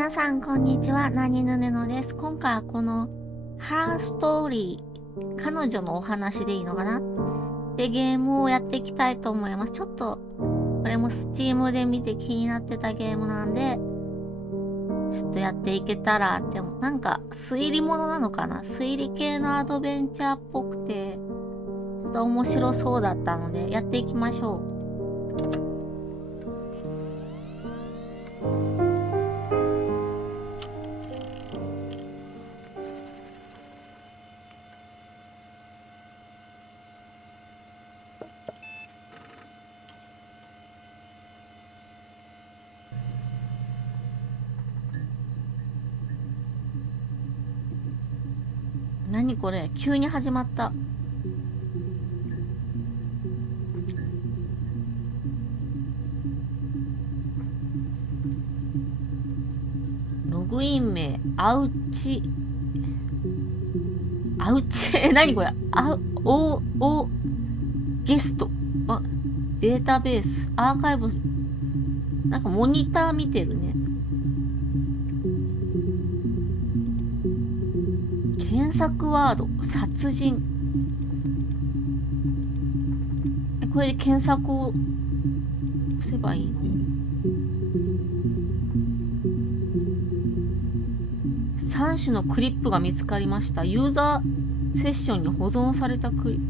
皆さんこんにちは、なにぬねのです。今回はこのハーストーリー、彼女のお話でいいのかなでゲームをやっていきたいと思います。ちょっとこれも Steam で見て気になってたゲームなんでちょっとやっていけたらって。なんか推理物なのかな、推理系のアドベンチャーっぽくてちょっと面白そうだったのでやっていきましょう。何これ、急に始まった。ログイン名アウチ何これ、ゲスト、データベースアーカイブ、なんかモニター見てるね。検索ワード殺人。これで検索を押せばいいの？3種のクリップが見つかりました。ユーザーセッションに保存されたクリッ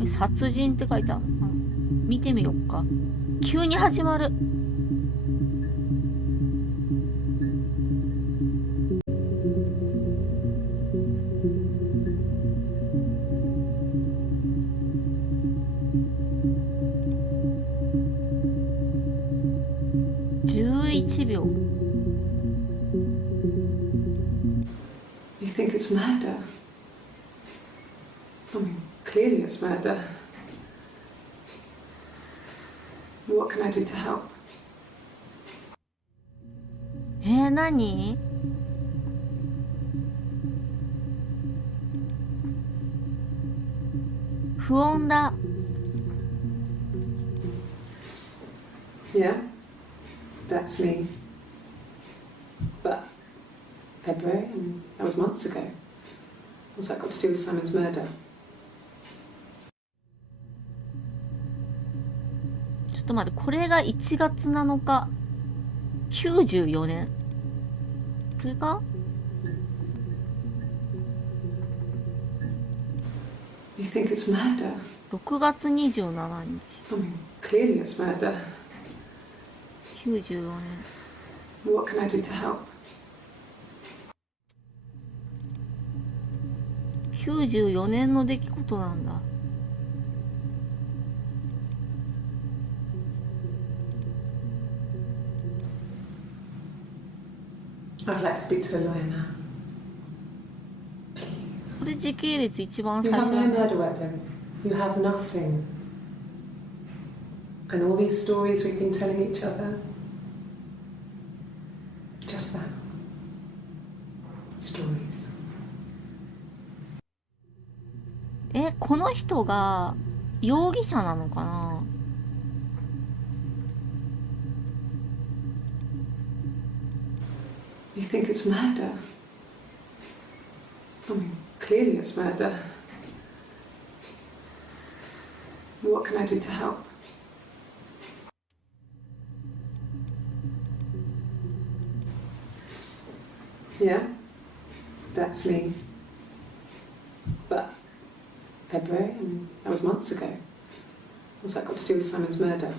プ。殺人って書いてあるのかな？見てみよっか。急に始まる。11秒。 You think it's murder? I mean, clearly it's murder. What can I do to help? 何？不穏だ。Yeah, that's me. But February, I mean, that was months ago. What's that got to do with Simon's murder? ちょっと待って、これが1月7日94年。これがYou think it's murder? 6月27日。 I mean, clearly it's murder. 94年。 What can I do to help? 94年の出来事なんだ。I'd like to speak to a lawyer now. これ時系列一番 You 最 have 初 no の。 murder weapon. You have nothing. And all these stories we've been telling each other. Just that. Stories. この人が容疑者なのかな？ You think it's murder? I mean, clearly it's murder. What can I do to help? Yeah, that's me. But February, I mean, that was months ago. What's that got to do with Simon's murder?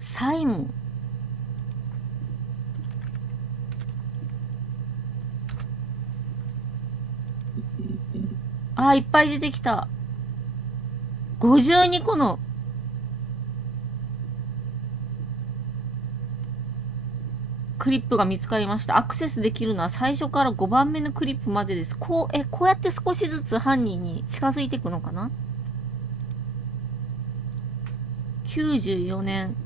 サイモン。いっぱい出てきた。52個のクリップが見つかりました。アクセスできるのは最初から5番目のクリップまでです。こうやって少しずつ犯人に近づいていくのかな。94年。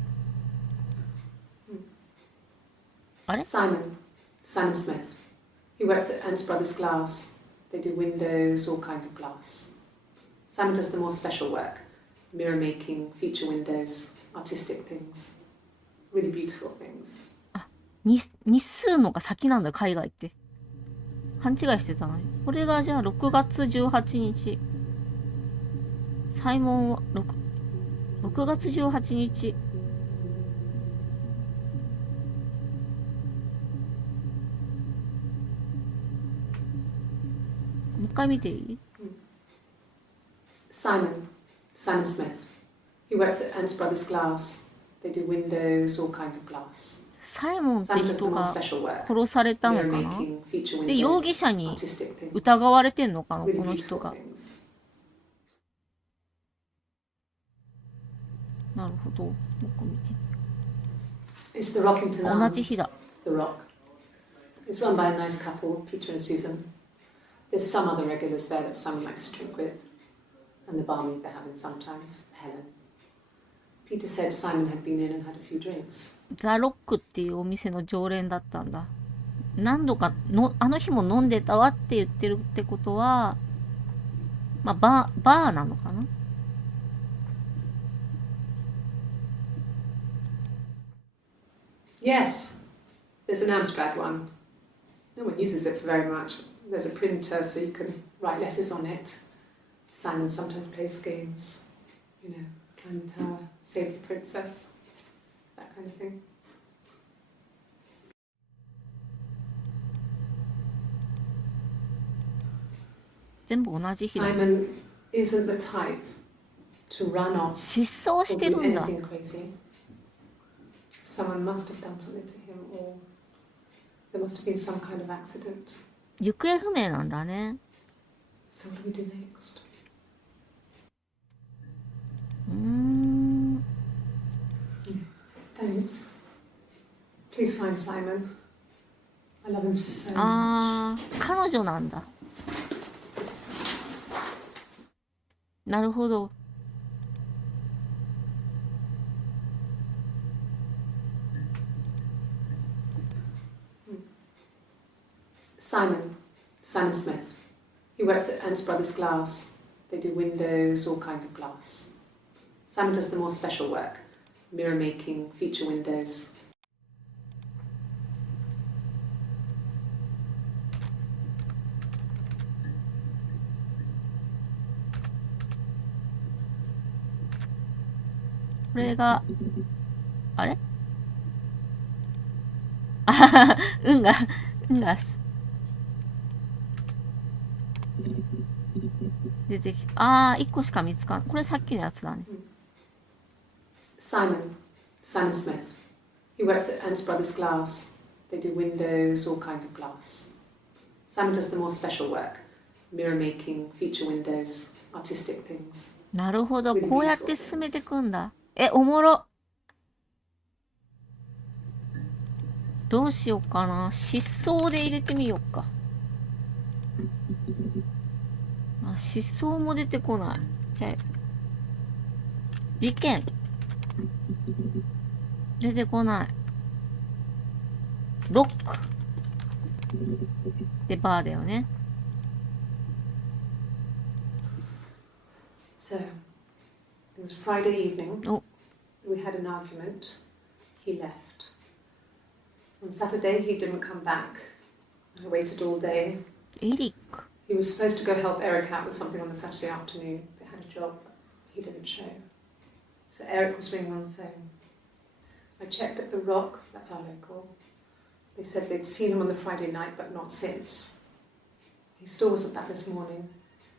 あれ？ Simon Smith. He works at Ernst Brothers Glass. They do windows, all kinds of glass. Simon does the more special work. mirror making, feature windows, artistic things, really beautiful things. あ、日数のが先なんだ、海外って。勘違いしてたのに。これがじゃあ6月18日。サイモンは6月18日。もう一回見ていい？ Simon Smith. He works at Ernst Brothers Glass. They do windows, all kinds of glass. サイモンって Simon does the 人 more が special work, 殺されたの mirror かな？ making, feature で、容 windows, 疑者に artistic things, 疑われてんのかな、こ really の人 beautiful が。 things. なるほど。もう一個見て。 It's the Rockington 同じ Arms, 日だ。 The Rock. It's run by a nice couple, Peter and Susan. There's some other regulars there that Simon likes to drink with, and the barmaid they have in sometimes, Helen. Peter said Simon had been in and had a few drinks. ザ・ロックっていうお店の常連だったんだ。何度かの、あの日も飲んでたわって言ってるってことは、まあ、バーなのかな？ Yes, there's an Amstrad one. No one uses it for very much. There's a printer so you can write letters on it. Simon sometimes plays games, you know, climb the tower, save the princess, that kind of thing. 全部同じ日だ。 Simon isn't the type to run off 失踪 or して do るんだ。 anything crazy. Someone must have done something to him, or there must have been some kind of accident. 行方不明なんだね。 So what do we do next? Thanks. Please find Simon. I love him so much. あー、彼女なんだ。なるほど。Simon Smith. He works at Ernst Brothers Glass. They do windows, all kinds of glass. Simon does the more special work, mirror making, feature windows. これが、あれあはは、運が出てき、1個しか見つかん。これさっきのやつだね。Simon Smith. He works at Ernst Brothers Glass. They do windows, all kinds of glass. Simon does the more special work, mirror making, feature windows, artistic things. なるほど。こうやって進めてくんだ。おもろ。どうしようかな。失踪で入れてみようか。失踪も出てこない。じゃあ、事件。出てこない。ロック。で、バーだよね。So, it was Friday evening. Oh. We had an argument. He left. On Saturday, he didn't come back. I waited all day. エリック。 He was supposed to go help Eric out with something on the Saturday afternoon. They had a job, but he didn't show. So Eric was ringing on the phone. I checked at the Rock, that's our local. They said they'd seen him on the Friday night, but not since. He still wasn't back this morning.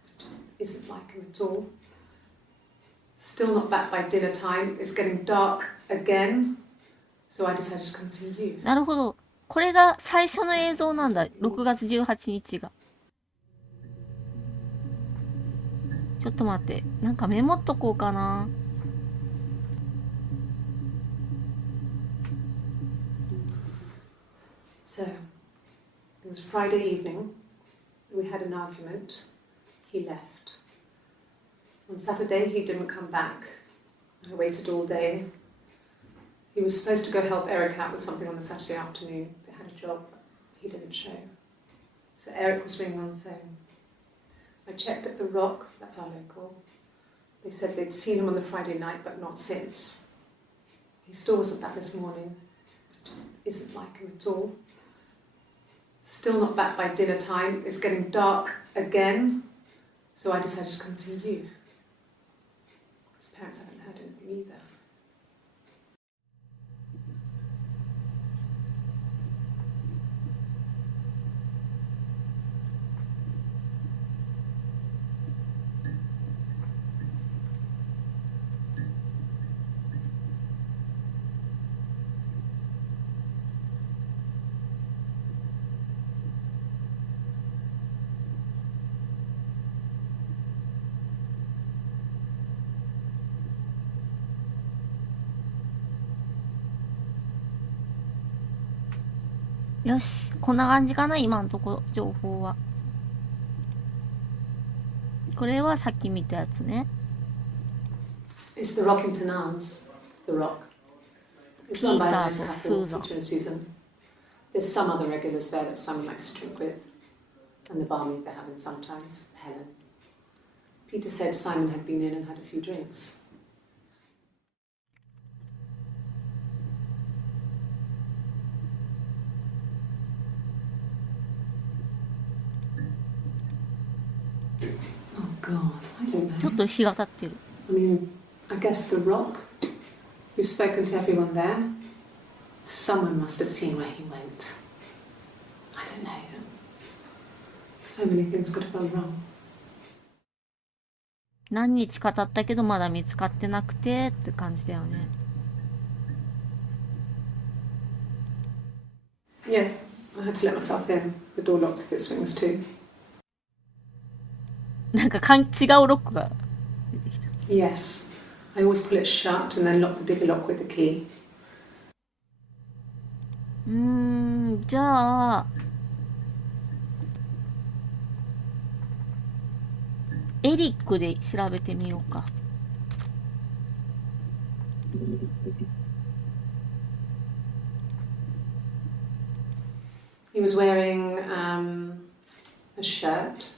It just isn't like him at all. Still not back by dinner time. It's getting dark again. So I decided to come see you. なるほど。これが最初の映像なんだ。6月18日が。ちょっと待って。なんかメモっとこうかな。So, it was Friday evening. We had an argument. He left. On Saturday, he didn't come back. I waited all day. He was supposed to go help Eric out with something on the Saturday afternoon. They had a job, but he didn't show. So Eric was ringing on the phone. I checked at the Rock, that's our local. They said they'd seen him on the Friday night, but not since. He still wasn't back this morning. It just isn't like him at all. Still not back by dinner time. It's getting dark again. So I decided to come see you. His parents haven't heard anything either.よし、こんな感じかな、今のところ、情報は。これはさっき見たやつね。It's the Rockington Arms, the Rock. It's run by a nice couple, Peter and Susan. There's some other regulars there that Simon likes to drink with, and the barmaid they're having sometimes, Helen. Peter said Simon had been in and had a few drinks. Oh God, I don't know. ちょっと日が経ってる。I mean, I guess the Rock. We've spoken to everyone there. Someone must have seen where he went. I don't know. So many things could have gone wrong. 何日か経ったけどまだ見つかってなくてって感じだよね。Yeah, I had to let myself in. The door locks if it swings too. なんか違うロックが出てきた。Yes, I always pull it shut and then lock the bigger lock with the key. じゃあエリックで調べてみようか。He was wearing a shirt,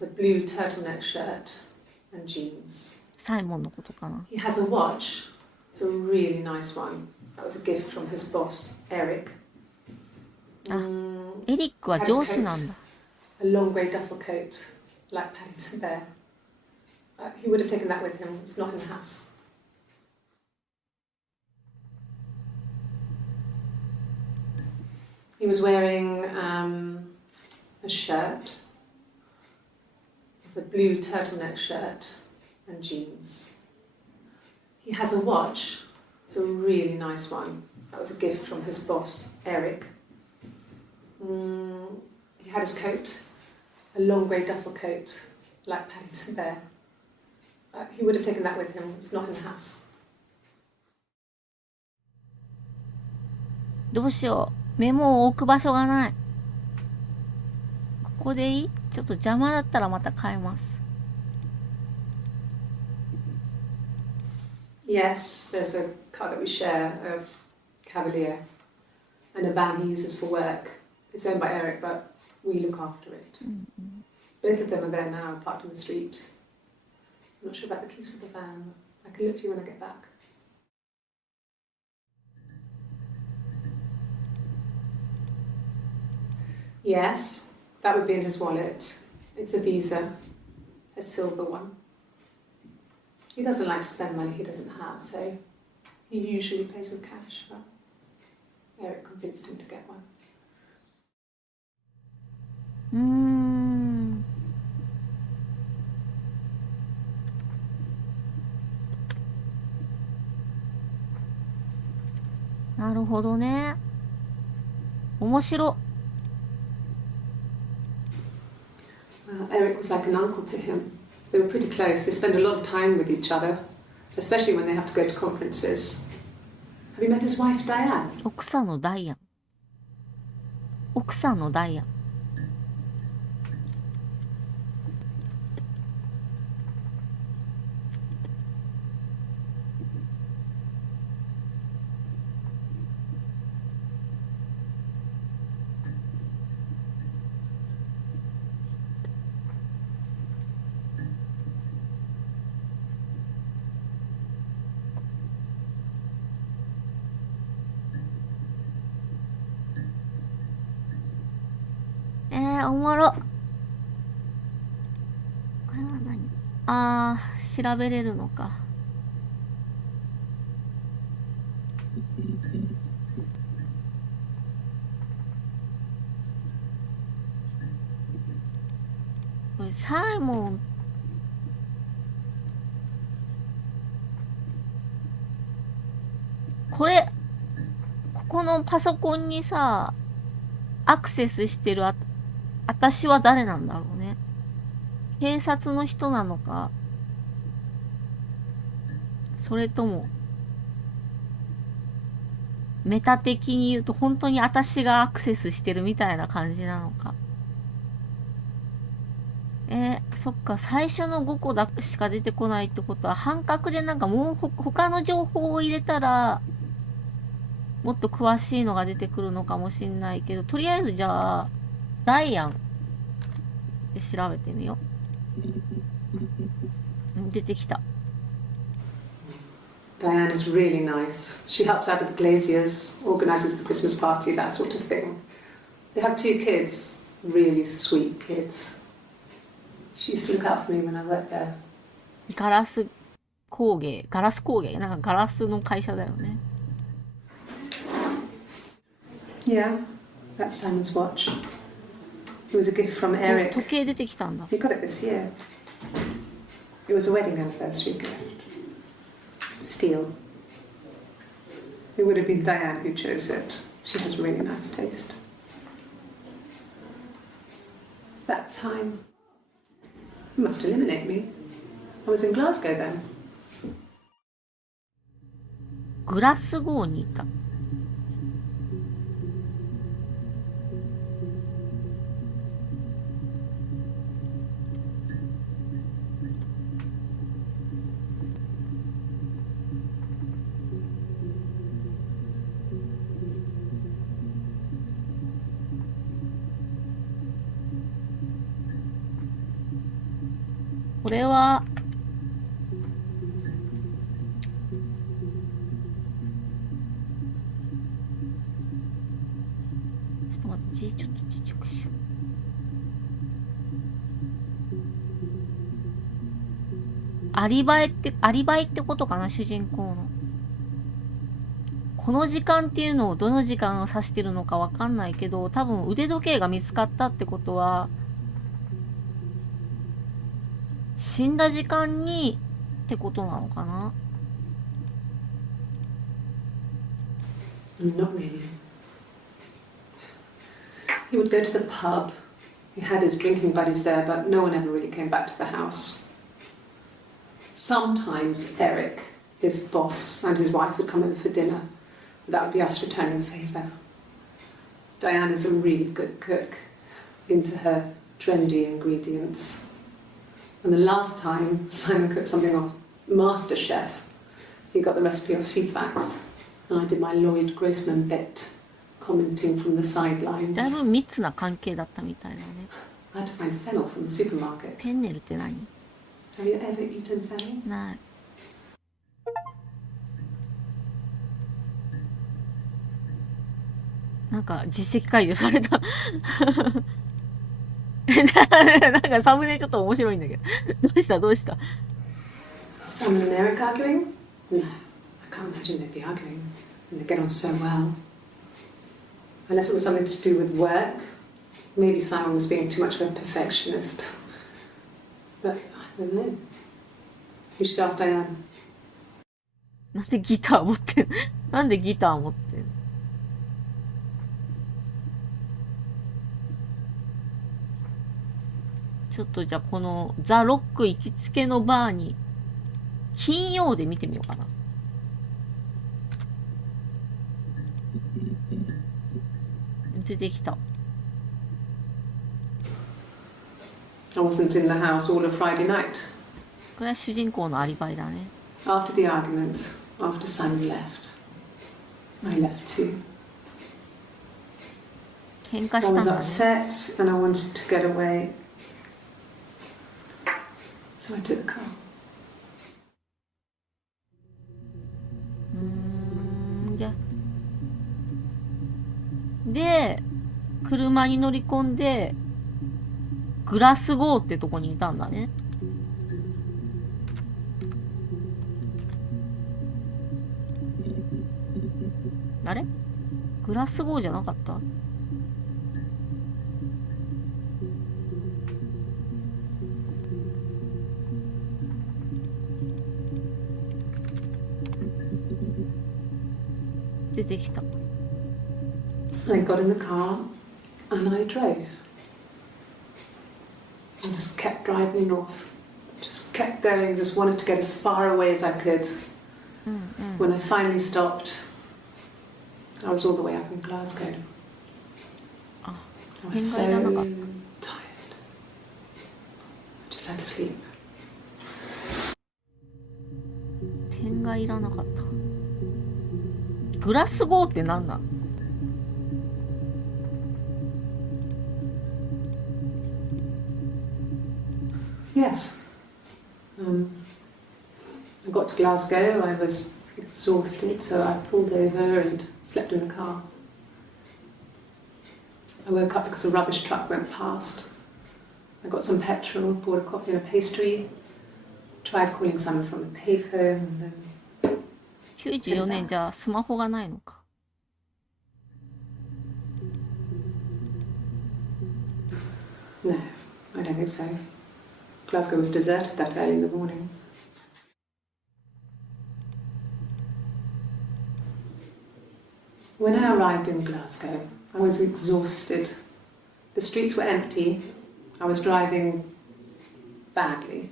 a blue turtleneck shirt and jeans. サイモンのことかな。He has a watch. It's a really nice one. That was a gift from his boss, Eric. エリックは上司なんだ。A long grey duffel coat, like Paddington Bear. He would have taken that with him. It's not in the house. He was wearing a shirt, a blue turtleneck shirt and jeans. He has a watch. It's a really nice one. That was a gift from his boss, Eric. He had his coat, a long grey duffel coat, like Paddington Bear. He would have taken that with him. It's not in the house. どうしよう。メモを置く場所がない。ここでいい？ちょっと邪魔だったらまた変えます。Yes, there's a car that we share, a Cavalier, and a van he uses for work. It's owned by Eric, but we look after it. Both of them are there now, parked in the street. I'm not sure about the keys for the van. I can look for you when I get back. Yes, that would be in his wallet. It's a Visa, a silver one. He doesn't like to spend money he doesn't have, so he usually pays with cash, but Eric convinced him to get one. なるほどね。面白。Eric was like an uncle to him. They were pretty close. They spend a lot of time with each other, especially when they have to go to conferences. Have you met his wife, Diane? 奥さんのダイアン。奥さんのダイアン。おもろ。これは何？調べれるのか。これサイモン。これ、ここのパソコンにさ、アクセスしてる私は誰なんだろうね。警察の人なのか、それとも、メタ的に言うと本当に私がアクセスしてるみたいな感じなのか。そっか、最初の5個だしか出てこないってことは、半角でなんかもう他の情報を入れたら、もっと詳しいのが出てくるのかもしんないけど、とりあえずじゃあ、ダイアンで調べてみよう。出てきた。Diane is really nice. She helps out with the glaziers, organises the Christmas party, that sort of thing. They have 2 kids, really sweet kids. She used to look out for me when I worked there. ガラス工芸なんかガラスの会社だよね。Yeah, that's Simon's watch. It was a gift from Eric. 時計出てきたんだ。 He got it this year. It was a wedding anniversary gift. Steel. It would have been Diane who chose it. She has really nice taste. That time, you must eliminate me. I was in Glasgow then. グラスゴーにいた。これはちょっと待って、字ちょっとちっちゃくしよう。アリバイってことかな、主人公の。この時間っていうのをどの時間を指してるのかわかんないけど、多分腕時計が見つかったってことは、死んだ時間にってことなのかな。Not really. He would go to the pub. He had his drinking buddies there, but no one ever really came back to the house. Sometimes Eric, his boss, and his wife would come over for dinner. That would be us returning the favour. Diane is a really good cook, into her trendy ingredients. And the last time Simon cooked something off MasterChef, he got the recipe off CFAX, and I did my Lloyd Grossman bit, commenting from the sidelines. だいぶ密な関係だったみたいだね。I had to find fennel from the supermarket. ペンネルって何？ Have you ever eaten fennel? ない。なんか実績解除された。なんかサムネちょっと面白いんだけど。どうした Simon and Eric arguing? No, I can't imagine they'd be arguing. And they get on so well. Unless it was something to do with work. Maybe Simon was being too much of a perfectionist. But I don't know. You should ask Diane. なんでギター持ってんなんでギター持ってんちょっとじゃあこのザ・ロック行きつけのバーに金曜で見てみようかな。出てきた。I wasn't in the house all of Friday night. これは主人公のアリバイだね。After the argument, after Simon left, I left too. 喧嘩 I したん was だね。 upset and I wanted to get away. So I took the car. で、車に乗り込んでグラスゴーってとこにいたんだね。あれグラスゴーじゃなかった？出てきた。So I got in the car and I drove. I just kept driving north. Just kept going, just wanted to get as far away as I could. When I finally stopped, I was all the way up in Glasgow. I was so tired. I just had to sleep. 点がいらなかった。グラスゴーってなんだ？Yes. I got to Glasgow, I was exhausted, so I pulled over and slept in the car. I woke up because a rubbish truck went past. I got some petrol, bought a coffee and a pastry, tried calling someone from the payphone, and then... 94年じゃスマホがないのか。No, I don't think so. Glasgow was deserted that early in the morning. When I arrived in Glasgow, I was exhausted. The streets were empty. I was driving badly.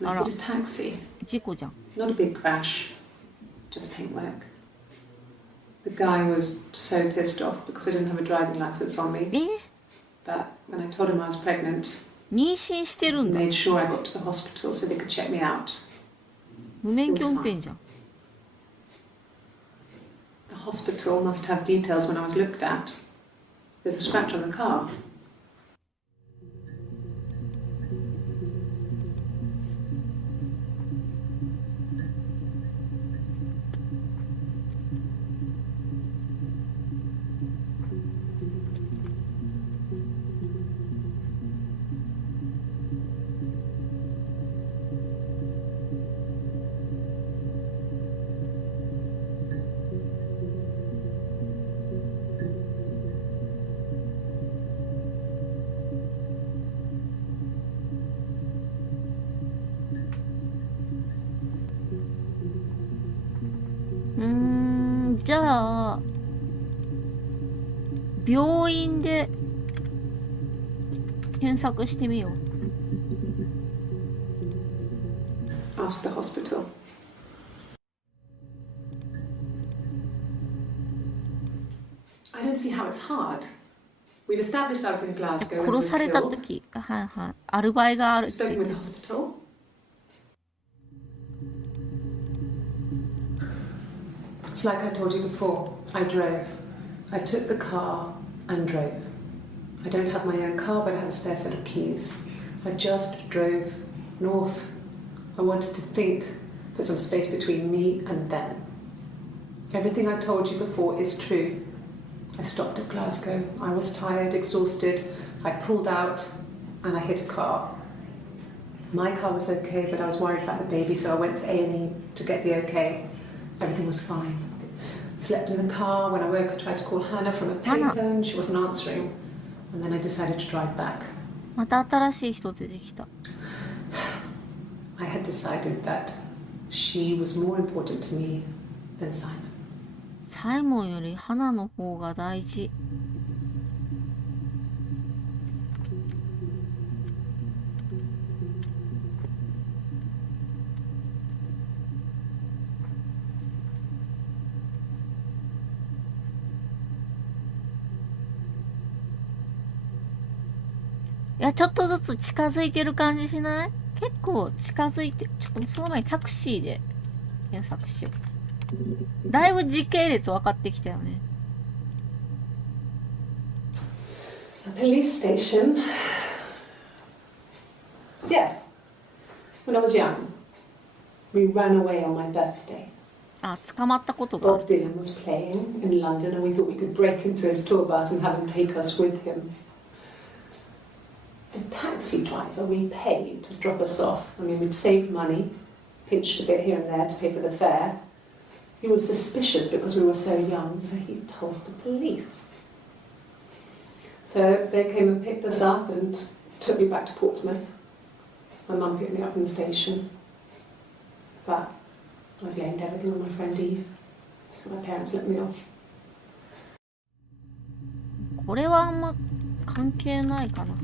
And I hit a taxi. 事故じゃん。Not a big crash, just paintwork. The guy was so pissed off because I didn't have a driving license on me. But when I told him I was pregnant, 妊娠してるん he だ。 made sure I got to the hospital so they could check me out. 無免許運転じゃん。The hospital must have details when I was looked at. There's a scratch on the car.うーん、じゃあ病院で検索してみよう。Ask the hospital. I don't see how it's hard. We've established I was in Glasgow and 殺 was された killed. 時、はいはい、アルバイがあるって言 Spoken っ with て the hospital. It's like I told you before. I drove. I took the car and drove. I don't have my own car, but I have a spare set of keys. I just drove north. I wanted to think, put some space between me and them. Everything I told you before is true. I stopped at Glasgow. I was tired, exhausted. I pulled out and I hit a car. My car was okay, but I was worried about the baby, so I went to A&E to get the okay. Everything was fine. Slept in the car. When I woke, I tried to call Hannah from a payphone. She wasn't answering. And then I decided to drive back. また新しい人出てきた。 I had decided that she was more important to me than Simon. サイモンより花の方が大事。いや、ちょっとずつ近づいてる感じしない？結構近づいて、ちょっとその前にタクシーで検索しよう。だいぶ時系列分かってきたよね。A police station. Yeah. When I was young, we ran away on my birthday. あ、捕まったことがある。 Bob Dylan was playing in London, and we thought we could break into his tour bus and have him take us with him. the taxi driver we paid to drop us off, I mean, we'd saved money, pinched a bit here and there to pay for the fare. He was suspicious because we were so young, so he told the police. So they came and picked us up and took me back to Portsmouth. My mum picked me up from the station. But I blamed everything on my friend Eve. So my parents let me off. これはあんま関係ないかな。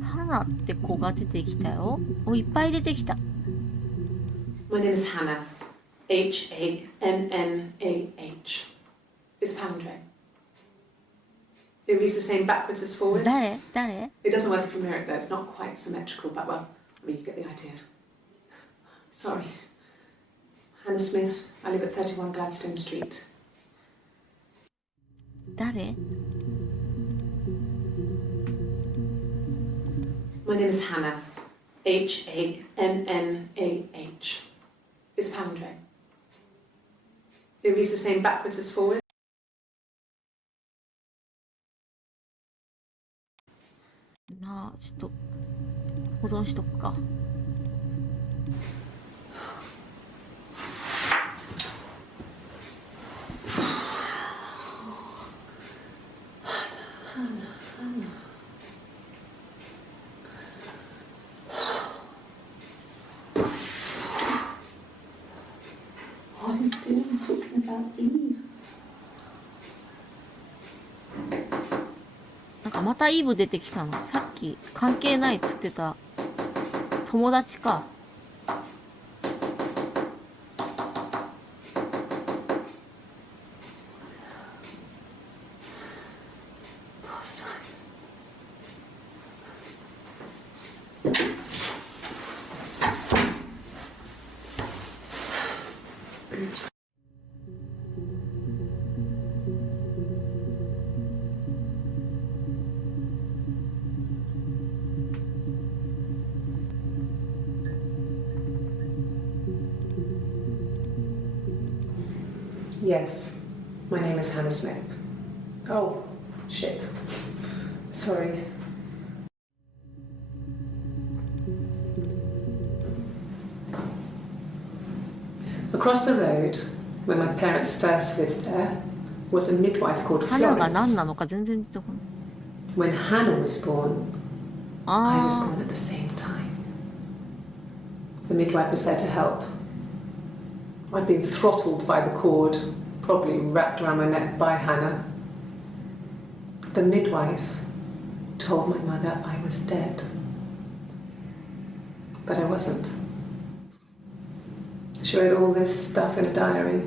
花って子が出てきたよ。いっぱい出てきた。My name is Hannah. Hannah. It's Pandre. It reads the same backwards as forwards. 誰 It doesn't work from here, though. It's not quite symmetrical, but well, I mean, you get the idea. Sorry. Hannah Smith. I live at 31 Gladstone Street. 誰 My name is Hannah. Hannah. It's Pandre. It reads the same backwards as forwards. なあ、ちょっと保存しとくか。What are you doing talking about Eve? なんかまたイブ出てきたの。さっき関係ないっつってた友達か。Yes, my name is Hannah Smith. Oh, shit. Sorry. Across the road, where my parents first lived there, was a midwife called 花が何 Florence. なのか全然出てこない。 When Hannah was born, I was あ born at the same time. The midwife was there to help. I'd been throttled by the cord, probably wrapped around my neck by Hannah. The midwife told my mother I was dead. But I wasn't. She wrote all this stuff in a diary.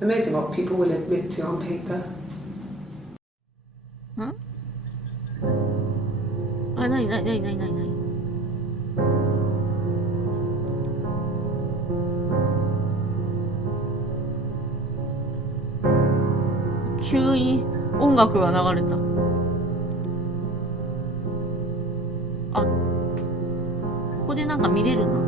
Amazing what people will admit to on paper. あ。んあ、なに急に音楽が流れた。あ、ここでなんか見れるな。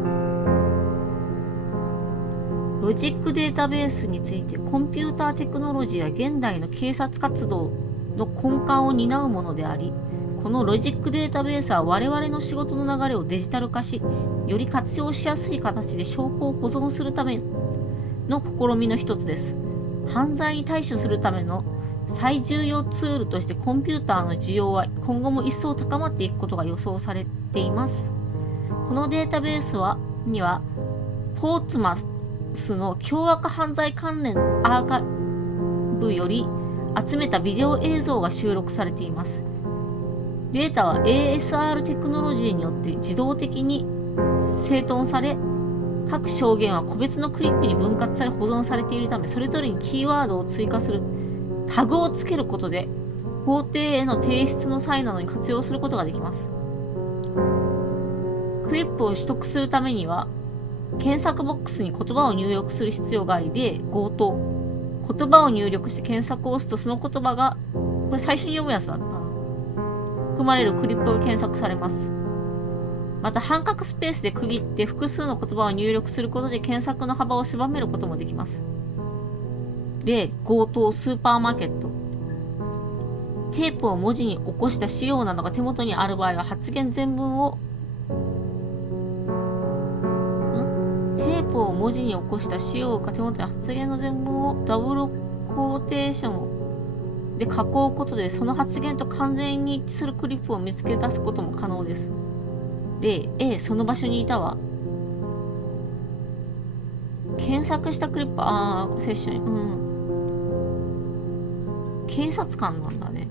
ロジックデータベースについて、コンピューターテクノロジーは現代の警察活動の根幹を担うものであり、このロジックデータベースは我々の仕事の流れをデジタル化し、より活用しやすい形で証拠を保存するための試みの一つです。犯罪に対処するための最重要ツールとしてコンピューターの需要は今後も一層高まっていくことが予想されています。このデータベースにはポーツマスの凶悪犯罪関連アーカイブより集めたビデオ映像が収録されています。データは ASR テクノロジーによって自動的に整頓され、各証言は個別のクリップに分割され保存されているため、それぞれにキーワードを追加するタグをつけることで法廷への提出の際などに活用することができます。クリップを取得するためには検索ボックスに言葉を入力する必要があり、例強盗、言葉を入力して検索を押すとその言葉が、これ最初に読むやつだったな、含まれるクリップが検索されます。また半角スペースで区切って複数の言葉を入力することで検索の幅を狭めることもできます。例強盗、スーパーマーケット。テープを文字に起こした資料などが手元にある場合は発言全文をテープを文字に起こした資料が手元に発言の全文をダブルコーテーションで囲うことでその発言と完全に一致するクリップを見つけ出すことも可能です。で、その場所にいたわ。検索したクリップ、セッション、警察官なんだね。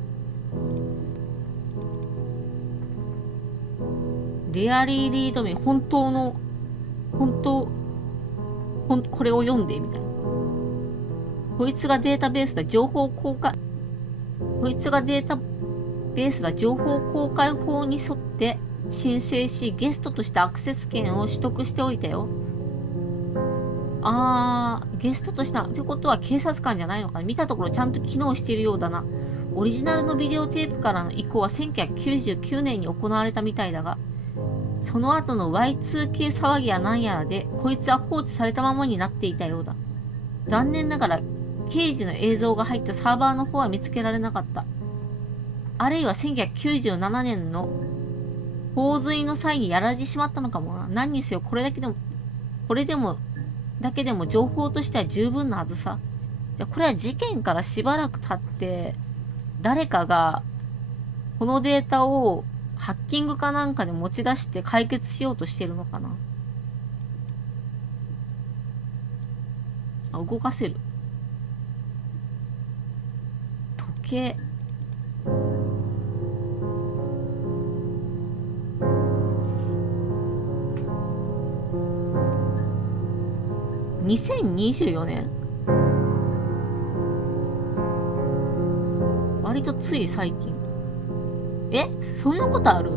レアリーリードミー、これを読んで、みたいな。こいつがデータベースだ、情報公開法に沿って申請し、ゲストとしてアクセス権を取得しておいたよ。ゲストとした。ってことは警察官じゃないのかな。見たところちゃんと機能しているようだな。オリジナルのビデオテープからの移行は1999年に行われたみたいだが、その後の Y2K 騒ぎやなんやらで、こいつは放置されたままになっていたようだ。残念ながら、刑事の映像が入ったサーバーの方は見つけられなかった。あるいは1997年の洪水の際にやられてしまったのかもな。何にせよ、これだけでも情報としては十分なはずさ。じゃあこれは事件からしばらく経って、誰かがこのデータをハッキングかなんかで持ち出して解決しようとしてるのかな。動かせる。時計。2024年？割とつい最近。そんなことある？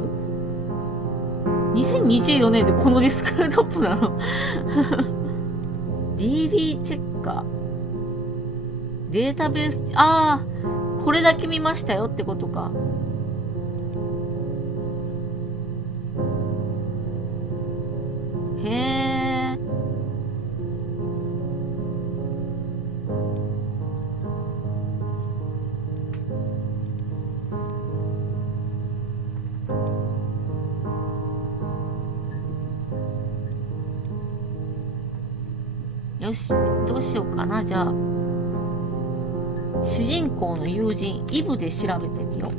2024 年でこのディスクトップなのDB チェッカー。データベース、これだけ見ましたよってことか。へえ。よし、どうしようかな。じゃあ主人公の友人イブで調べてみよ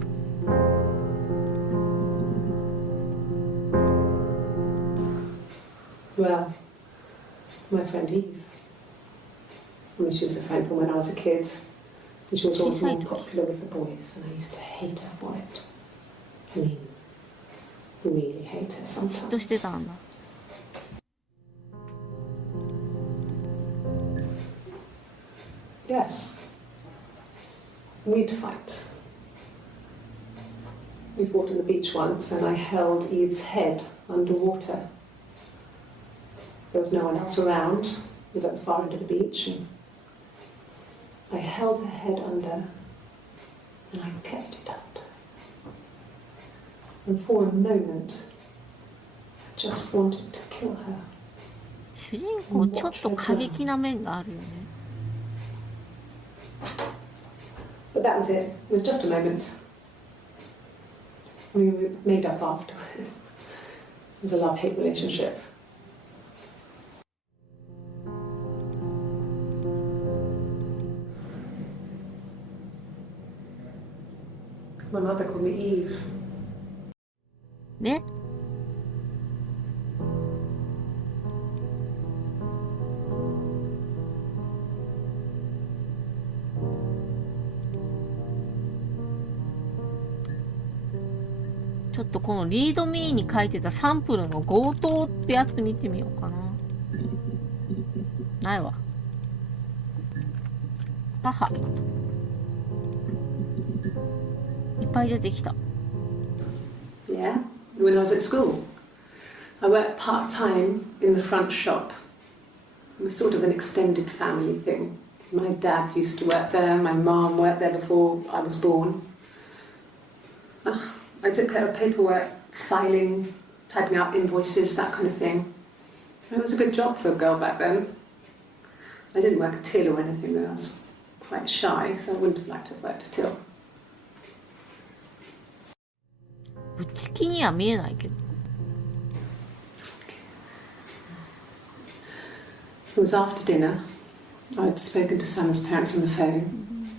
う。Well, my friend Eve. She was a friend from when I was a kid. And she was always more popular with the boys, and I used to hate her for it. I mean, really hate her sometimes. 嫉妬してたんだ。Yes. We'd fight. We fought on the beach once, and I held Eve's head underwater. There was no one else around. It was at the far end of the beach, and I held her head under, and I kept it under. And for a moment, I just wanted to kill her. 主人公ちょっと過激な面があるよね。But that was it. It was just a moment. We made up after. It was a love-hate relationship. My mother called me Eve. ね。ちょっとこのリードミーに書いてたサンプルの強盗ってやって見てみようかな。ないわ。母。いっぱい出てきた。Yeah, when I was at school. I worked part-time in the front shop. It was sort of an extended family thing. My dad used to work there, my mum worked there before I was born. I took care of paperwork, filing, typing out invoices, that kind of thing. It was a good job for a girl back then. I didn't work a till or anything though. I was quite shy, so I wouldn't have liked to have worked a till. 内気には見えないけど。It was after dinner. I'd spoken to Sam's parents on the phone.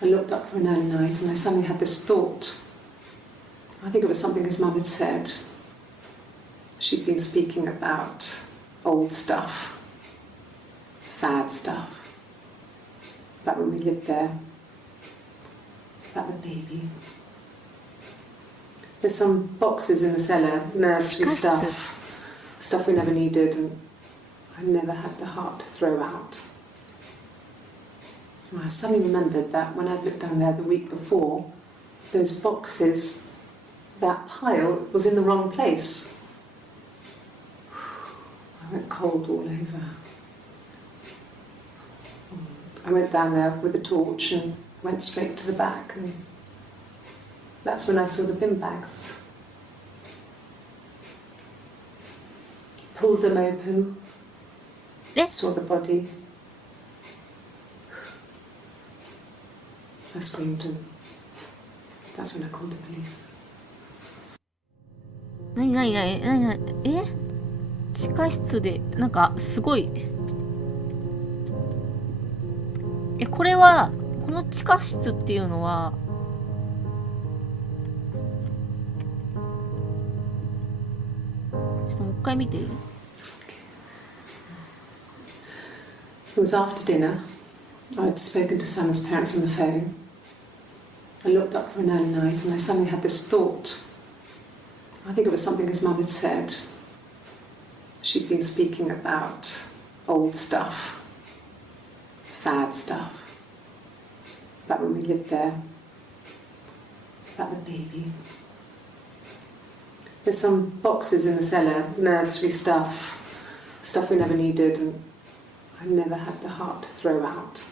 I looked up for an early night and I suddenly had this thought. I think it was something his mum had said. She'd been speaking about old stuff, sad stuff, about when we lived there, about the baby. There's some boxes in the cellar, nursery stuff we never needed and I never had the heart to throw out. I suddenly remembered that when I'd looked down there the week before, those boxes, that pile was in the wrong place. I went cold all over. I went down there with a torch and went straight to the back, and that's when I saw the bin bags. Pulled them open, saw the body. I screamed and that's when I called the police. なに地下室でなんかすごい。これはこの地下室っていうのはちょっともう一回見ていい？ It was after dinner. I'd spoken to Sam's parents on the phone. I looked up for an early night and I suddenly had this thought. I think it was something his mum had said. She'd been speaking about old stuff, sad stuff, about when we lived there, about the baby. There's some boxes in the cellar, nursery stuff we never needed and I never had the heart to throw out.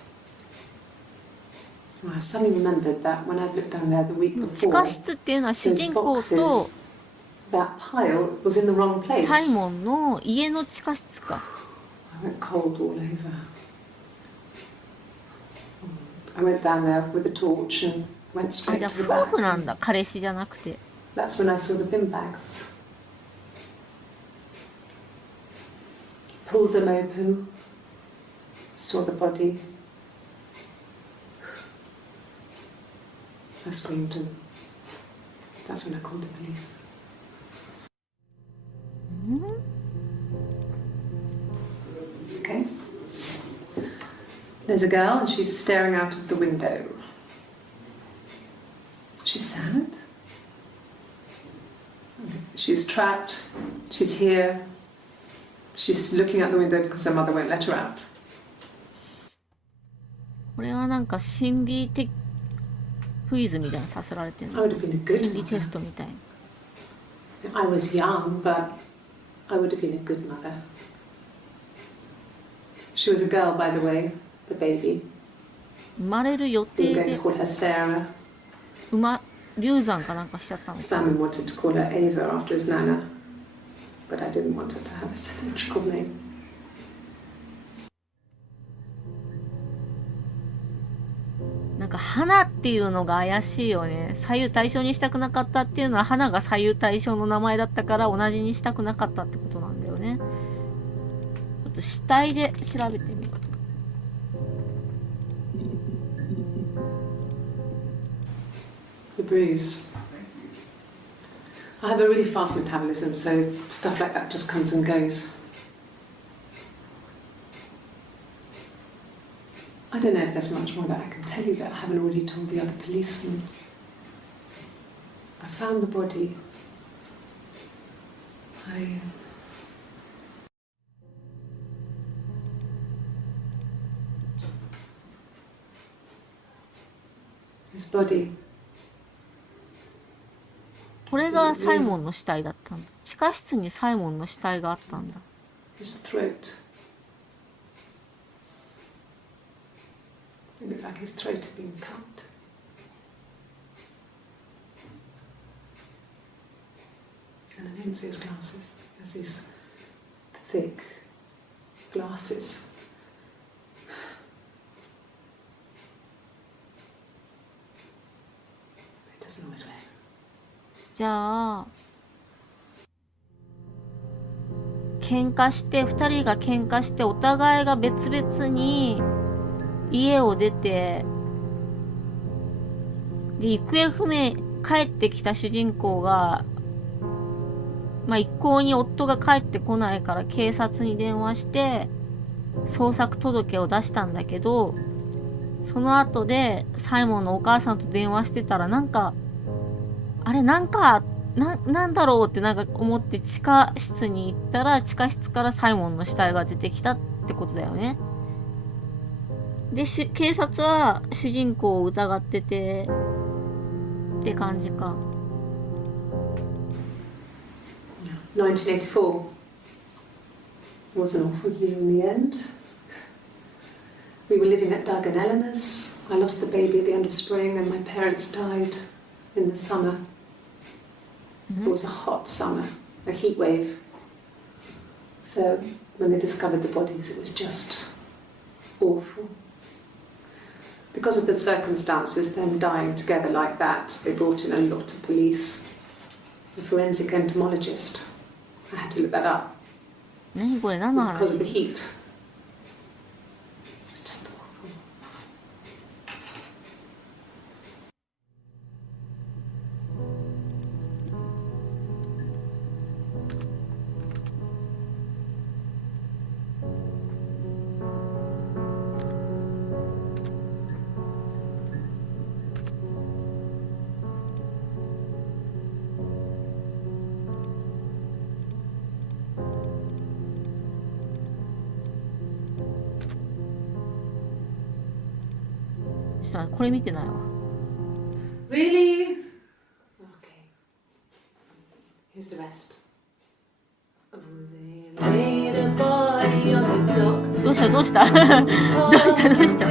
I suddenly remembered that when I'd looked down there the week before, 地下室っていうのは主人公と that pile was in the wrong place. サイモンの家の地下室か。I went cold all over. I went down there with a torch and went あ、 straight じゃあ to the 夫 back. 婦なんだ。彼氏じゃなくて。 That's when I saw the bin bags. Pulled them open, saw the body. I screamed and that's when I called the police. Okay. There's a girl and she's staring out of the window. She's sad. She's trapped. She's here. She's looking out the window because her mother won't let her out. これはなんか心理的クイズみたいなのさせられてる I would have been a の。 good 心理テ mother. ストみたいな。 I was young, but I would have been a good mother. She was a girl, by the way, the baby. 生まれる予 We 定 were going で to call her Sarah. 流産かなんかしちゃったのか。 Simon wanted to call her Ava after his nana, but I didn't want her to have a symmetrical name. なんか花っていうのが怪しいよね。左右対称にしたくなかったっていうのは花が左右対称の名前だったから同じにしたくなかったってことなんだよね。ちょっと死体で調べてみよう。The bruise. I have a really fast metabolism, so stuff like that just comes and goes. I don't know if there's much more that I can tell you that I haven't already told the other policemen. I found the body. His body. これがサイモンの死体だったんだ。地下室にサイモンの死体があったんだ。His throat. It looked like his throat had been cut. And I didn't see his glasses. He has these thick glasses. He doesn't always wear them. じゃあ2人が喧嘩してお互いが別々に家を出て、で行方不明帰ってきた主人公が、一向に夫が帰ってこないから警察に電話して捜索届を出したんだけど、その後でサイモンのお母さんと電話してたら、なんだろうって思って地下室に行ったら、地下室からサイモンの死体が出てきたってことだよね。で、警察は主人公を疑っててって感じか。1984 was an awful year in the end. We were living at Doug and Eleanor's. I lost the baby at the end of spring and my parents died in the summer. It was a hot summer, a heat wave. So when they discovered the bodies, it was just awful. Because of the circumstances, them dying together like that, they brought in a lot of police. A forensic entomologist. I had to look that up. 何これ、何の話? Because of the heat. It's just awful. これ見てないわ。Really? Okay. Here's the rest. どうしたどうしたどうした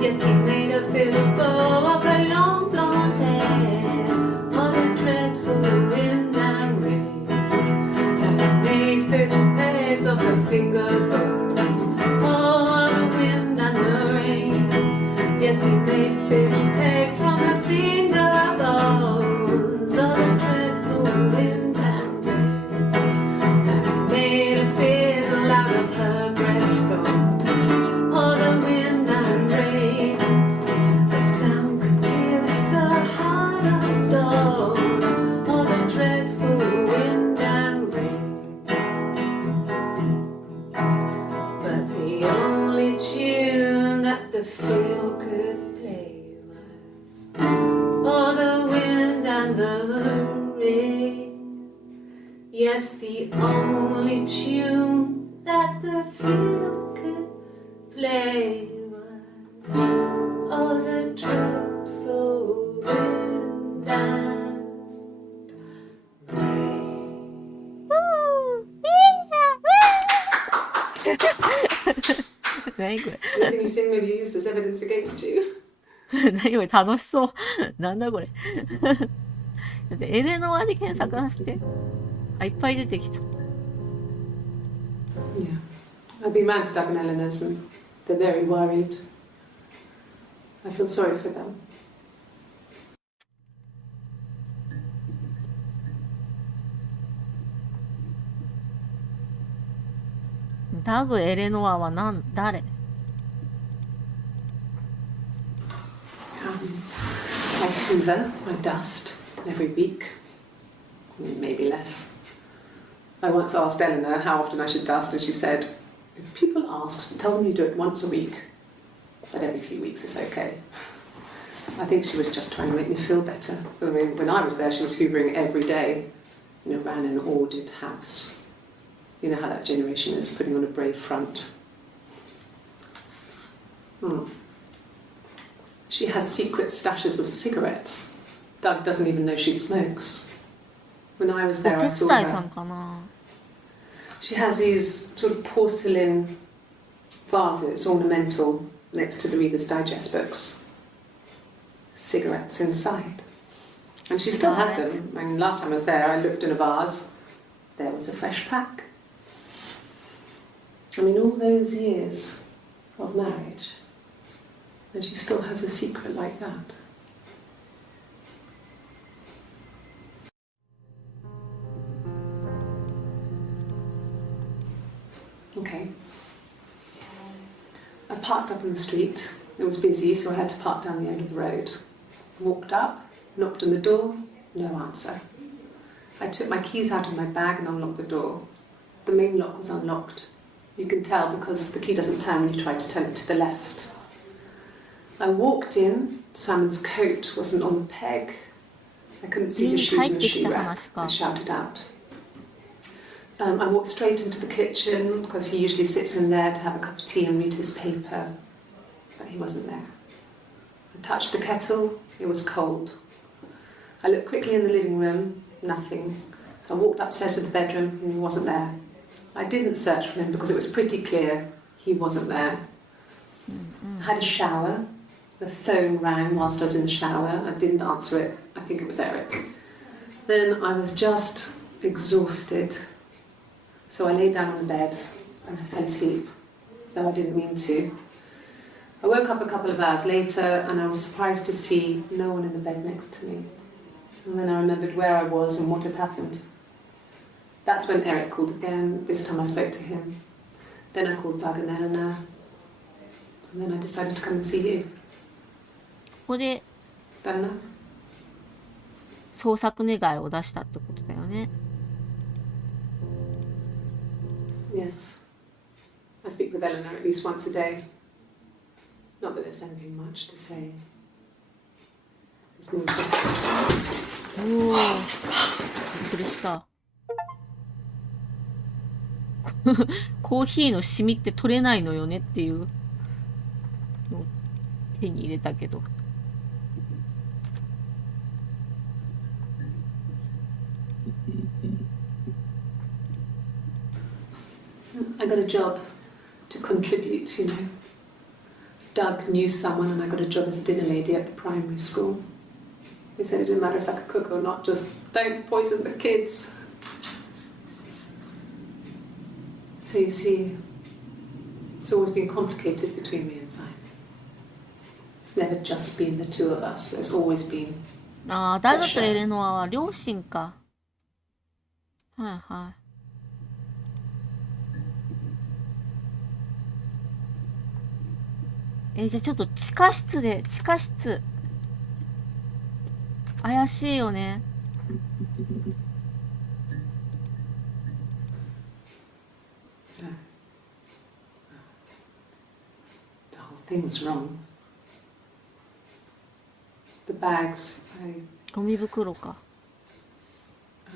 Yes, he made a fiddle bow of her long blonde hair. Oh, the dreadful wind and rain. And he made fiddle pegs of her finger bows. Oh, the wind and the rain. Yes, he made fiddle pegs from her finger bows. Oh, the dreadful wind and rain. And he made a fiddle out of her breastbone. Oh, the wind and rain. The sound could pierce her heart of stone. Oh, the dreadful wind and rain. But the only tune that the fiddle could play was oh, the wind and the rain. Yes, the only tune that the fiddle could play was oh, the dreadful wind and rain. 何これ Anything you sing may be used as evidence against you. 何これ楽しそうなんだこれだってエレノアで検索なして、あ、いっぱい出てきた。 Yeah. I've been round to Doug and Eleanor's and they're very worried. I feel sorry for them. ダグ・エレノアは誰? I hoover, I dust every week, maybe less. I once asked Eleanor how often I should dust, and she said, if people ask, tell them you do it once a week, but every few weeks is okay. I think she was just trying to make me feel better. I mean, when I was there, she was hoovering every day, ran an ordered house. You know how that generation is, putting on a brave front. She has secret stashes of cigarettes. Doug doesn't even know she smokes. When I was there, I saw her. She has these sort of porcelain vases, ornamental, next to the Reader's Digest books. cigarettes inside. And she still has them. I mean, last time I was there, I looked in a vase. There was a fresh pack. I mean, all those years of marriage, and she still has a secret like that. Okay. I parked up on the street. It was busy, so I had to park down the end of the road. Walked up, knocked on the door, no answer. I took my keys out of my bag and unlocked the door. The main lock was unlocked. You can tell because the key doesn't turn when you try to turn it to the left. I walked in. Simon's coat wasn't on the peg. I couldn't see his shoes in the shoe rack. I shouted out. I walked straight into the kitchen because he usually sits in there to have a cup of tea and read his paper, but he wasn't there. I touched the kettle, it was cold. I looked quickly in the living room, nothing. So I walked upstairs to the bedroom and he wasn't there. I didn't search for him because it was pretty clear he wasn't there. I had a shower, the phone rang whilst I was in the shower. I didn't answer it, I think it was Eric. Then I was just exhausted. So I lay down on the bed and I fell asleep, though I didn't mean to. I woke up a couple of hours later and I was surprised to see no one in the bed next to me. And then I remembered where I was and what had happened. That's when Eric called again. This time I spoke to him. Then I called Doug and Eleanor. And then I decided to come and see you. ここで Eleanor? 捜索願いを出したってことだよね。Yes. I speak with Eleanor at least once a day. Not that there's anything much to say. It's more just... おお、びっくりした。コーヒーのシミって取れないのよねっていうのを手に入れたけど。I got a job to contribute, you know. Doug knew someone and I got a job as a dinner lady at the primary school. They said it didn't matter if I could cook or not, just don't poison the kids. So you see, it's always been complicated between me and Simon. It's never just been the two of us. There's always been... ああ、ダグとエレノアは両親か。はいはい。じゃあちょっと地下室怪しいよね。The whole thing was wrong. The bags, ゴミ袋か。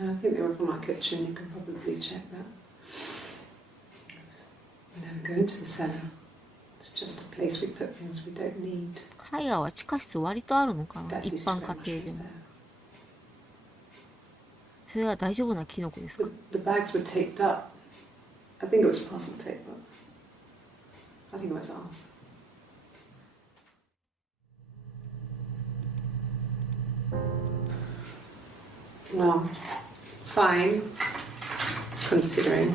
I think they were from our kitchen. You can probably check that. We never go into the cellar. It's just a place we put things we don't need. 海外は地下室割とあるのかな、一般家庭でも。それは大丈夫なキノコですか？ The bags were taped up. I think it was parcel tape, but I think it was ours. Well, fine, considering.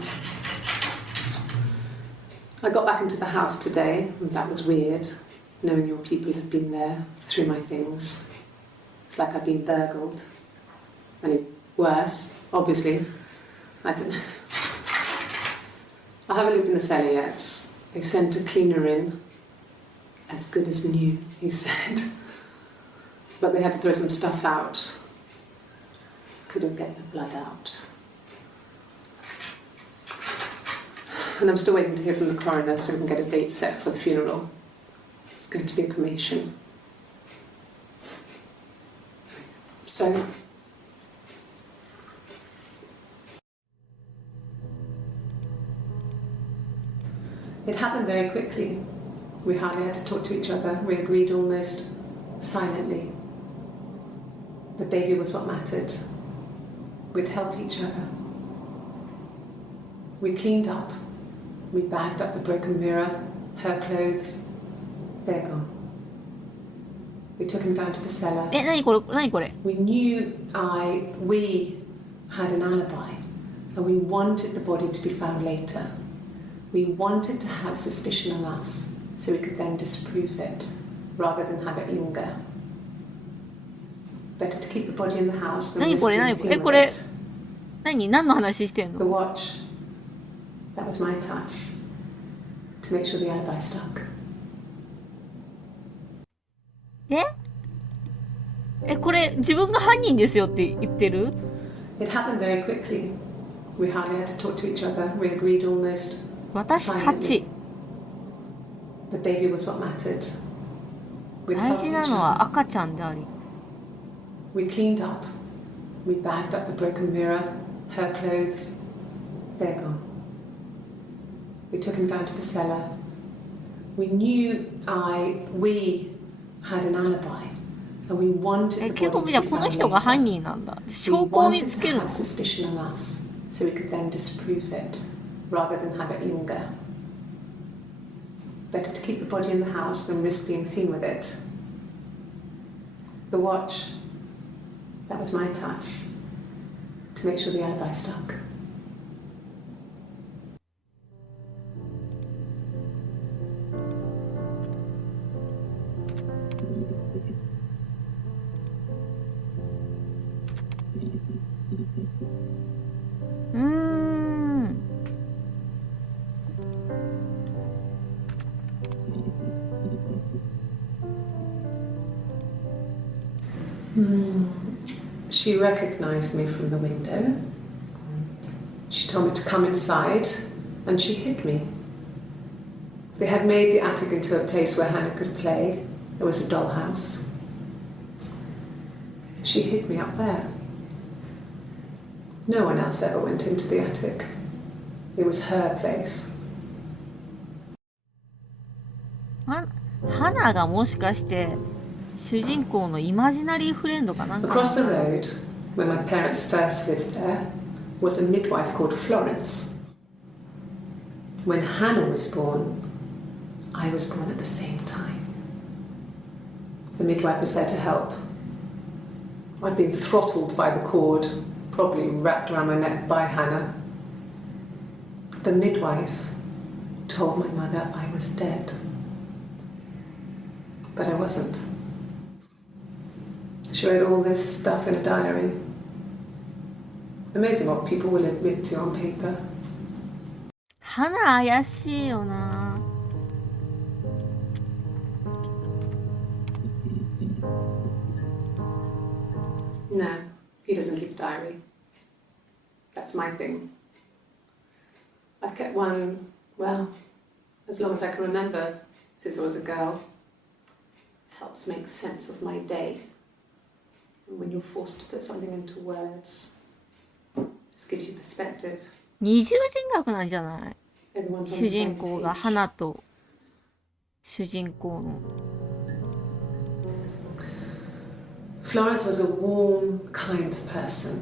I got back into the house today, and that was weird, knowing your people had been there through my things. It's like I've been burgled. I mean, worse, obviously. I don't know. I haven't lived in the cellar yet. They sent a cleaner in. As good as new, he said. But they had to throw some stuff out. Couldn't get the blood out. And I'm still waiting to hear from the coroner so we can get a date set for the funeral. It's going to be a cremation. So... It happened very quickly. We hardly had to talk to each other. We agreed almost silently. The baby was what mattered. We'd help each other. We cleaned up. We bagged up the broken mirror, her clothes. They're gone. We took him down to the cellar. え、なにこれ、なにこれ。 We had an alibi, and we wanted the body to be found later. We wanted to have suspicion on us, so we could then disprove it, rather than have it linger. Better to keep the body in the house than risk being seen with it. 何の話してん The の？ watch, that was my touch, to make sure the alibi stuck. これ自分が犯人ですよって言ってる？ It happened very quickly. We hardly had to talk to each other. We agreed almost 私たち。 the baby was what mattered. We'd 大 helped 事 each なのは other. 赤ちゃんであり。 We cleaned up. We bagged up the broken mirror, her clothes. They're gone. We took him down to the cellar. We had an alibi, and we wanted the 結構 body じゃ to あ be この found 人が犯 later. 人なんだ。 We 証拠を見 wanted つ to ける have の？ suspicion on us, so we could then disprove it, rather than have it linger. Better to keep the body in the house than risk being seen with it. The watch, that was my touch, to make sure the alibi stuck. She recognized me from the window. She told me to come inside, and she hid me. They had made the attic into a place where Hannah could play. It was a dollhouse. She hid me up there. No one else ever went into the attic. It was her place. ハナがもしかして主人公のイマジナリーフレンドかなんか。 Across the road, where my parents first lived there, was a midwife called Florence. When Hannah was born, I was born at the same time. The midwife was there to help. I'd been throttled by the cord, probably wrapped around my neck by Hannah. The midwife told my mother I was dead. But I wasn't. She wrote all this stuff in a diary. Amazing what people will admit to on paper. ハナ怪しいよな。 No, he doesn't keep a diary. That's my thing. I've kept one, well, as long as I can remember, since I was a girl. Helps make sense of my day. And when you're forced to put something into words, just gives you perspective. 二重人格なんじゃない？ Everyone's on 主 the 人 same 公が page. 花と主人公の。 Florence was a warm, kind person.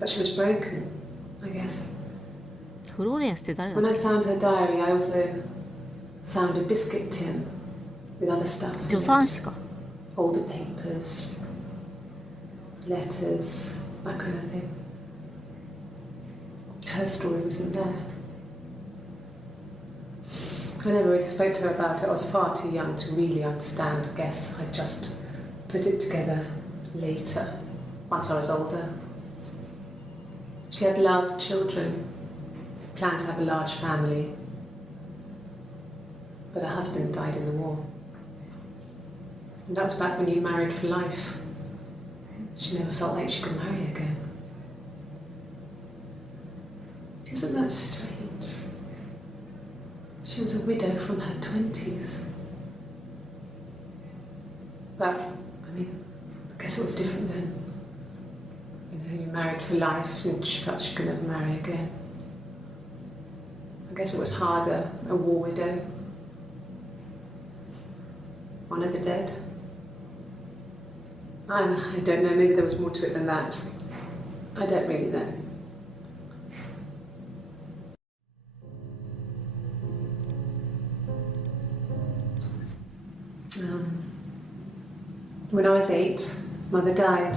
But she was broken, I guess. フローレンスって誰だ When I found her diary, I also found a biscuit tin with other stuff in 助産 it. 師か。 Older papers, letters, that kind of thing. Her story wasn't there. I never really spoke to her about it. I was far too young to really understand. I guess I just put it together later, once I was older. She had loved children, planned to have a large family, but her husband died in the war. And that was back when you married for life. She never felt like she could marry again. Isn't that strange? She was a widow from her 20s. But, I mean, I guess it was different then. You know, you married for life and she felt she could never marry again. I guess it was harder, a war widow. Honour the dead. I don't know, maybe there was more to it than that. I don't really know. When I was 8, Mother died.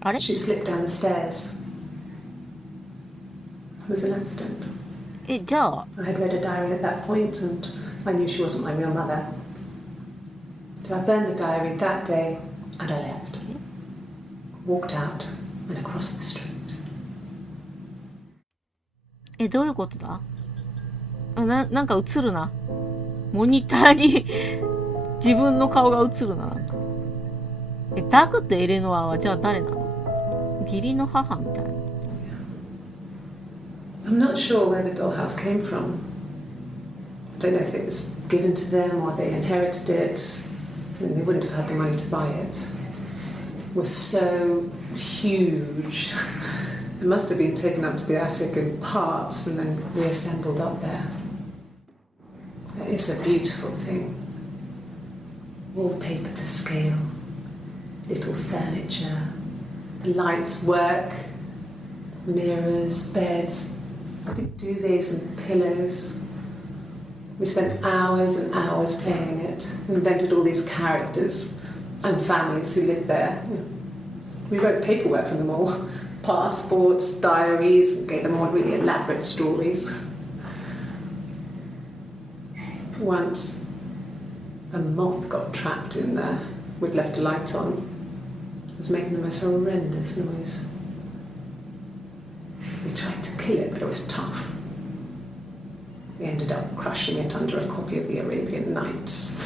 あれ She slipped down the stairs. It was an accident. じゃあ I had read a diary at that point and I knew she wasn't my real mother. So I burned the diary that day and I left. Walked out and across the street. どういうことだ？なんか映るな。モニターに自分の顔が映るな。なんかダグとエレノアはじゃあ誰なの？義理の母みたいな。I'm not sure where the dollhouse came from. I don't know if it was given to them or they inherited it. I mean, they wouldn't have had the money to buy it. It was so huge. It must have been taken up to the attic in parts and then reassembled up there. It's a beautiful thing. Wallpaper to scale, little furniture, the lights work, mirrors, beds, big duvets and pillows. We spent hours and hours playing in it, invented all these characters and families who lived there. We wrote paperwork for them all, passports, diaries, gave them all really elaborate stories. Once, a moth got trapped in there. We'd left a light on. It was making the most horrendous noise. We tried to kill it, but it was tough. We ended up crushing it under a copy of the Arabian Nights.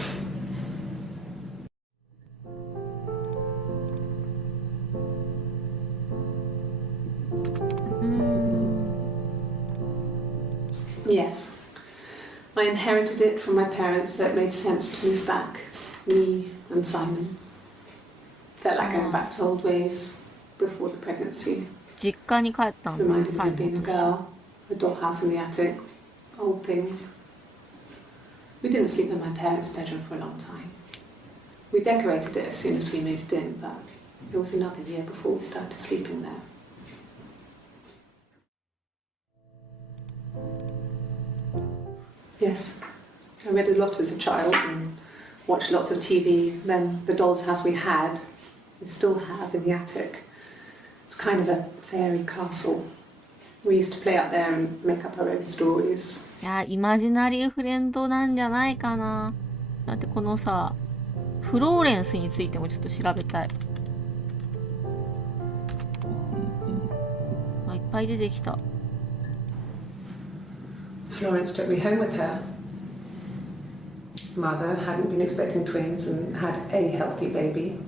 Yes. I inherited it from my parents, so it made sense to move back. Me and Simon. Felt like going back to old ways before the pregnancy. 実家に帰ったんだ。 Reminded me of being a girl, a dollhouse in the attic, old things. We didn't sleep in my parents' bedroom for a long time. We decorated it as soon as we moved in, but it was another year before we started sleeping there. Yes, I read a lot as a child and watched lots of TV. Then the doll's house we had, we still have in the attic. It's kind of a fairy castle. We used to play up there and make up our own stories. いや、イマジナリーフレンドなんじゃないかな。だってこのさ、フローレンスについてもちょっと調べたい。あ、いっぱい出てきた。Florence took me home with her. Mother hadn't been expecting twins and had a healthy baby.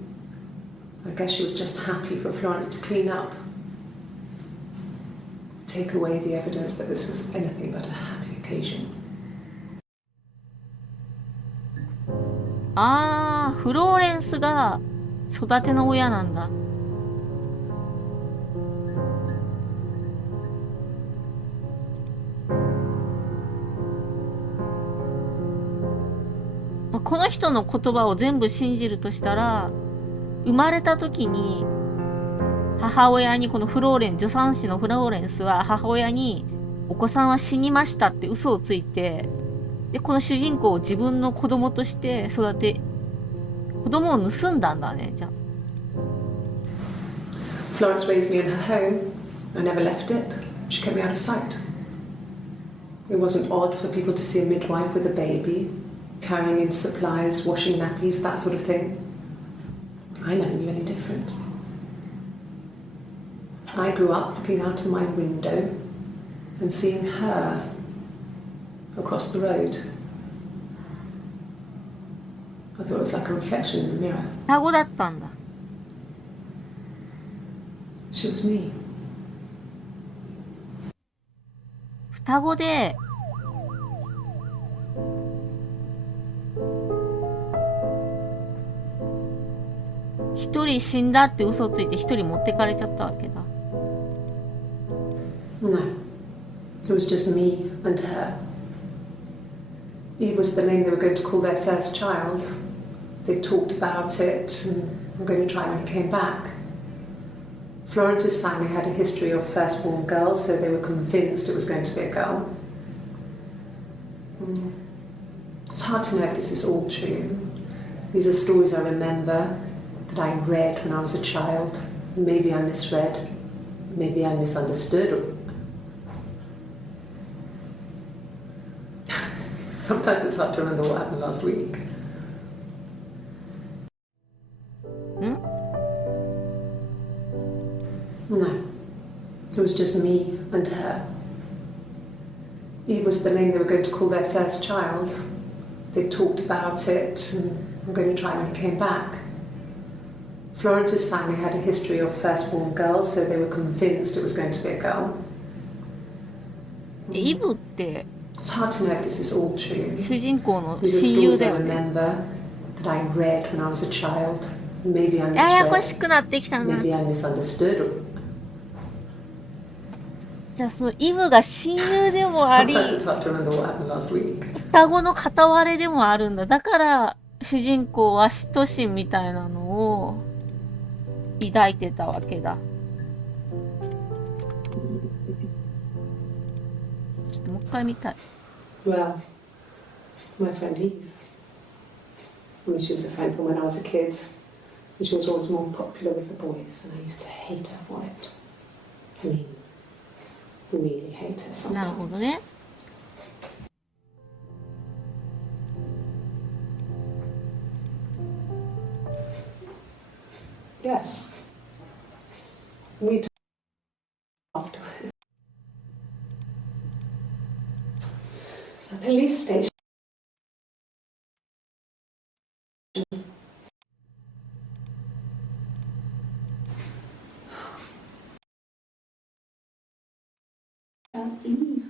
I guess she was just happy for Florence to clean up. Take away the evidence that this was anything but a happy occasion. あー、フローレンスが育ての親なんだ。この人の言葉を全部信じるとしたら、生まれた時に母親にこのフローレン、助産師のフローレンスは母親にお子さんは死にましたって嘘をついて、でこの主人公を自分の子供として育て、子供を盗んだんだね。じゃあ Florence raised me in her home. I never left it. She kept me out of sight. It wasn't odd for people to see a midwife with a baby, carrying in supplies, washing nappies, that sort of thing. I never knew any different. I grew up looking out of my window and seeing her across the road. I thought it was like a reflection in the mirror. 双子だったんだ。She was me. 双子で一人死んだって嘘をついて一人持ってかれちゃったわけだ。No, it was just me and her. Eve was the name they were going to call their first child. They talked about it and were going to try when he came back. Florence's family had a history of firstborn girls, so they were convinced it was going to be a girl. It's hard to know if this is all true. These are stories I remember that I read when I was a child. Maybe I misread, maybe I misunderstood. Sometimes it's hard to remember what happened last week. No, it was just me and her. It was the name they were going to call their first child. They talked about it and were going to try when he came back. Florence's family had a history of firstborn girls, so they were convinced it was going to be a girl. イブって It's hard to know if this is all true. 主人公の These are 親友 stories だ I よね。 remember that I read when I was a child. Maybe I ややこし misread, くなってきたな。 maybe I misunderstood. じゃあそのイブが親友でもあり、 Sometimes it's hard to remember what happened last week. 双子の片割れでもあるんだ。だから主人公は嫉妬心みたいなのを抱いてたわけだ。ちょっともう一回見たい。 Well, my friend Eve. I mean, she was a friend from when I was a kid. And she was always more popular with the boys, and I used to hate her for it. I mean, really hate her なるほ sometimes. どね。Yes. We talked afterwards. A police station. Eve.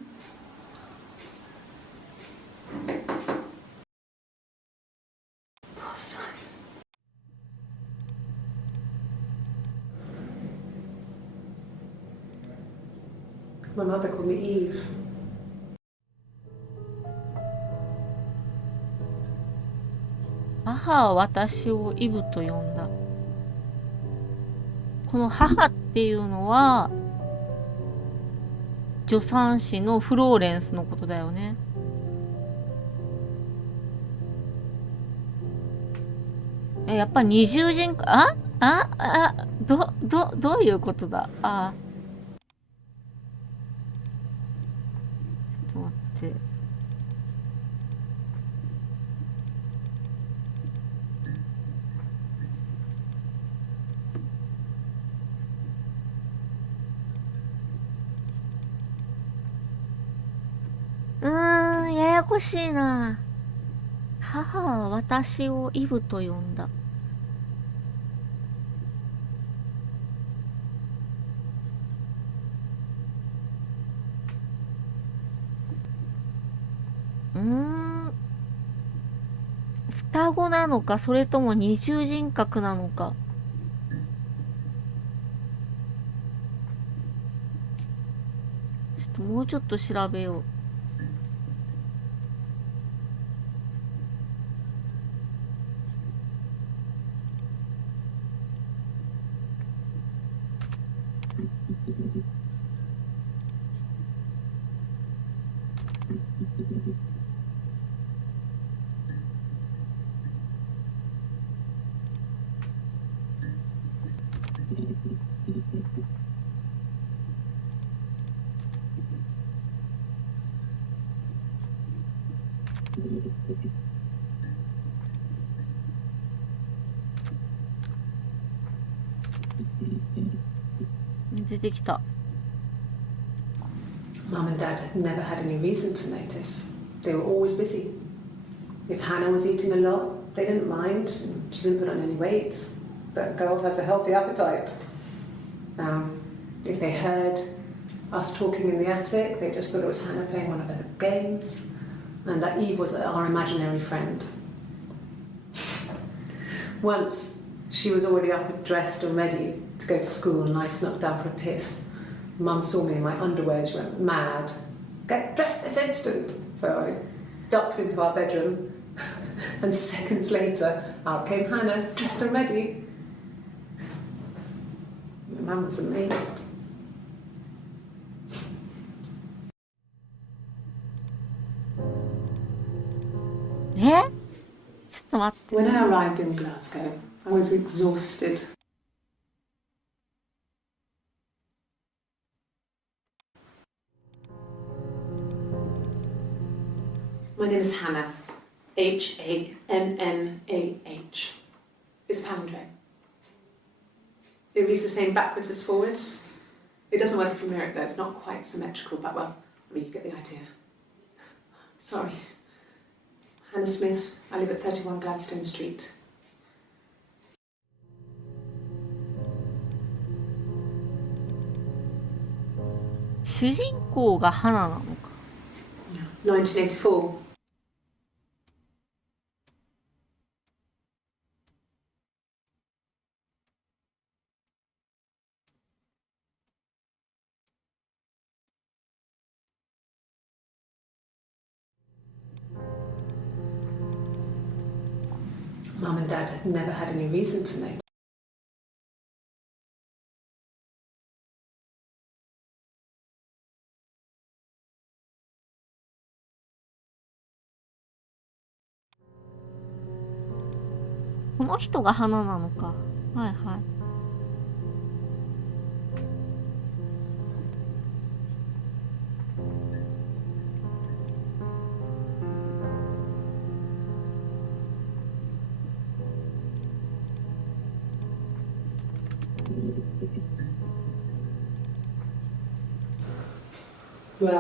Poor son. My mother called me Eve. 母は私をイブと呼んだ。この母っていうのは助産師のフローレンスのことだよね。やっぱ二重人格、どういうことだ。ちょっと待って。ややこしいな。母は私をイブと呼んだ。双子なのか、それとも二重人格なのか。ちょっともうちょっと調べよう。出てきた。 Mum and Dad had never had any reason to notice. They were always busy. If Hannah was eating a lot, they didn't mind. She didn't put on any weight. That girl has a healthy appetite. If they heard us talking in the attic, they just thought it was Hannah playing one of her games, and that Eve was our imaginary friend. Once, she was already up and dressed and ready to go to school, and I snuck down for a piss. Mum saw me in my underwear, she went mad. Get dressed this instant! So I ducked into our bedroom, and seconds later, out came Hannah, dressed and ready. Mum was amazed. ちょっと待って。When I arrived in Glasgow, I was exhausted. My name is Hannah. Hannah. It's palindrome. It reads the same backwards as forwards. It doesn't work if you mirror it though, it's not quite symmetrical, but well, I mean, you get the idea. Sorry. Hannah Smith, I live at 31 Gladstone Street. 主人公が花なのか。1984. Mum and Dad had never had any reason to know. .この人が花なのか。はいはい。Well,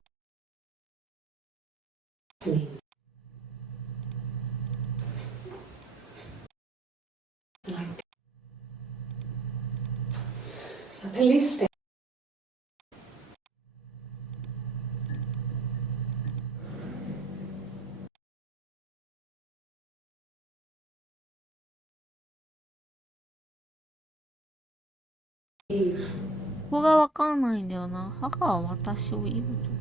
like a police station. Eve. ここがわかんないんだよな。母は私をイブと。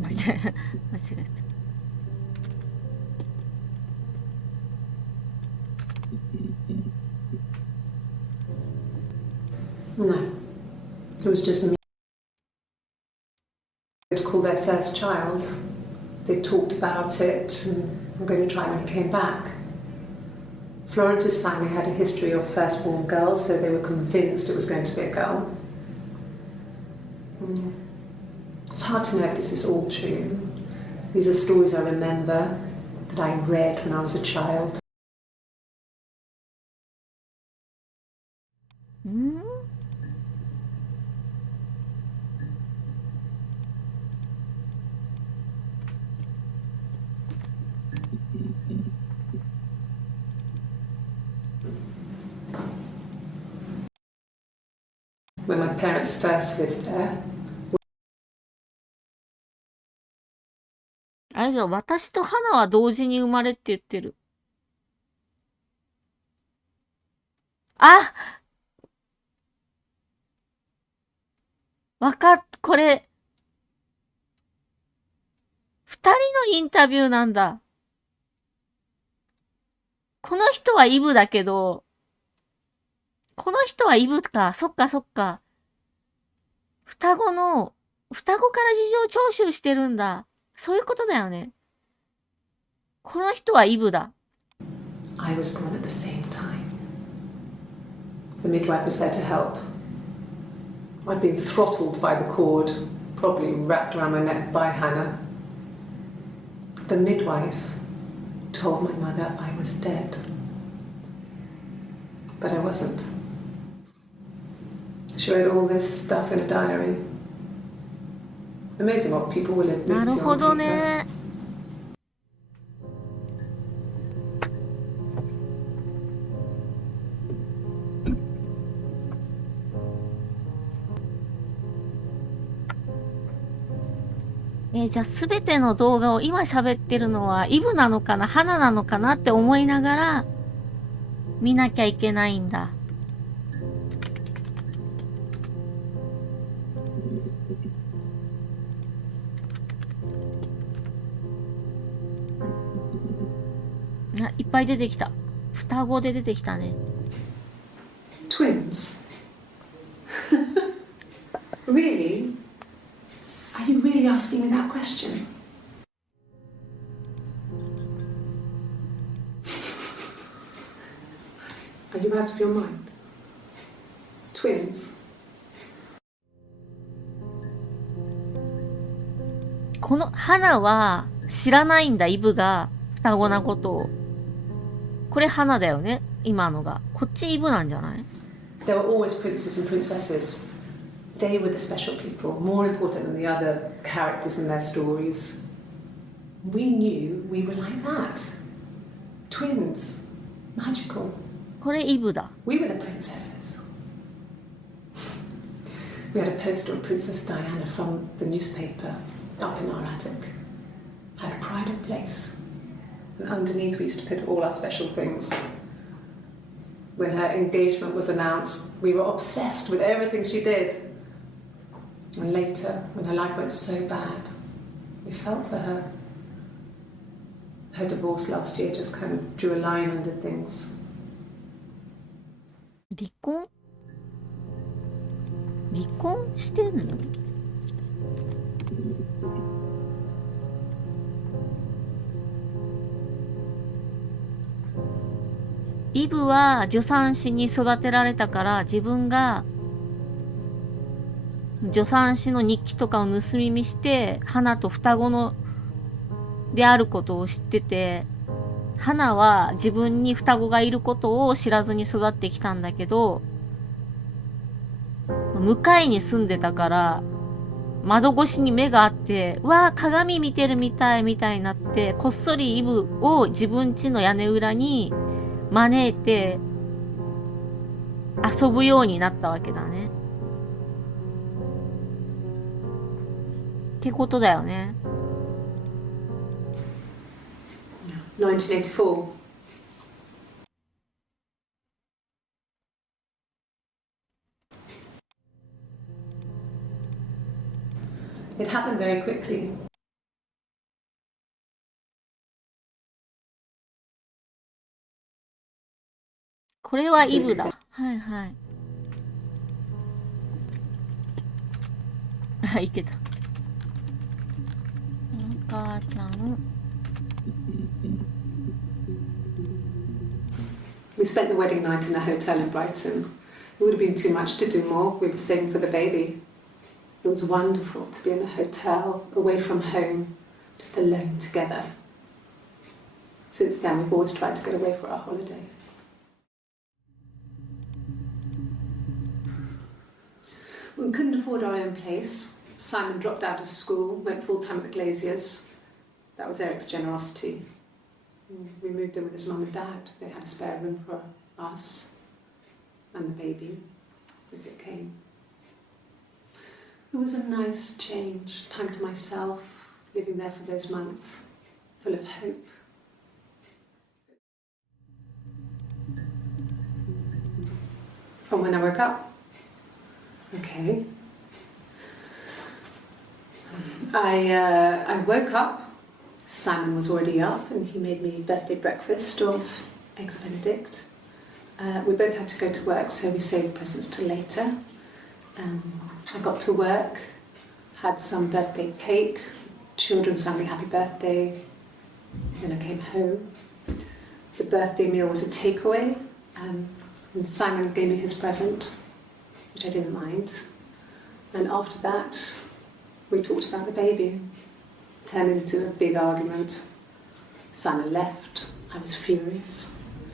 間違えた。No, it was just me. To call their first child. They talked about it and I'm going to try when he came back. Florence's family had a history of firstborn girls, so they were convinced it was going to be a girl. It's hard to know if this is all true. These are stories I remember that I read when I was a child. When my parents first lived there. あれじゃ、私と花は同時に生まれって言ってる。あ、これ、二人のインタビューなんだ。この人はイブだけど、この人はイブか。そっかそっか。双子から事情聴取してるんだ。そういうことだよね。この人はイブだ。I was born at the same time. The midwife was there to help. I'd been throttled by the cord, probably wrapped around my neck by Hannah. The midwife told my mother I was dead. But I wasn't. She wrote all this stuff in a diary. Amazing what people will admit to. なるほどね。じゃあすべての動画を今喋ってるのはイブなのかな花なのかなって思いながら見なきゃいけないんだ。ら、いっぱい出てきた。双子で出てきたね。Twins? Really? Are you really asking me that question? Are you out of your mind? Twins? この花は知らないんだ、イブが双子なことを。これ花だよね、今のが。こっちイブなんじゃない？ There were always princes and princesses. They were the special people, more important than the other characters in their stories. We knew we were like that. Twins. Magical. これイブだ。We were the princesses. We had a poster of Princess Diana from the newspaper up in our attic. Had a pride of place. And underneath we used to put all our special things. When her engagement was announced, we were obsessed with everything she did. And later, when her life went so bad, we felt for her. Her divorce last year just kind of drew a line under things. 離婚？離婚してんの？イブは助産師に育てられたから自分が助産師の日記とかを盗み見して花と双子のであることを知ってて、花は自分に双子がいることを知らずに育ってきたんだけど、向かいに住んでたから窓越しに目があって、うわー鏡見てるみたいになって、こっそりイブを自分家の屋根裏に招いて遊ぶようになったわけだね。ってことだよね。1984. It happened very quickly. これはイブだ。はいはい。あ、いけた。お母ちゃん。We spent the wedding night in a hotel in Brighton. It would have been too much to do more. We were saving for the baby. It was wonderful to be in a hotel, away from home, just alone together. Since then, we've always tried to get away for our holiday. We couldn't afford our own place. Simon dropped out of school, went full-time at the Glaziers. That was Eric's generosity. We moved in with his mum and dad. They had a spare room for us and the baby, if it came. It was a nice change, time to myself, living there for those months, full of hope. From when I woke up. Okay. I woke up. Simon was already up and he made me birthday breakfast of eggs Benedict. We both had to go to work, so we saved presents till later. I got to work, had some birthday cake, children sang me happy birthday. Then I came home. The birthday meal was a takeaway, and Simon gave me his present, which I didn't mind. And after that, we talked about the baby. Turned into a big argument. Simon left. I was furious.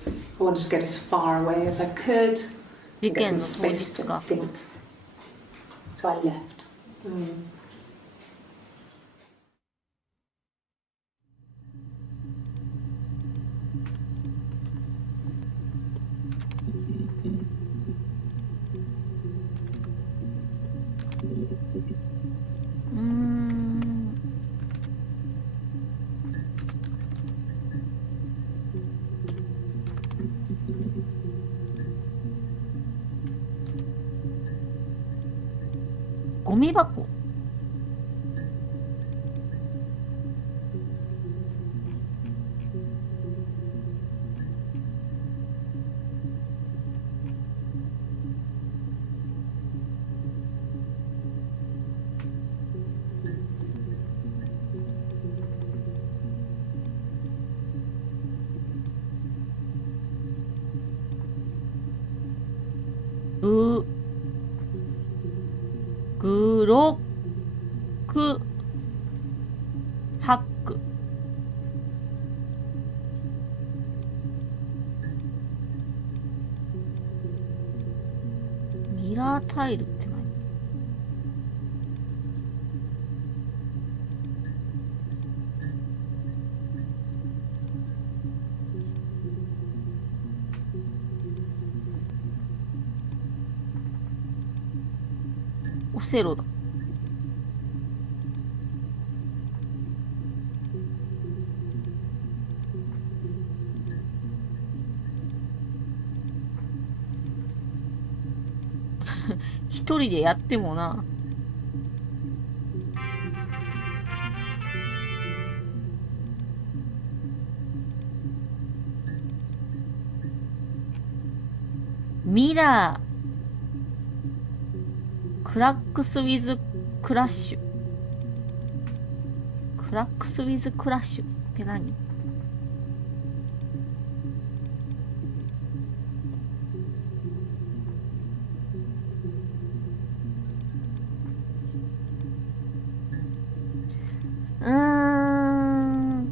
I wanted to get as far away as I could, get some space to think. So I left.「ゴミ箱」ロックハック。ミラータイルって何？オセロだ。一人でやってもな。ミラー。クラックスウィズクラッシュ。クラックスウィズクラッシュって何？うーん。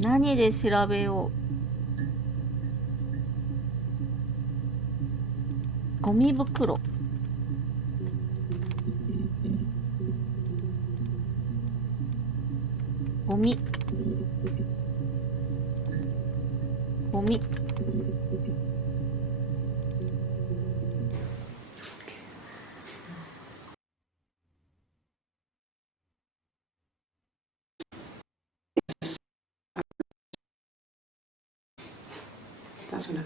何で調べよう。ゴミ袋。ゴミ。ゴミ。That's when I.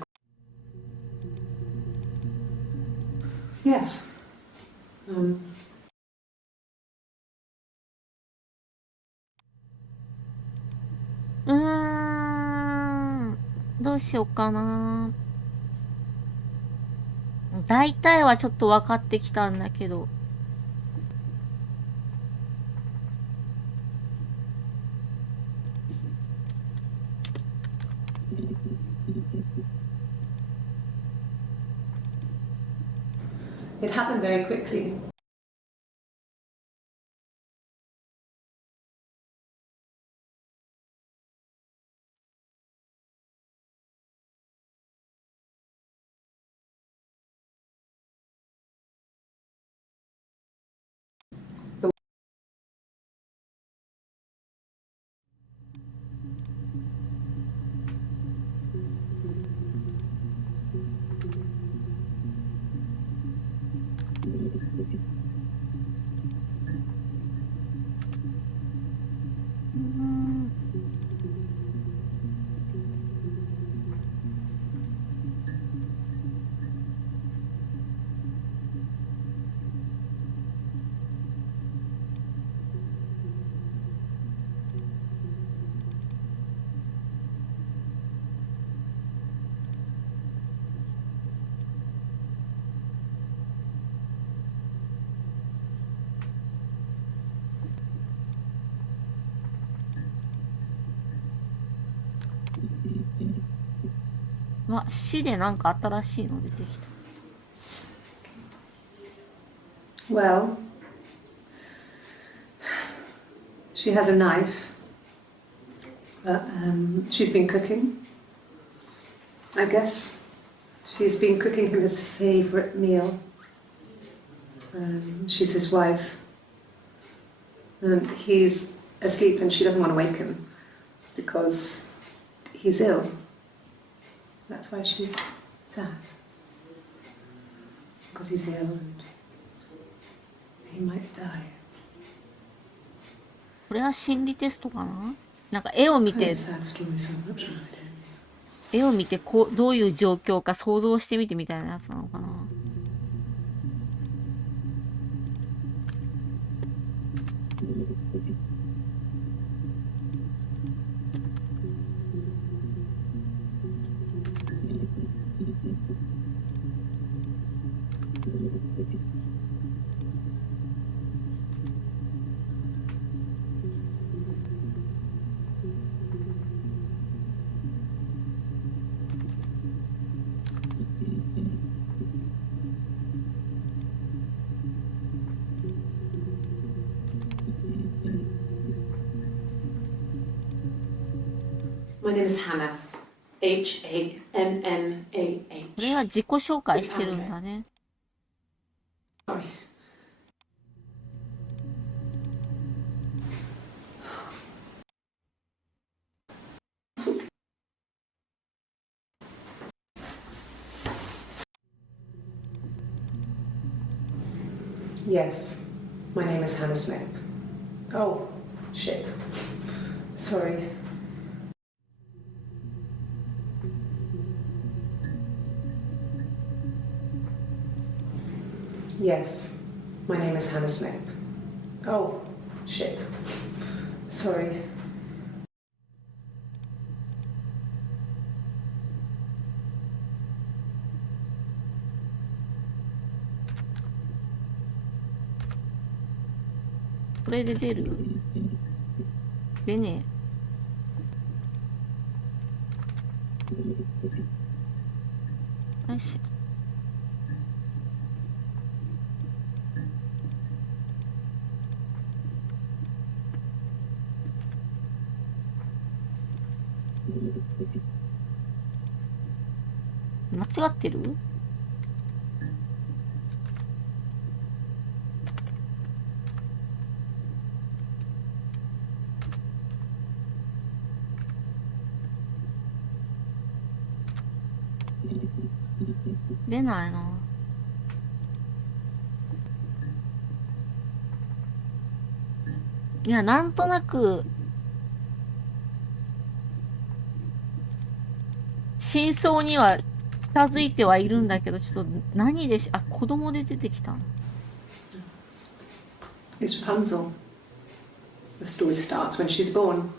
Yes. どうしようかな。大体はちょっと分かってきたんだけど。It happened very quickly.死でなんか新しいの出てきた。Well, she has a knife. She's been cooking. I guess she's been cooking him his favourite meal. She's his wife. And he's asleep and she doesn't want to wake him because he's ill. That's why she's sad. Because he's ill and he might die. これは心理テストかな。なんか絵を見て、絵を見てどういう状況か想像してみてみたいなやつなのかな。My name is Hannah. H-A-N-N-A-H. これは自己紹介してるんだね。Sorry. Yes, my name is Hannah Smith. Oh, shit. Sorry. Yes, my name is Hannah Smith. Oh, shit. Sorry. .これで出る？出ねえ。よし。間違ってる？出ないな。いや、なんとなく真相には近づいてはいるんだけど、ちょっと何であ、子供で出てきたの。It's Rapunzel. The story starts when she's born.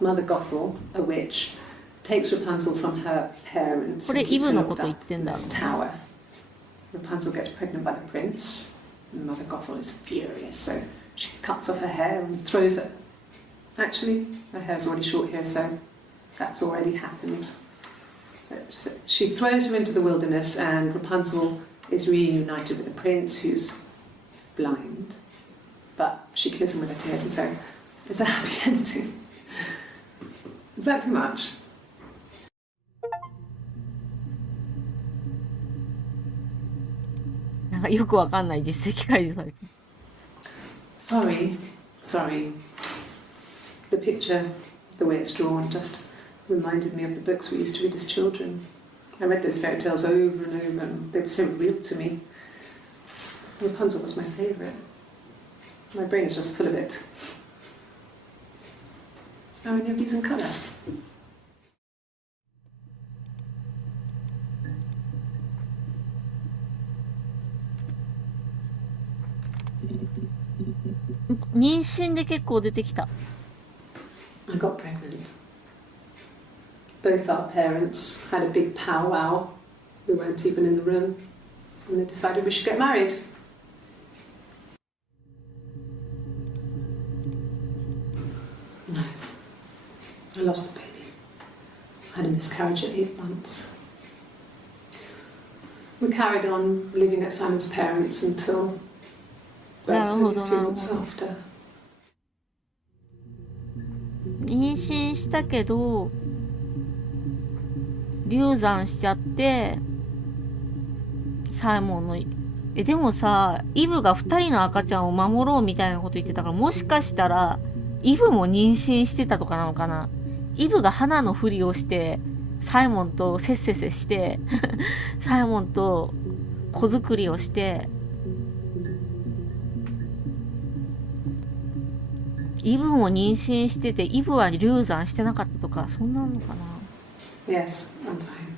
Mother Gothel, a witch, takes Rapunzel from her parents これ and イ keeps ブ her のこ locked と言っ up てん in だろ this う。tower. Rapunzel gets pregnant by the prince, and Mother Gothel is furious, so she cuts off her hair and throws it. Actually, her hair's already short here, so that's already happened. So she throws her into the wilderness, and Rapunzel is reunited with the prince, who's blind, but she kills him with her tears, and so it's a happy ending. Is that too much? なんかよくわかんない実績解除されて。Sorry. The picture, the way it's drawn, just reminded me of the books we used to read as children. I read those fairy tales over and over, and they were so real to me. Rapunzel was my favourite. My brain is just full of it. Are any of these in colour? 妊娠で結構出てきた。I got pregnant. Both our parents had a big powwow. We weren't even in the room, and they decided we should get married. No, I lost the baby. I had a miscarriage at 8 months. We carried on living at Simon's parents until only a few months after. 妊娠したけど流産しちゃってサイモンのでもさイブが2人の赤ちゃんを守ろうみたいなこと言ってたからもしかしたらイブも妊娠してたとかなのかな。イブが花のふりをしてサイモンとせっせせしてサイモンと子作りをしてイブも妊娠しててイブは流産してなかったとかそんなのかな。 Yes, I'm fine.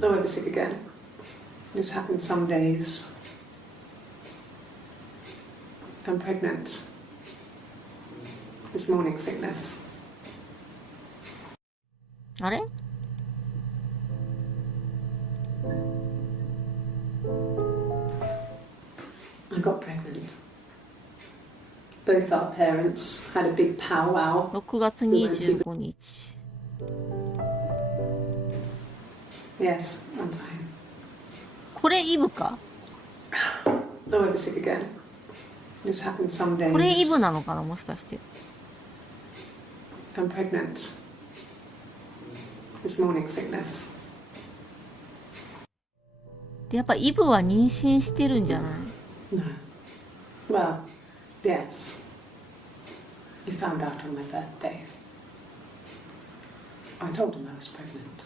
I won't be sick again. This happened some days. I'm pregnant. It's morning sickness. あれI got pregnant. Both our parents had a big powwow. 6月25日。Yes, I'm fine. これイブか I won't be sick again. This happened some days. これイブなのかなもしかして。I'm pregnant. This morning sickness. でやっぱイブは妊娠してるんじゃない？ No. Well, yes. You found out on my birthday. I told him I was pregnant.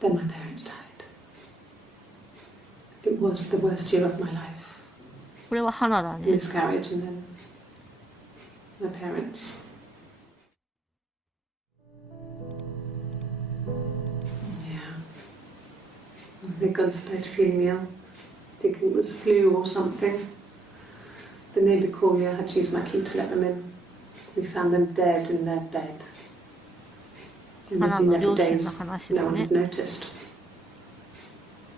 Then my parents died. It was the worst year of my life. これは花だね。 Miscarriage and then my parents. Yeah. They'd gone to bed feeling ill, thinking it was flu or something. The neighbour called me, I had to use my key to let them in. We found them dead in their bed. And they'd been there for days. No one had noticed.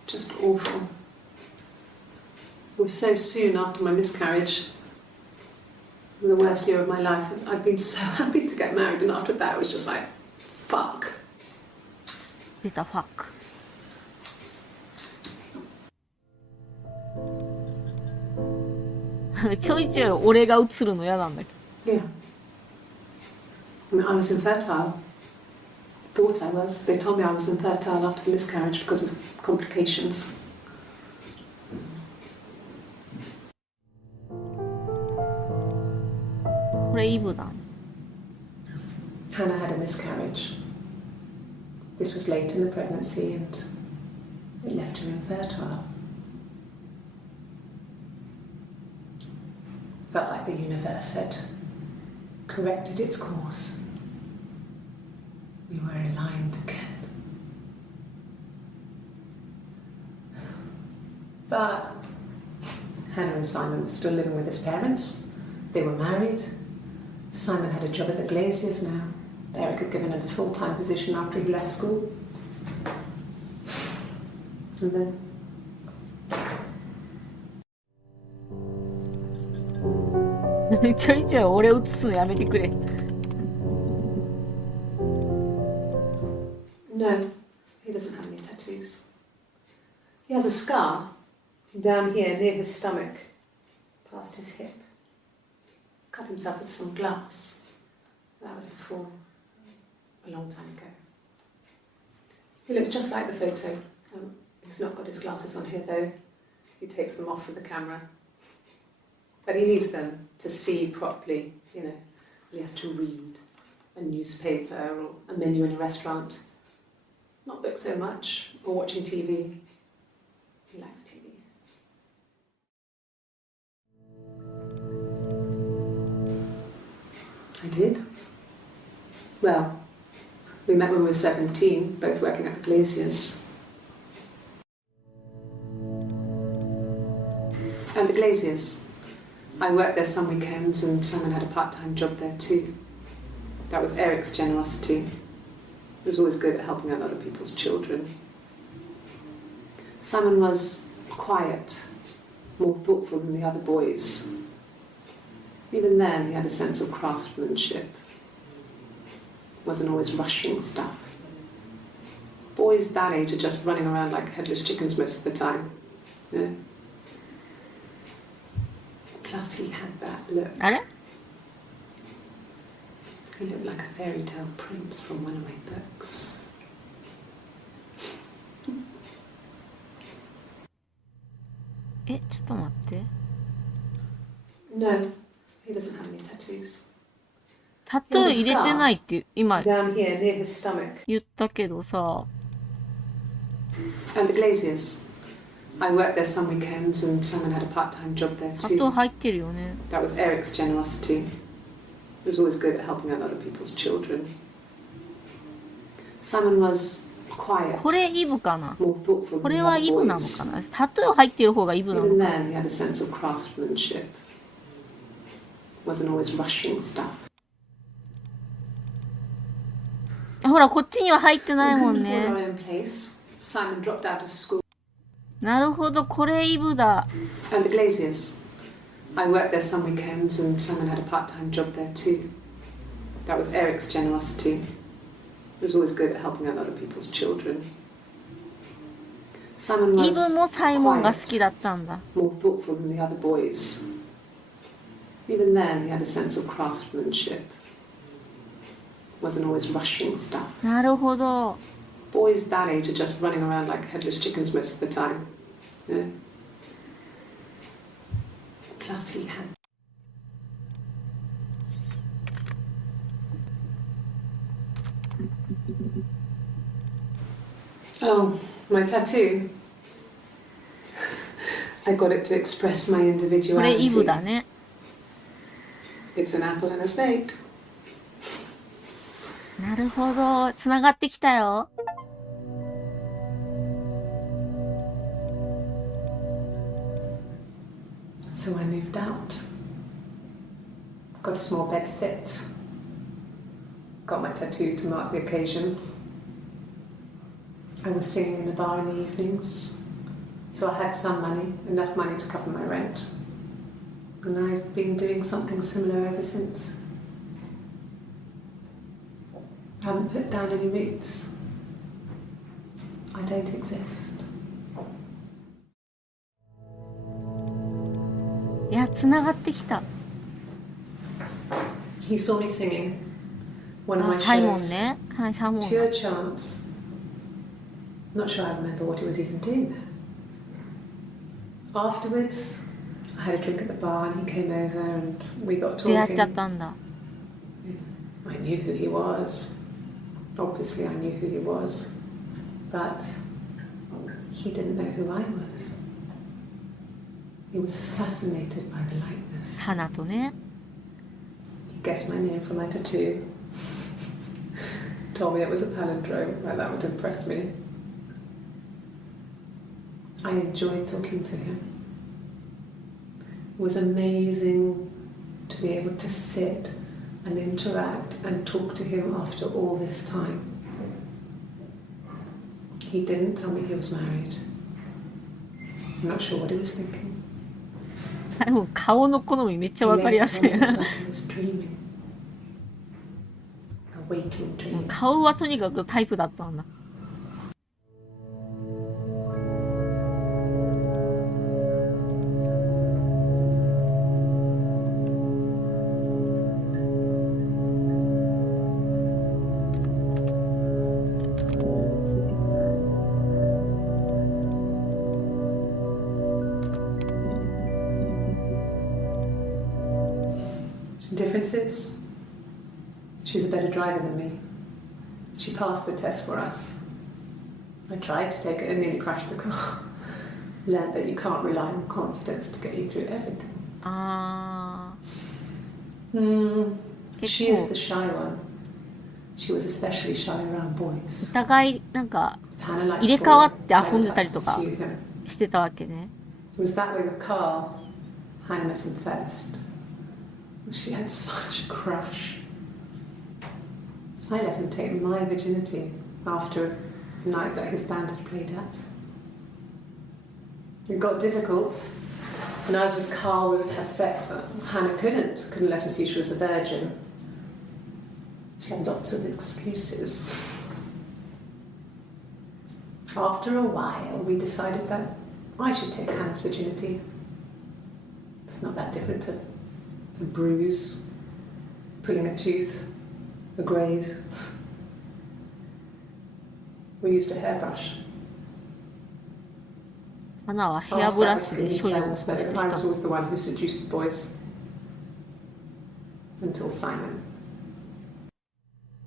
Just awful. It was so soon after my miscarriage. The worst year of my life. I'd been so happy to get married, and after that it was just like, fuck. 出たファック。ちょいちょい俺が映るの嫌なんだけど。Yeah. I mean, I was infertile. Thought I was. They told me I was infertile after the miscarriage because of complications. これイブだね。Hannah had a miscarriage. This was late in the pregnancy and it left her infertile. Felt like the universe had corrected its course. We were aligned again. But Hannah and Simon were still living with his parents. They were married. Simon had a job at the Glaziers now. Eric had given him a full-time position after he left school. And then...ちょいちょい俺映すのやめてくれ。No, he doesn't have any tattoos. He has a scar down here near his stomach, past his hip. Cut himself with some glass. That was before, a long time ago. He looks just like the photo. He's not got his glasses on here though. He takes them off for the camera. But he needs them to see properly, you know. He has to read a newspaper or a menu in a restaurant. Not books so much, or watching TV. He likes TV. I did. Well, we met when we were 17, both working at the Glaziers. And the Glaziers. I worked there some weekends and Simon had a part-time job there too. That was Eric's generosity. He was always good at helping out other people's children. Simon was quiet, more thoughtful than the other boys. Even then, he had a sense of craftsmanship. Wasn't always rushing stuff. Boys that age are just running around like headless chickens most of the time. You know? Plus, he had that look. あれ He looked like a fairy tale prince from one of my books. ちょっと待って。 No, he doesn't have any tattoos. タトゥー入れてないって今 Down here near his stomach. 言ったけどさ。 And the Glaziers. I worked there some weekends and Simon had a part-time job there タトゥー too. 入ってるよね。 That was Eric's generosity. He was always good at helping out other people's children. Simon was quiet, これイブかな。 more thoughtful こ than れ the は other イブなの boys. かな。タトゥー入ってる方がイブな Even のか then, he had a sense of craftsmanship. Wasn't always rushing stuff. な。ほら、こっちには入ってない We も couldn't ん afford ね。 our own place. Simon dropped out of school. なるほど、これイブだ。 And the Glaziers. I worked there some weekends, and Simon had a part-time job there too. That was Eric's generosity. He was always good at helping out other people's children. Simon イ was ブもサイモンが好 quiet, きだったんだ。 more thoughtful than the other boys. Even then, he had a sense of craftsmanship. Wasn't always rushing stuff. なるほど。 Boys that age are just running around like headless chickens most of the time. Yeah. Plus he had... Oh, my tattoo. I got it to express my これイブ individuality. だね。 It's an apple and a snake. なるほど。つながってきたよ。 So I moved out. Got a small bed sit. Got my tattoo to mark the occasion. I was singing in a bar in the evenings, so I had some money, enough money to cover my rent. And I've been doing something similar ever since. I haven't put down any roots. I don't exist. いや、つながってきた。 He saw me singing one of あ、 my サイモン shows. ね。はい、サイモン。 Pure chance. Not sure I remember what he was even doing there. Afterwards, I had a drink at the bar and he came over and we got 出会っ talking. ちゃったんだ。 I knew who he was. Obviously, I knew who he was. But he didn't know who I was. He was fascinated by the likeness. 花とね。 He guessed my name from my tattoo. Told me it was a palindrome, like that would impress me. I enjoyed talking to him. It was amazing to be able to sit and interact and talk to him after all this time. He didn't tell me he was married. I'm not sure what he was thinking. でも顔の好みめっちゃ He わかり later やす told い me it was like he was dreaming. A waking dream. 顔はとにかくタイプだったんだ。 Differences? She's a better driver than me. She passed the test for us. I tried to take it and nearly crashed the car. Learned that you can't rely on confidence to get you through everything. あ She is the shy one. She was especially shy around ー、 boys. お互いなんか Hannah liked 入れ替わって Paul. 遊んで Hannah たり tried と to か pursue him. してたわけね。 It was that way with Carl. Hannah met him first. She had such a crush. I let him take my virginity after a night that his band had played at. It got difficult. When I was with Carl, we would have sex, but Hannah couldn't let him see she was a virgin. She had lots of excuses. After a while, we decided that I should take Hannah's virginity. It's not that different to a bruise, pulling a tooth, a graze. We used a hairbrush. 花はヘア After ブ that, ラ we シで couldn't 処理を tell し that て I し was た。 always the one who seduced the boys. Until Simon.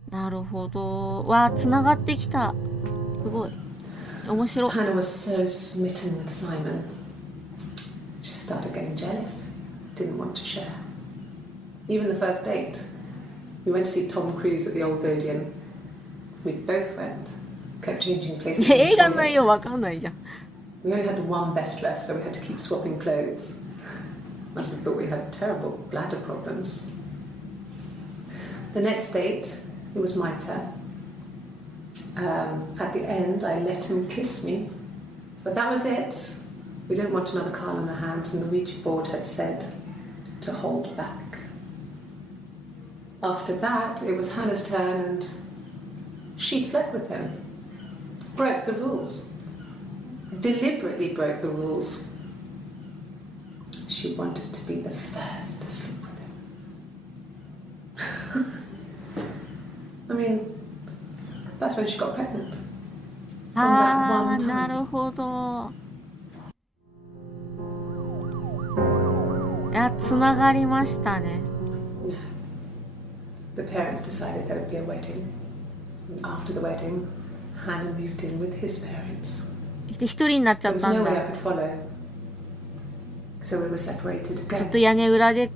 なるほど。わあ、つながってきた。すごい。面白い。 Hannah was so smitten with Simon. She started getting jealous. Didn't want to share. Even the first date. We went to see Tom Cruise at the Old Odeon. We both went. Kept changing places. 映画の内容わかんないじゃん。 We only had one best dress, so we had to keep swapping clothes. Must have thought we had terrible bladder problems. The next date, it was my turn. At the end, I let him kiss me. But that was it. We didn't want another Carl on our hands, and the Ouija board had said to hold back. After that, it was Hannah's turn, and she slept with him. Broke the rules. Deliberately broke the rules. She wanted to be the first to sleep with him. I mean, that's when she got pregnant. From that one time. なるほど。いや、つながりましたね。No. The parents decided there would be a wedding. And after the wedding, Hannah moved in with his parents. 一人になっちゃ There っ was たん no way だ。 I could follow. So we were separated ずっ again. と屋根裏で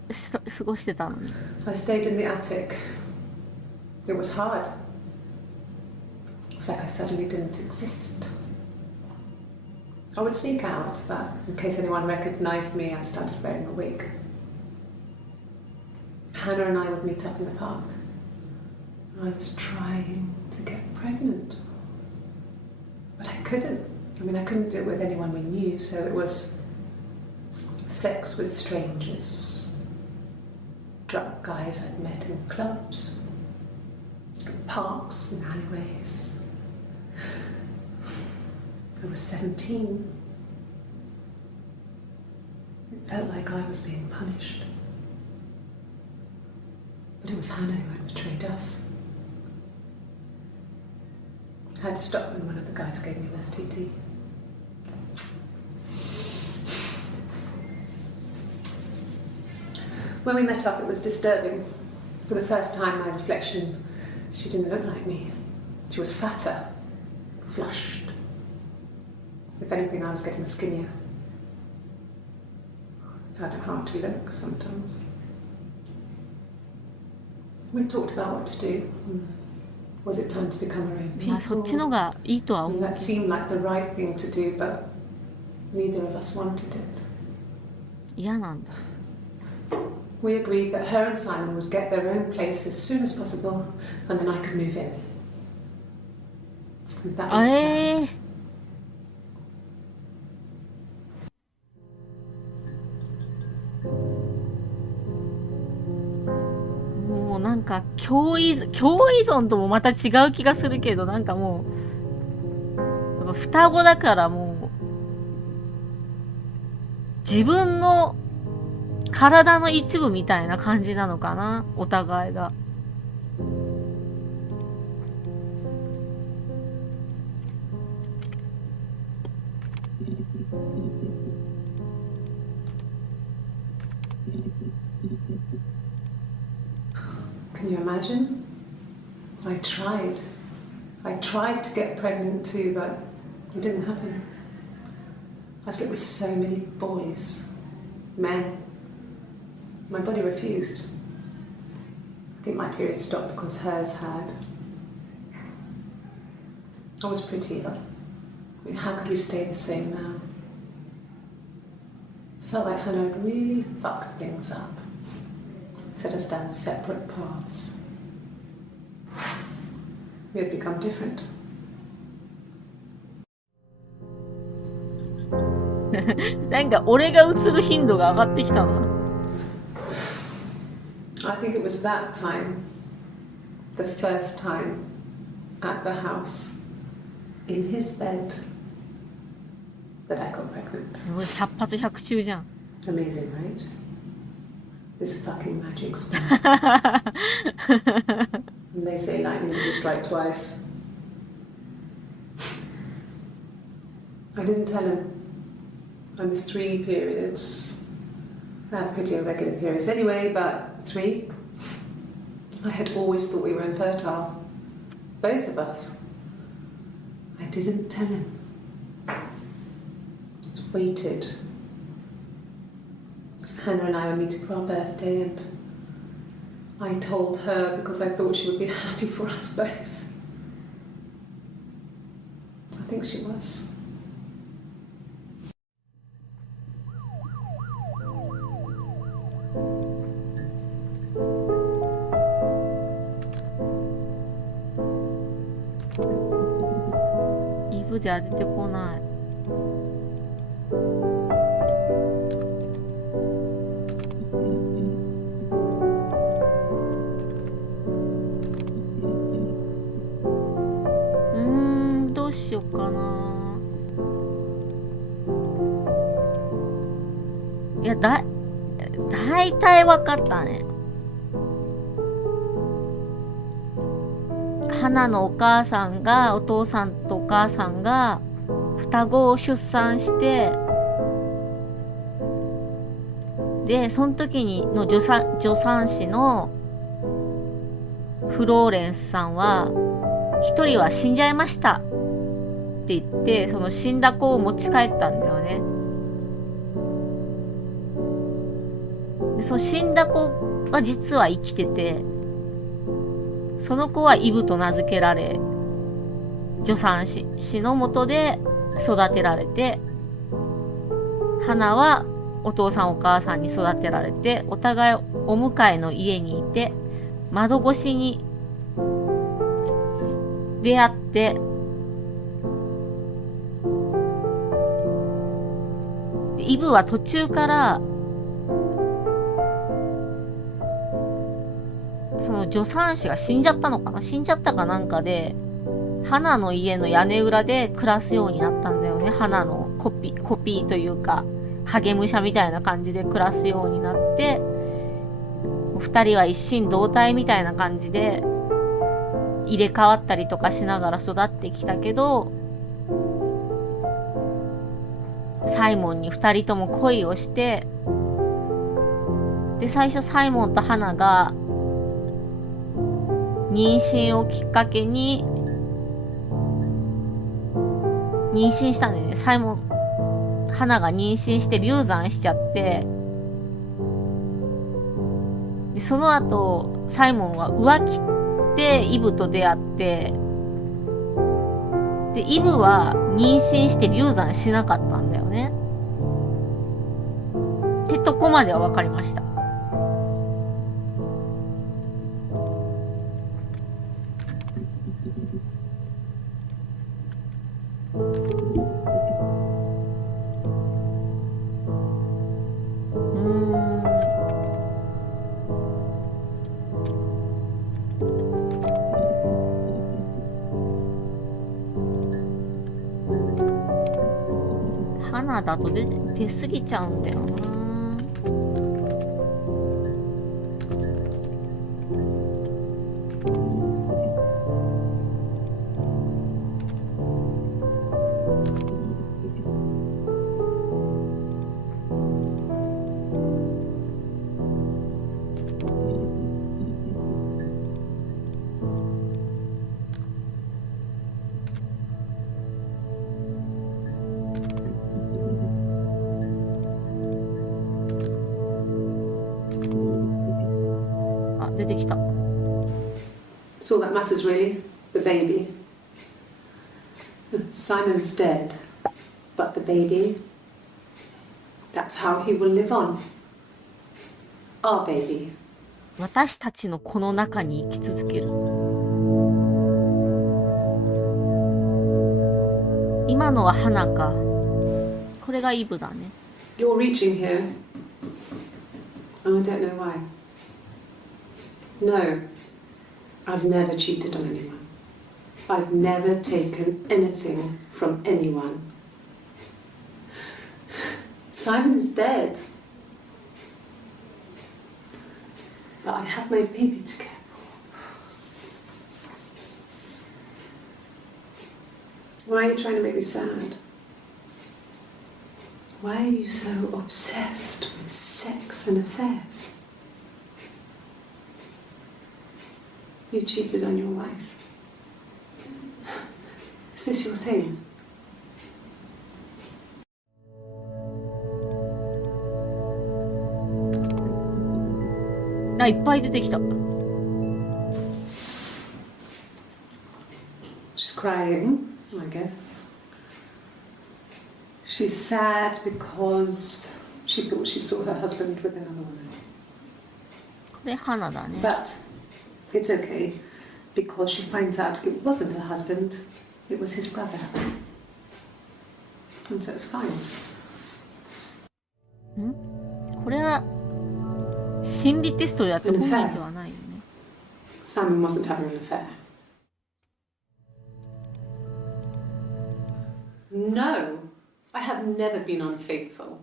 過ごしてたのに。I stayed in the attic. It was hard. It's like I suddenly didn't exist. I would sneak out, but in case anyone recognized me, I started wearing a wig. Hannah and I would meet up in the park. I was trying to get pregnant, but I couldn't. I mean, I couldn't do it with anyone we knew, so it was sex with strangers, drunk guys I'd met in clubs, parks and alleyways. I was 17. It felt like I was being punished. But it was Hannah who had betrayed us. I had to stop when one of the guys gave me an STD. When we met up, it was disturbing. For the first time, my reflection, she didn't look like me. She was fatter, flushed. If anything, I was getting skinnier. I found it hard to look sometimes. We talked about what to do. Was it time to become our own まあそっちの people? がいいとは And 思う。 that seemed like the right thing to do, but neither of us wanted it. 嫌なんだ。 We agreed that her and Simon would get their own place as soon as possible, and then I could move in. And that was the plan. もうなんか共依存ともまた違う気がするけど、なんかもうやっぱ双子だからもう自分の体の一部みたいな感じなのかな、お互いが。Can you imagine? I tried to get pregnant too, but it didn't happen. I slept with so many boys, men. My body refused. I think my period stopped because hers had. I was pretty ill. I mean, how could we stay the same now? Felt like Hannah had really fucked things up. Set us down separate paths. We had become different. なんか俺が映る頻度が上がってきたな。I think it was that time, the first time at the house, in his bed, that I got pregnant. すごい百発百中じゃん。 Amazing, right? This fucking magic spell. And they say lightning doesn't strike twice. I didn't tell him. I missed 3 periods. I had pretty irregular periods anyway, but 3. I had always thought we were infertile. Both of us. I didn't tell him. Just waited. Hannah and I were meeting for our birthday, and I told her because I thought she would be happy for us both. I think she was. Eve では出てこない。いや、大体わかったね。花のお母さんが、お父さんとお母さんが双子を出産して、でその時にの助産師のフローレンスさんは、一人は死んじゃいましたって言って、その死んだ子を持ち帰ったんだよね。でその死んだ子は実は生きてて、その子はイブと名付けられ、助産師のもとで育てられて、花はお父さんお母さんに育てられて、お互いお迎えの家にいて、窓越しに出会って、イブは途中からその助産師が死んじゃったのかな、死んじゃったかなんかで、花の家の屋根裏で暮らすようになったんだよね。花のコピーというか影武者みたいな感じで暮らすようになって、二人は一心同体みたいな感じで入れ替わったりとかしながら育ってきたけど、サイモンに二人とも恋をして、で最初サイモンと花が妊娠をきっかけに妊娠したんだよね。花が妊娠して流産しちゃって、でその後サイモンは浮気でイブと出会って、でイブは妊娠して流産しなかったんだよね。ってとこまでは分かりました。花だと出過ぎちゃうんだよな。出てきた。 It's all that matters really, the baby. Simon's dead, but the baby, that's how he will live on. Our baby. 私たちのこの中に生き続ける。今のは花か。これがイブだね。 You're reaching here. Oh, I don't know why. No, I've never cheated on anyone. I've never taken anything from anyone. Simon is dead. But I have my baby to care for. Why are you trying to make me sad? Why are you so obsessed with sex and affairs? You cheated on your wife. Is this your thing? あ、いっぱい出てきた。She's crying, I guess. She's sad because she thought she saw her husband with another woman. これ花だね。 But it's okay, because she finds out it wasn't her husband, it was his brother. And so it's fine. これは心理テストでやって本人ではないよね。 Simon wasn't having an affair. No, I have never been unfaithful.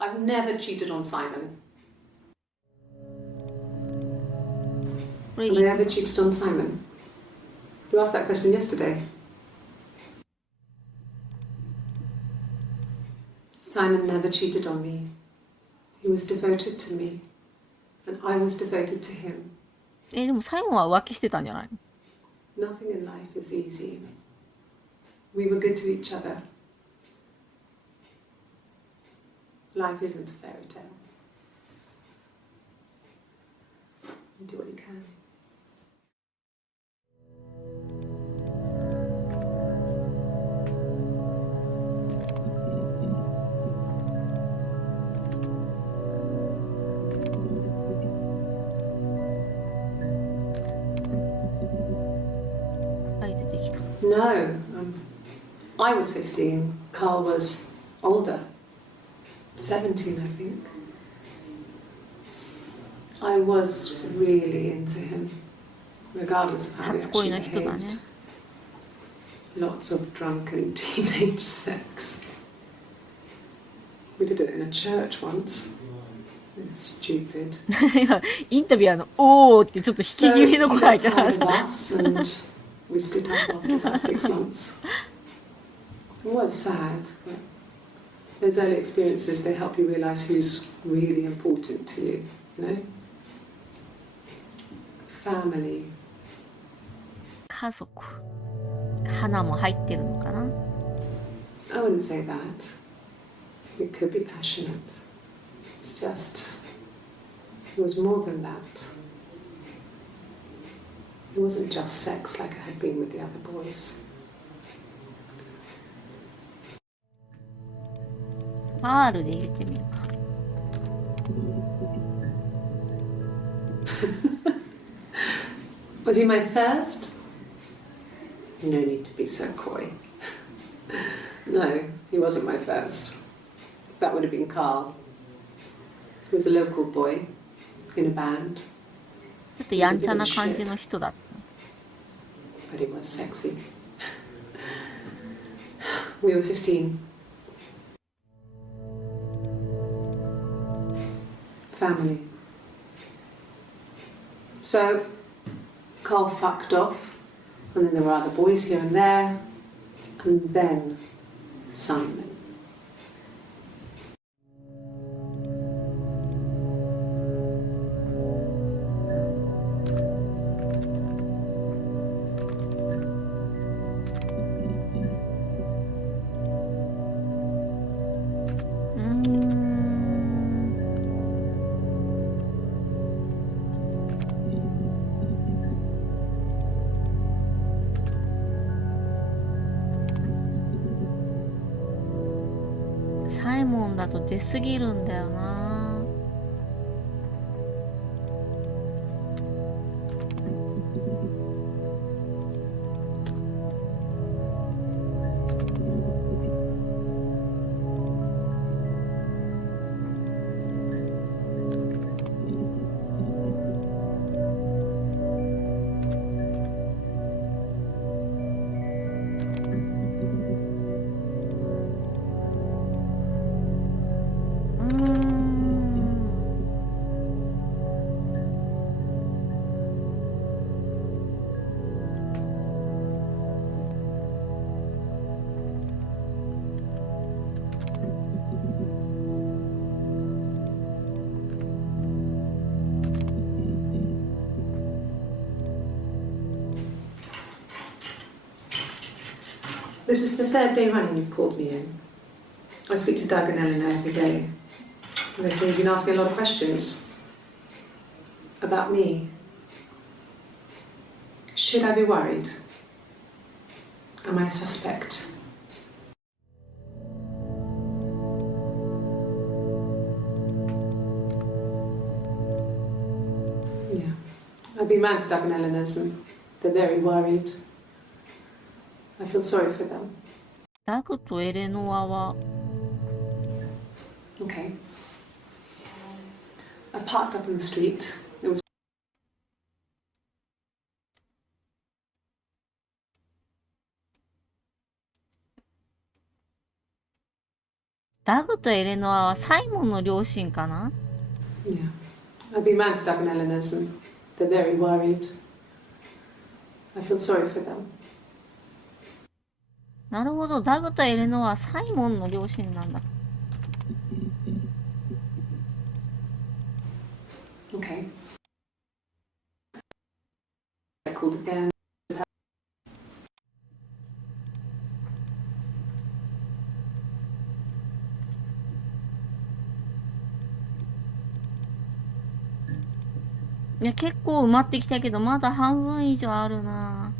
I've never cheated on Simon. Have I ever cheated on Simon? You asked that question yesterday. Simon never cheated on me. He was devoted to me, and I was devoted to him. でもサイモンは浮気してたんじゃないの？ Nothing in life is easy. We were good to each other. Life isn't a fairy tale. You do what you can. No, I was 15. Carl was older, 17, I think. I was really into him, regardless of how he actually behaved. Lots of drunken teenage sex. We did it in a church once. It's stupid. 今インタビュアーのおーってちょっと引き気味の声入ってました。We split up after about 6 months. It was sad, but those early experiences, they help you realise who's really important to you, you know? Family. 家族。花も入ってるのかな？ I wouldn't say that. It could be passionate. It's just, it was more than that. It wasn't just sex like I had been with the other boys. R で入れてみるか。Was he my first? No need to be so coy. No, he wasn't my first. That would have been Carl. He was a local boy in a band. ちょっとやんちゃな感じの人だった。But he was sexy. We were 15. Family. So, Carl fucked off, and then there were other boys here and there, and then Simon.サイモンだと出すぎるんだよな。This is the 3rd day running you've called me in. I speak to Doug and Eleanor every day. And they say you've been asking a lot of questions about me. Should I be worried? Am I a suspect? Yeah. I've been round to Doug and Eleanor's and they're very worried. I feel sorry for them. ダグとエレノアは Okay. I parked up in the street. It was ダグとエレノアはサイモンの両親かな？ Yeah. I've been round to Doug and Eleanor's and they're very worried. I feel sorry for them. なるほど、ダグとエレノアはサイモンの両親なんだ。Okay. I called again. いや、結構埋まってきたけど、まだ半分以上あるな。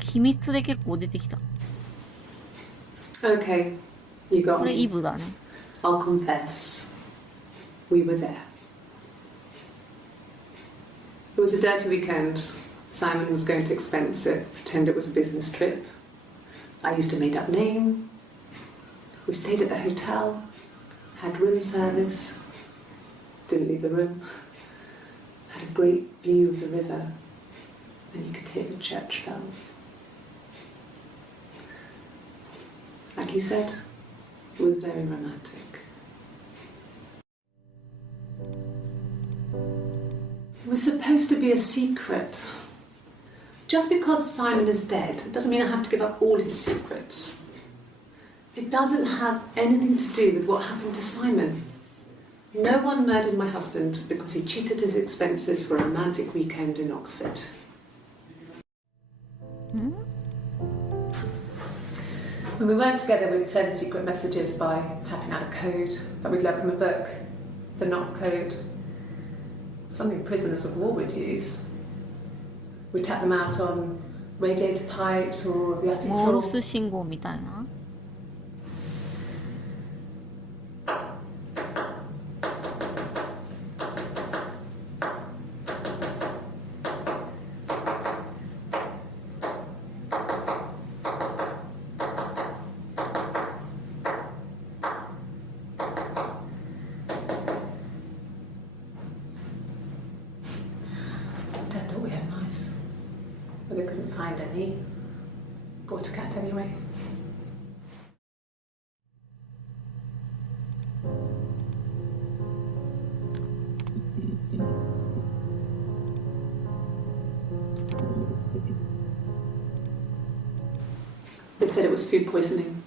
秘密で結構出てきた。 Okay, you got これ me. イブだね。 I'll confess. We were there. It was a dirty weekend. Simon was going to expense it, pretend it was a business trip. I used a made-up name. We stayed at the hotel, had room service, didn't leave the room, had a great view of the river, and you could hear the church bells. Like you said, it was very romantic. It was supposed to be a secret. Just because Simon is dead doesn't mean I have to give up all his secrets. It doesn't have anything to do with what happened to Simon. No one murdered my husband because he cheated his expenses for a romantic weekend in Oxford. When we weren't together, we'd send secret messages by tapping out a code that we'd learned from a book, the knock code. Something prisoners of war would use. We'd tap them out on radiator pipes or the attic モー floor. ルス信号みたいな。Dad thought we had mice, but they couldn't find any. Bought a cat anyway. They said it was food poisoning.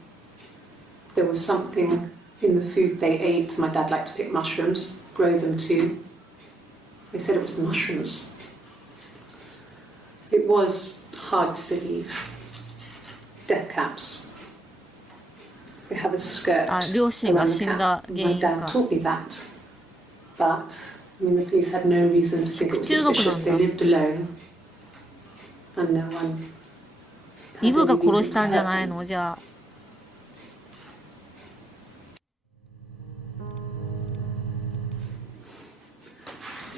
There was something in the food they ate. My dad liked to pick mushrooms, grow them too. They said it was the mushrooms. It was hard to believe. Death caps. They have a skirt あ、両親が around the 死んだ cap. 原 My 因 dad が。 taught me that. But, I mean, the police had no reason to think it was 食中毒なんだ。 suspicious. They lived alone. And no one イ had ブが any 殺 reason し to たんじゃ hurt ない them. の？じゃあ。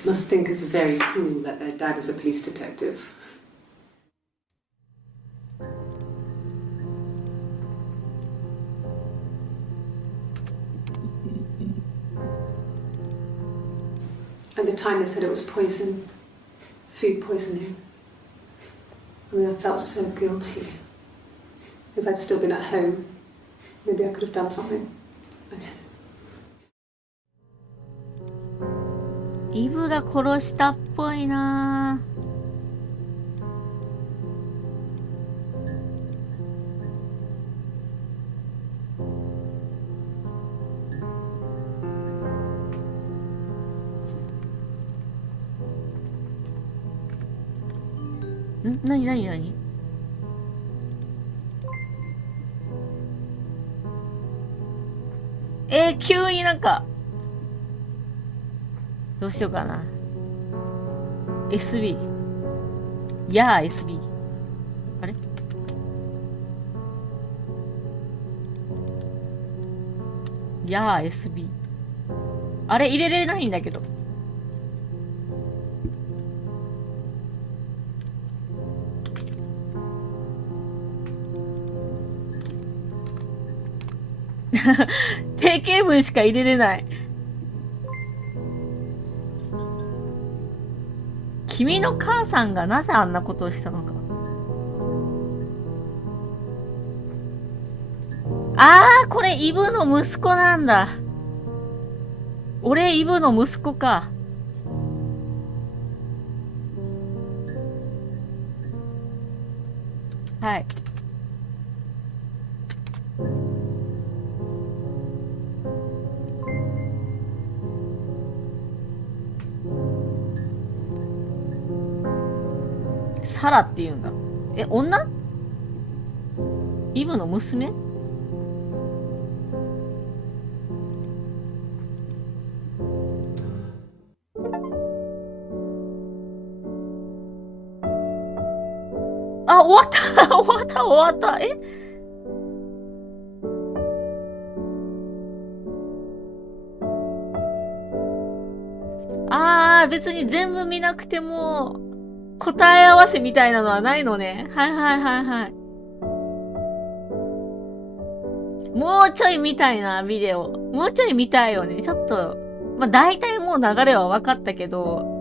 Must think it's very cool that their dad is a police detective. At the time they said it was poison, food poisoning. I mean, I felt so guilty. If I'd still been at home, maybe I could have done something. I didn't. イブが殺したっぽいな。なになになに？急になんかどうしようかな。SB やあ SB。あれやあ SB。あれ入れれないんだけど。定型文しか入れれない。君の母さんがなぜあんなことをしたのか。あー、これイブの息子なんだ。俺イブの息子か。はい。サラって言うんだ。え、女？イブの娘？あ、終わった終わった終わった。え、あー、別に全部見なくても答え合わせみたいなのはないのね。はいはいはいはい。もうちょい見たいな、ビデオ。もうちょい見たいよね。ちょっと、まあ、大体もう流れは分かったけど、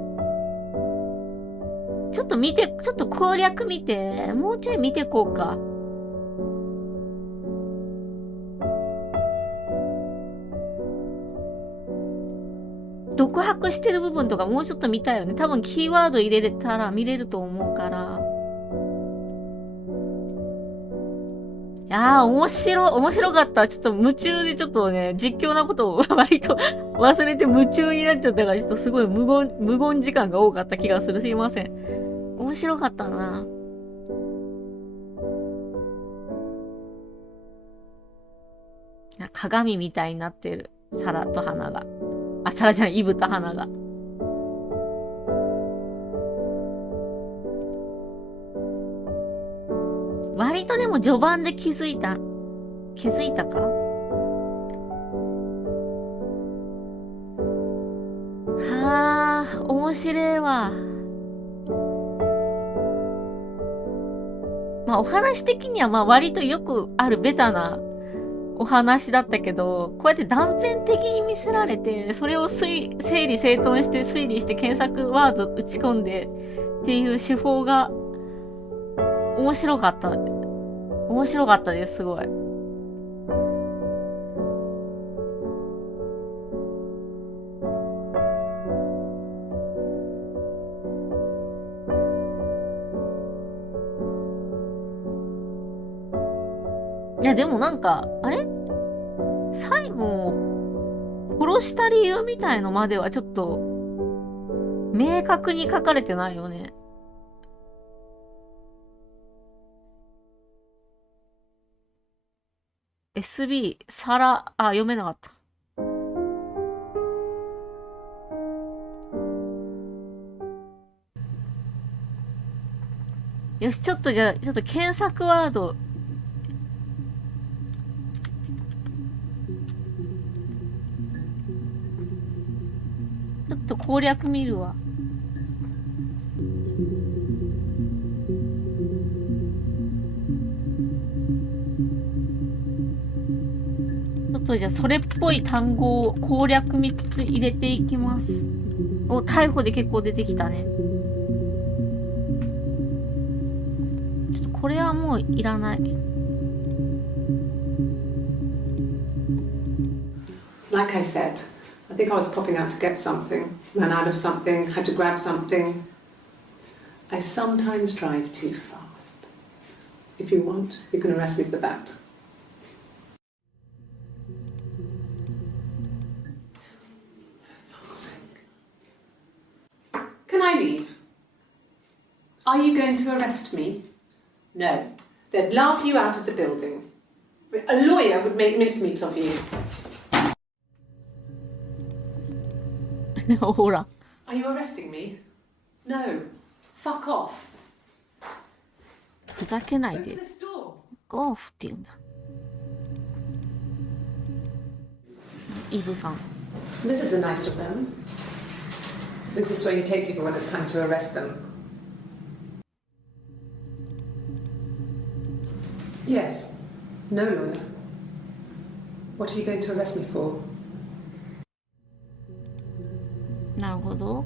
ちょっと見て、ちょっと攻略見て、もうちょい見てこうか。独白してる部分とかもうちょっと見たいよね。多分キーワード入れれたら見れると思うから。いやー、面白かった。ちょっと夢中でちょっとね、実況なことを割と忘れて夢中になっちゃったから、ちょっとすごい無言時間が多かった気がする。すいません。面白かったな。鏡みたいになってる。サラと花が。あ、サラじゃない、イブと花が。割とでも序盤で気づいたか？はあ、面白いわ。まあお話的にはまあ割とよくあるベタなお話だったけど、こうやって断片的に見せられて、それを整理整頓して推理して検索ワード打ち込んでっていう手法が面白かった。面白かったです、すごい。いや、でもなんか、あれサイモンを殺した理由みたいのまではちょっと、明確に書かれてないよね。SB、サラ、あ、読めなかった。よし、ちょっとじゃあ、ちょっと検索ワード、ちょっと攻略見るわ。ちょっとじゃあ、それっぽい単語を攻略見つつ入れていきます。お、逮捕で結構出てきたね。ちょっとこれはもういらない。Like I said, I think I was popping out to get something, ran out of something, had to grab something. I sometimes drive too fast. If you want, you can arrest me for that. For fuck's sake. Can I leave? Are you going to arrest me? No. They'd laugh you out of the building. A lawyer would make mincemeat of you. ほら。Are you arresting me? No. Fuck off. ふざけないで。 Open this door. ゴーフって言うんだ。イブさん。 This is a nice room. Is this where you take people when it's time to arrest them? Yes. No lawyer. What are you going to arrest me for? なるほど。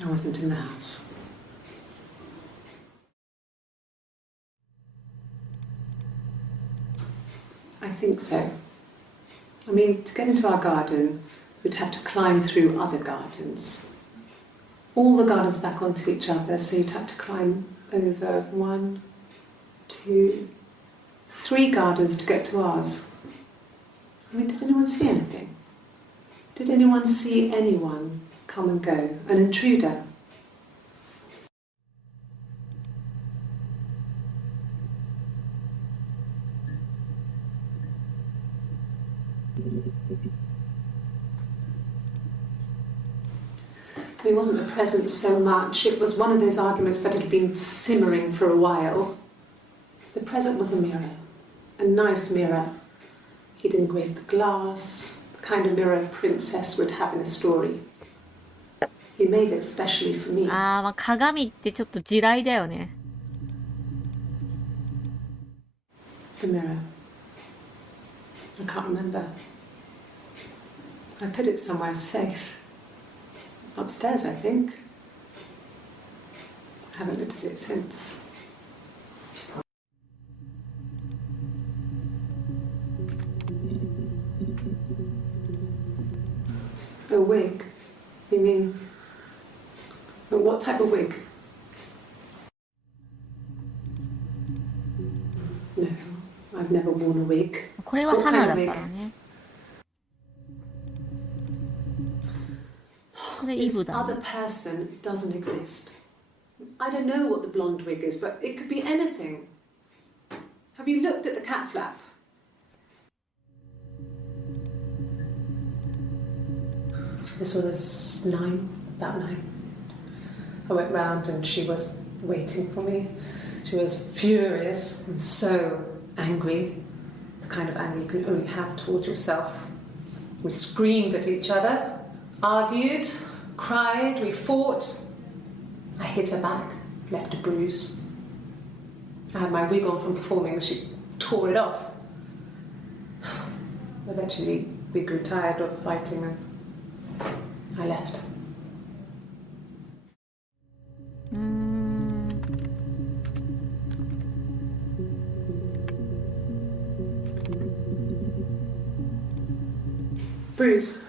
I wasn't in the house. I think so. I mean, to get into our garden, we'd have to climb through other gardens. All the gardens back onto each other, so you'd have to climb over 1, 2, 3 gardens to get to ours. I mean, did anyone see anything? Did anyone see anyone come and go? An intruder? It wasn't the present so much. It was one of those arguments that had been simmering for a while. The present was a mirror, a nice mirror. He'd engraved the glass, the kind of mirror a princess would have in a story. He made it especially for me. あー、まあ鏡ってちょっと地雷だよね。The mirror. I can't remember. I put it somewhere safe. Upstairs, I think. I haven't looked at it since. A wig? You mean... What type of wig? No, I've never worn a wig. これは花だからね。これイ This ブだ、 other ね。 person doesn't exist. I don't know what the blonde wig is, but it could be anything. Have you looked at the cat flap? This was about 9. I went round and she was waiting for me. She was furious and so angry, the kind of anger you can only have towards yourself. We screamed at each other, argued, cried, we fought. I hit her back, left a bruise. I had my wig on from performing, she tore it off. Eventually, we grew tired of fighting and I left. うーん。 Bruise?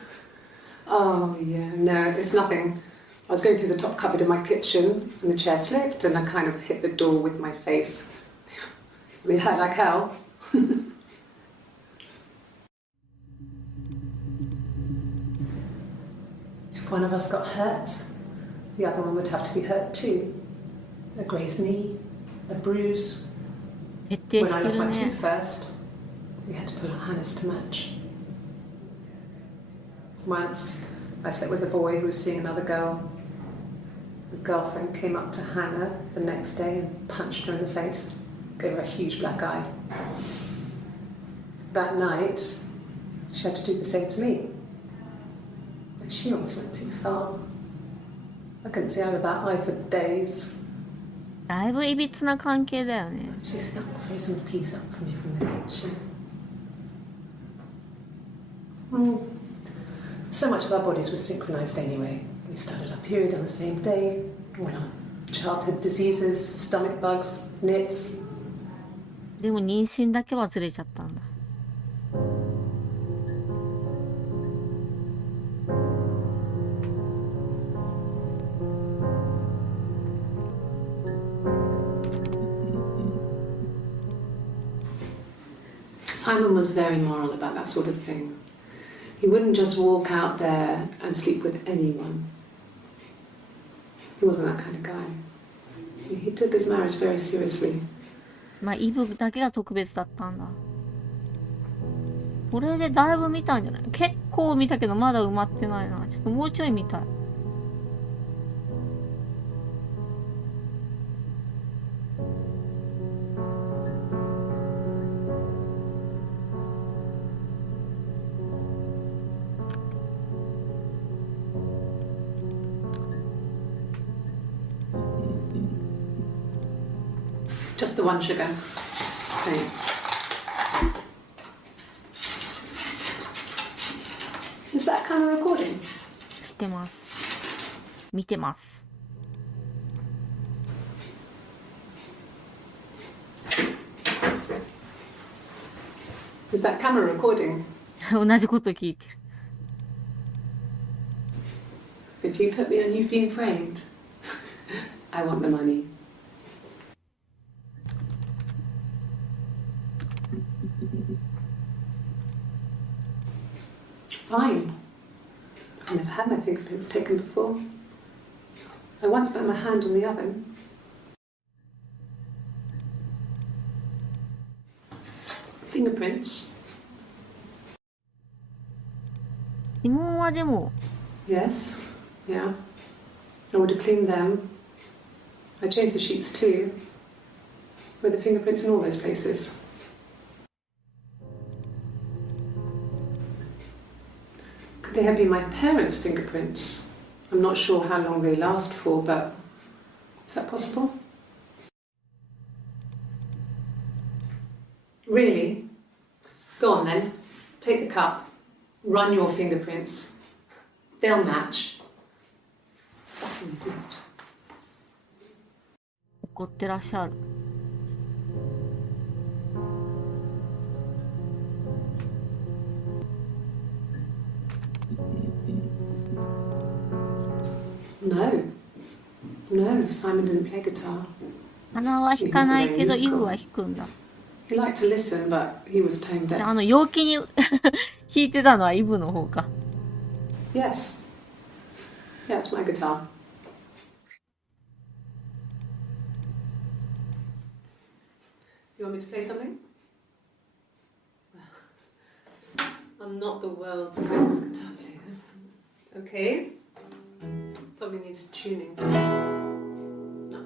Oh, yeah, no, it's nothing. I was going through the top cupboard in my kitchen and the chair slipped and I kind of hit the door with my face. I mean, it hurt like hell. If one of us got hurt, the other one would have to be hurt too. A grazed knee, a bruise. 徹底 When I し lost て my る tooth ね。 first, we had to pull out Hannah's to match. Once, I slept with a boy who was seeing another girl. The girlfriend came up to Hannah the next day and punched her in the face, gave her a huge black eye. That night, she had to do the same to me. But she almost went too far. I couldn't see out of that eye for days. だいぶいびつな関係だよね。 She snuck a frozen piece up for me from the kitchen. So much of our bodies was synchronized anyway. We started our period on the same day. When our childhood diseases, stomach bugs, nits. でも妊娠だけはずれちゃったんだ。Simon was very moral about that sort of thing. He wouldn't just walk out there and sleep with anyone. He wasn't that kind of guy. He took his marriage very seriously. まあイブだけが特別だったんだ。これでだいぶ見たんじゃない？結構見たけどまだ埋まってないな。ちょっともうちょい見たい。Just the one sugar. Thanks. Is that camera recording? してます。見てます。Is that camera recording? 同じこと聞いてる。If you put me on, you've been framed. I want the money. Fine. I've never had my fingerprints taken before. I once put my hand on the oven. Fingerprints? 指紋はでも Yes. Yeah. I would have cleaned them. I changed the sheets too. With the fingerprints in all those places. Could they have been my parents' fingerprints? I'm not sure how long they last for, but is that possible? Really? Go on then. Take the cup. Run your fingerprints. They'll match. Fucking idiot. 怒ってらっしゃる。No. No, Simon didn't play guitar. 鼻は弾かないけど、イブは弾くんだ。He liked to listen, but he was tone じゃあ、 deaf. 陽気に弾いてたのはイブの方か。Yes. Yeah, it's my guitar. You want me to play something? I'm not the world's greatest guitar player. Okay. Probably needs tuning. No.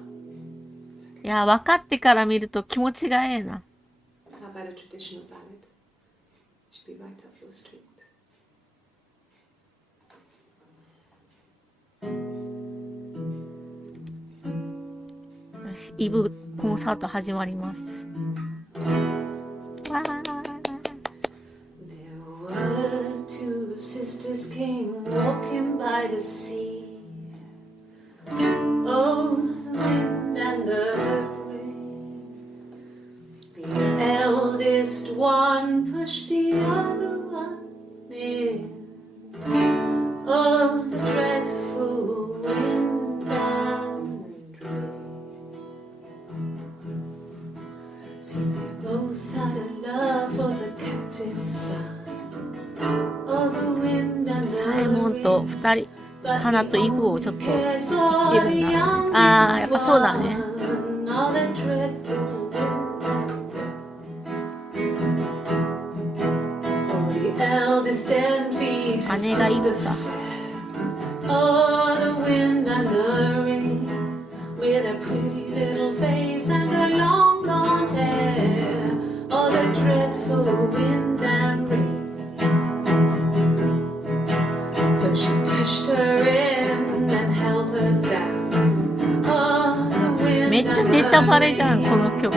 いや、分かってから見ると気持ちがええな。How about a traditional ballad? Should be right up your street. よし、イブコンサート始まります。わー。There were two sisters came walking by the sea. Oh, the wind and the rain. The eldest one pushed the other one in. Oh, the dreadful wind and rain. See, they both had a love for the captain's son. Oh, the wind and the サイモンと二人、 rain. 花とイブをちょっと言ってるな。あー、やっぱそうだね。姉がイブか。Oh, the wind and the rain, with a pretty little face and a long blonde hair. Oh, the dreadful wind and rain. So she pushed her in and held her down. Oh, the wind めっちゃネタバレじゃん、この曲。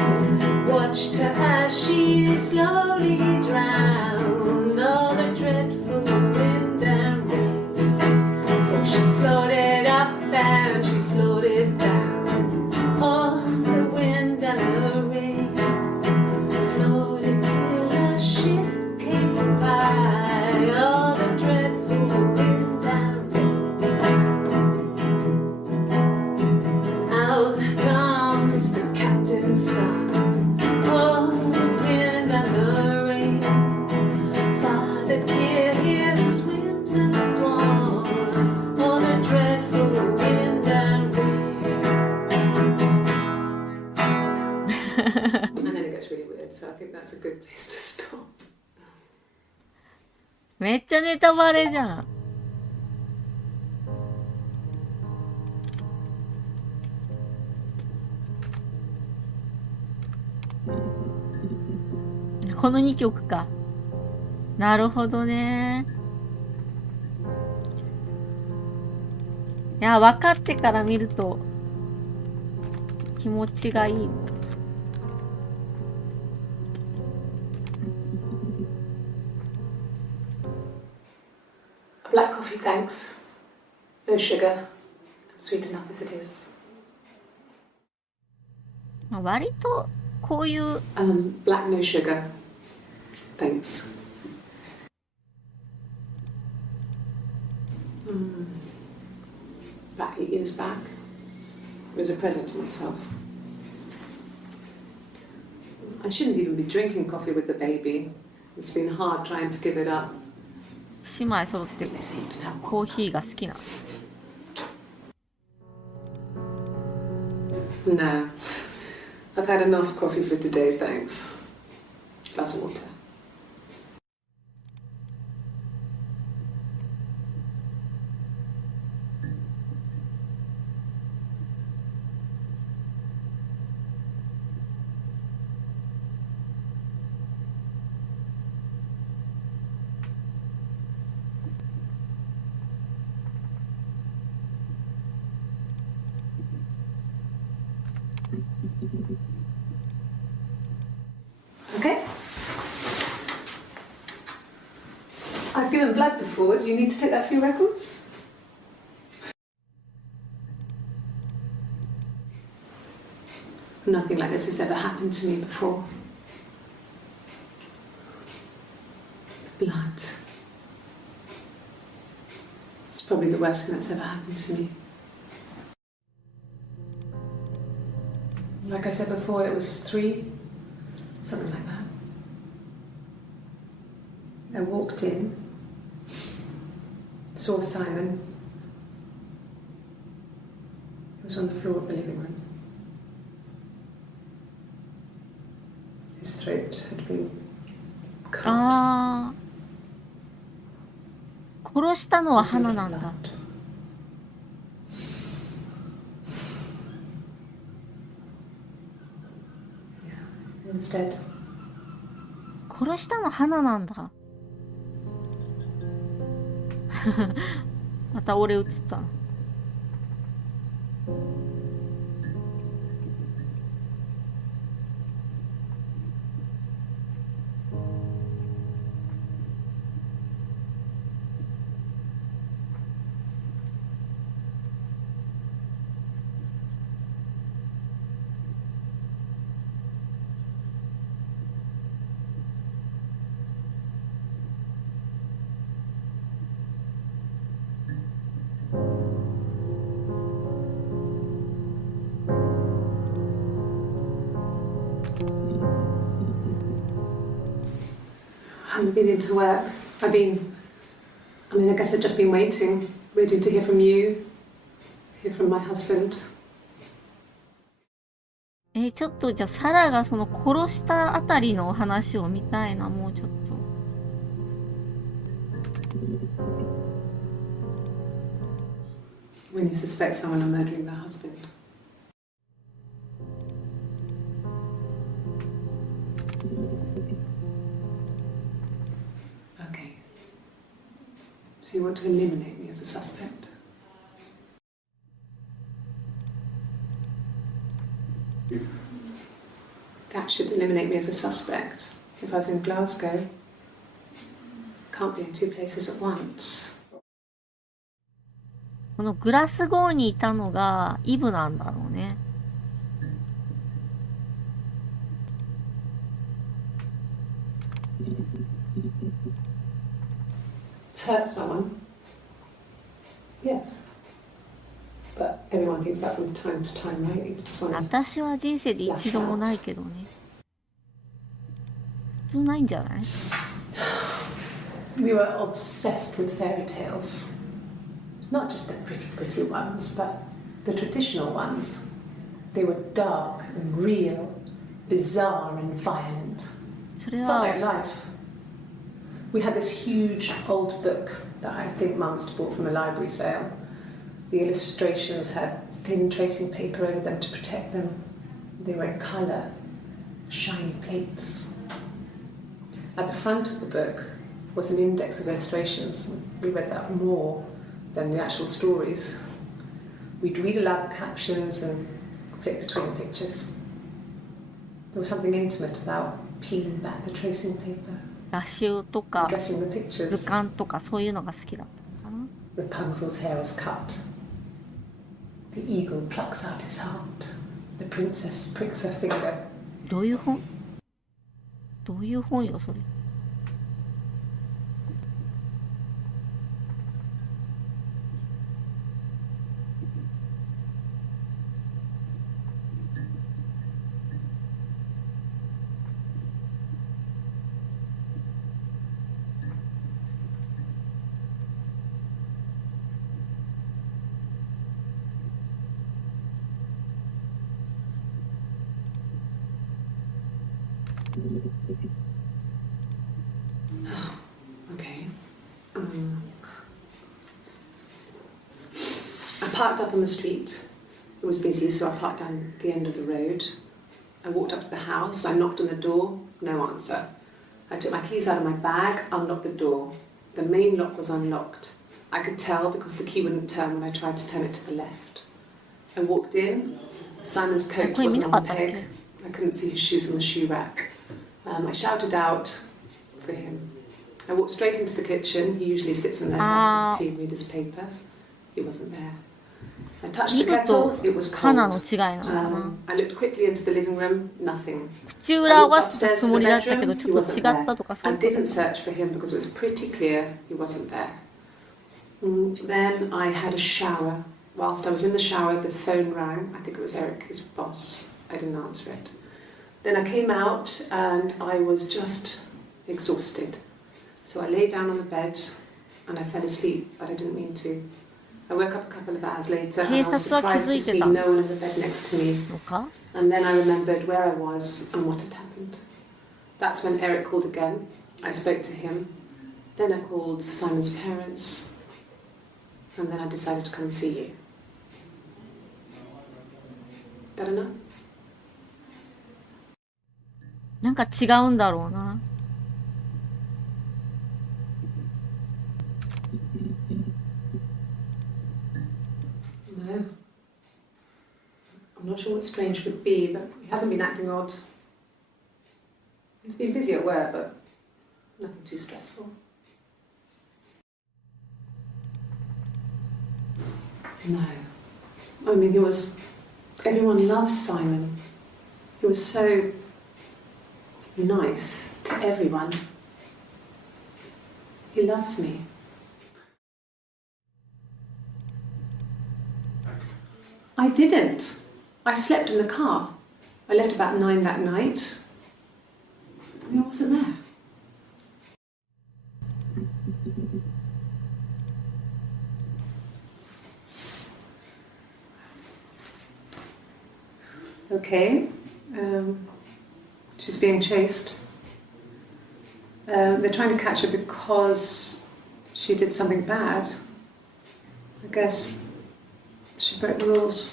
watched her as she slowly drowned. Oh, the dreadful wind and rain. Oh, she floated up and she floated down. Oh, the wind and the rain. Floated till a ship came by. Oh, the dreadful wind and rain. Out comes the captain's son. Oh, the wind and the rain. And then it gets really weird, so I think that's a good place to stop. めっちゃネタバレじゃん。この2曲か。なるほどね。いや、分かってから見ると気持ちがいいもん。Black coffee, thanks. No sugar. I'm sweet enough as it is. 割とこういう、black no sugar. Thanks. About 8 years back, it was a present to myself. I shouldn't even be drinking coffee with the baby. It's been hard trying to give it up. 姉妹揃ってコーヒーが好きな。No, I've had enough coffee for today, thanks. Glass of water. Okay. I've given blood before. Do you need to take that for your records? Nothing like this has ever happened to me before. The blood. It's probably the worst thing that's ever happened to me. Like I said before, it was 3, something like that. I walked in, saw Simon. He was on the floor of the living room. His throat had been cut. ああ。殺したのは花なんだ。He was dead. 殺したの花なんだ。また俺映ったの。I haven't been into work. I guess I've just been waiting to hear from you, hear from my husband. ちょっとじゃあサラがその殺したあたりのお話を見たいな、もうちょっと。When you suspect someone of murdering their husband. Okay. So you want to eliminate me as a suspect? That should eliminate me as a suspect. If I was in Glasgow, can't be in 2 places at once. このグラスゴーにいたのがイブなんだろうね。Hurt someone? Yes. But everyone thinks that from time to time, right? You just want to... 私は人生で一度もないけどね。普通ないんじゃない？ We were obsessed with fairy tales. Not just the pretty ones, but the traditional ones. They were dark and real, bizarre and violent. それ Felt は like life. We had this huge old book that I think Mum must have bought from a library sale. The illustrations had thin tracing paper over them to protect them. They were in colour, shiny plates. At the front of the book was an index of illustrations. We read that more than the actual stories. We'd read aloud the captions and flip between the pictures. There was something intimate about peeling back the tracing paper, 画集とか dressing the 図 pictures. 鑑とかそういうのが好きだったのかな。 Rapunzel's hair was cut. The eagle plucks out his heart. The princess pricks her finger. どういう本？どういう本よそれ。Okay. I parked up on the street. It was busy, so I parked down the end of the road. I walked up to the house. I knocked on the door. No answer. I took my keys out of my bag, unlocked the door. The main lock was unlocked. I could tell because the key wouldn't turn when I tried to turn it to the left. I walked in. Simon's coat wasn't on the peg. I couldn't see his shoes on the shoe rack. I shouted out for him. I walked straight into the kitchen. He usually sits on there to tea and read his paper. He wasn't there. I touched the 見る kettle. と It was 花の cold. 違いなんだな。 I looked quickly into the living room. Nothing. 口裏合わせた I walked upstairs つ to も the りだったけど bedroom. ち He ょっと wasn't 違った there. とかそう I いうこと didn't search for him because it was pretty clear he wasn't there. Then I had a shower. Whilst I was in the shower, the phone rang. I think it was Eric, his boss. I didn't answer it. Then I came out and I was just exhausted. So I lay down on the bed and I fell asleep, but I didn't mean to. I woke up a couple of hours later and I was surprised to see no one in the bed next to me. のか？ And then I remembered where I was and what had happened. That's when Eric called again. I spoke to him. Then I called Simon's parents. And then I decided to come and see you. That enough? なんか違うんだろうな。No. I'm not sure what strange would be, but he hasn't been acting odd. He's been busy at work, but nothing too stressful. No. I mean, everyone loves Simon. He was so nice to everyone. He loves me. I didn't. I slept in the car. I left about 9 that night. I wasn't there. Okay. She's being chased. They're trying to catch her because she did something bad. I guess she broke the rules.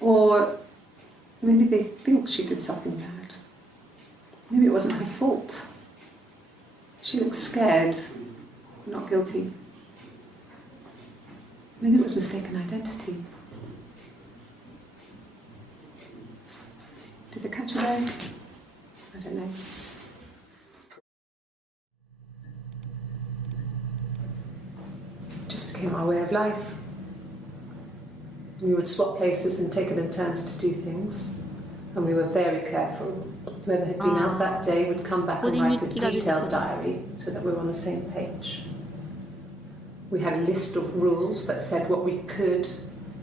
Or maybe they think she did something bad. Maybe it wasn't her fault. She looks scared, not guilty. Maybe it was mistaken identity. Did they catch her there? I don't know. It just became our way of life. We would swap places and take it in turns to do things. And we were very careful. Whoever had been out that day would come back and write a detailed diary so that we were on the same page. We had a list of rules that said what we could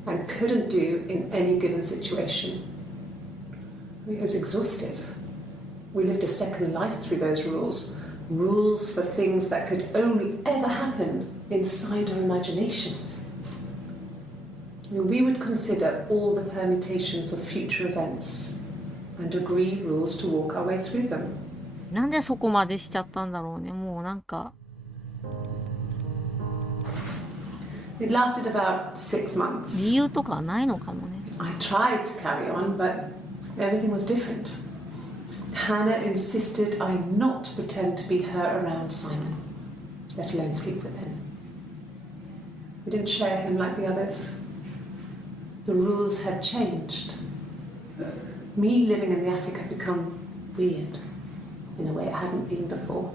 and couldn't do in any given situation. It was exhaustive. We lived a second life through those rules. Rules for things that could only ever happen inside our imaginations. We would consider all the permutations of future events. and agree rules to walk our way through them. なんでそこまでしちゃったんだろうね。もうなんか。It lasted about 6 months. 理由とかないのかもね。I tried to carry on, but everything was different. Hannah insisted I not pretend to be her around Simon, let alone sleep with him. We didn't share him like the others. The rules had changed. Me living in the attic had become weird in a way it hadn't been before.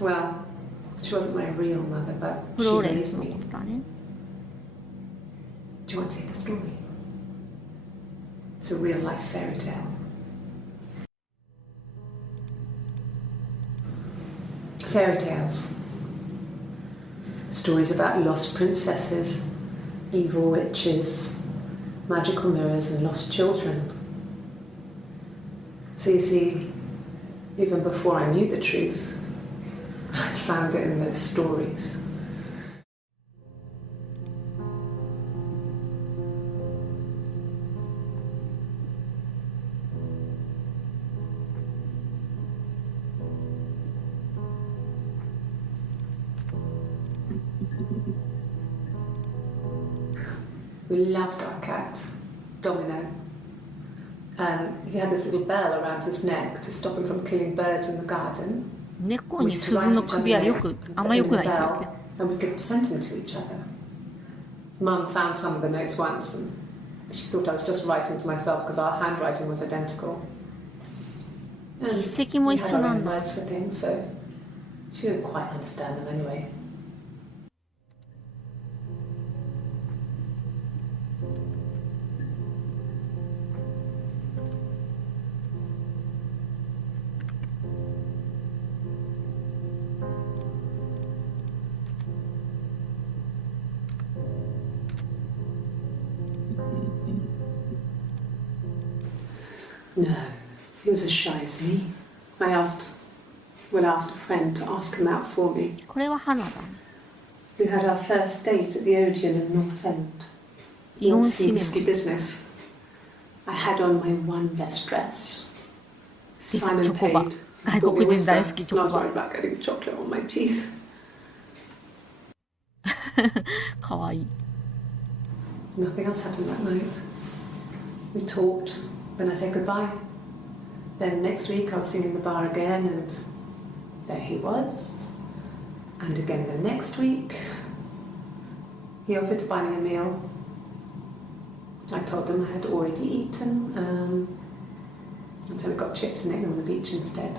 Well, she wasn't my real mother, but フ she ローレンス raised の me. ことだね。Do you want to hear the story? It's a real life fairy tale. Fairy tales. Stories about lost princesses, evil witches, magical mirrors, and lost children. So you see, even before I knew the truth, I'd found it in those stories. We loved our cat, Domino. He had this little bell around his neck to stop him from killing birds in the garden. 猫 We に used 鈴 to write の each other 首はよ notes く、 and あん put ま them 良 in く the ないんだ bell, けど。 and we could send them to each other. Mum found some of the notes once, and she thought I was just writing to myself because our handwriting was identical. And 筆跡も we 一 had 緒 our なん own だ。 words for things, so she didn't quite understand them anyway. No, he was as shy as me. I asked a friend to ask him out for me. これは花だね。 We had our first date at the Odeon in North End. イオン Not シネマ。 risky business. I had on my one best dress. Simon チョコバ。 paid. 外 Bought me 国人 a 大 whisker, 好きチ and I ョコ was バ。 worried about getting chocolate on my teeth. かわいい。 Nothing else happened that night. We talked, then I said goodbye. Then next week I was singing in the bar again, and there he was. And again the next week, he offered to buy me a meal. I told him I had already eaten, and so we got chips and ate them on the beach instead.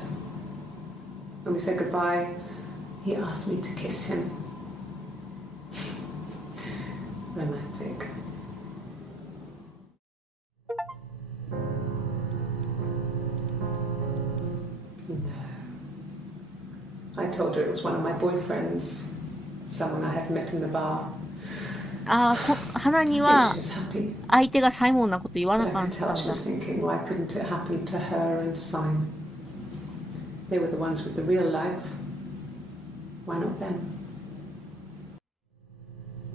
When we said goodbye, he asked me to kiss him. Romantic. No. I told her it was one of my boyfriends, someone I had met in the bar. ああ、花に I think は she was happy. 相手がサイモンなこと言わ But な I かっ could た tell ん she だ。 was thinking, why couldn't it happen to her and Simon? They were the ones with the real life. Why not them?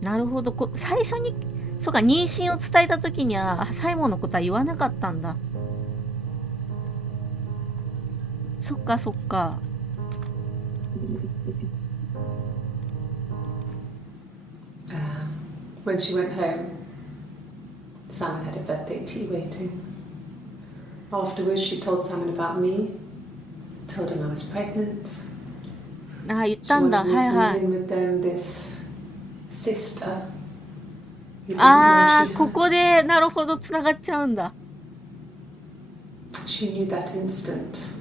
なるほど。最初に、そうか、妊娠を伝えた時には、サイモンのことは言わなかったんだ。そっかそっか。When she went home, Simon had a birthday tea waiting. Afterwards, she told Simon about me, told him I was pregnant. ああ、言っ She たんだ。 wanted me はい to は move い。 in with them, this sister. He didn't ああ、 know こ she こで、なるほど、つながっちゃうんだ。 had. She knew that instant.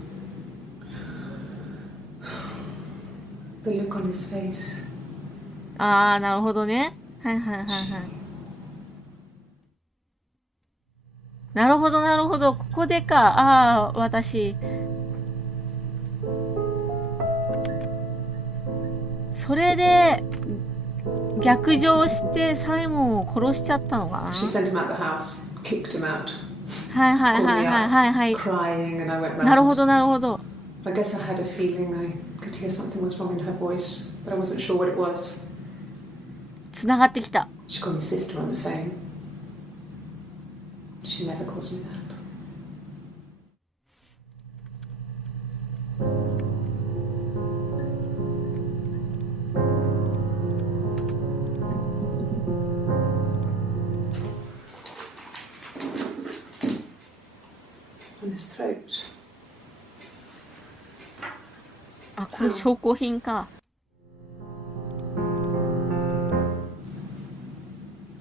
The look on his face. ああ、なるほどね。はいはいはいはい。なるほどなるほど。ここでか。ああ、私。それで、逆上してサイモンを殺しちゃったのかな。 She sent him out the house, kicked him out. はいはいはいはいはいはい。 Crying, and I went round. なるほどなるほど。 I guess I had a feeling I could hear something was wrong in her voice, but I wasn't sure what it was. つながってきた。 She called me sister on the phone. She never calls me that. On his throat. あ、これ証拠品か。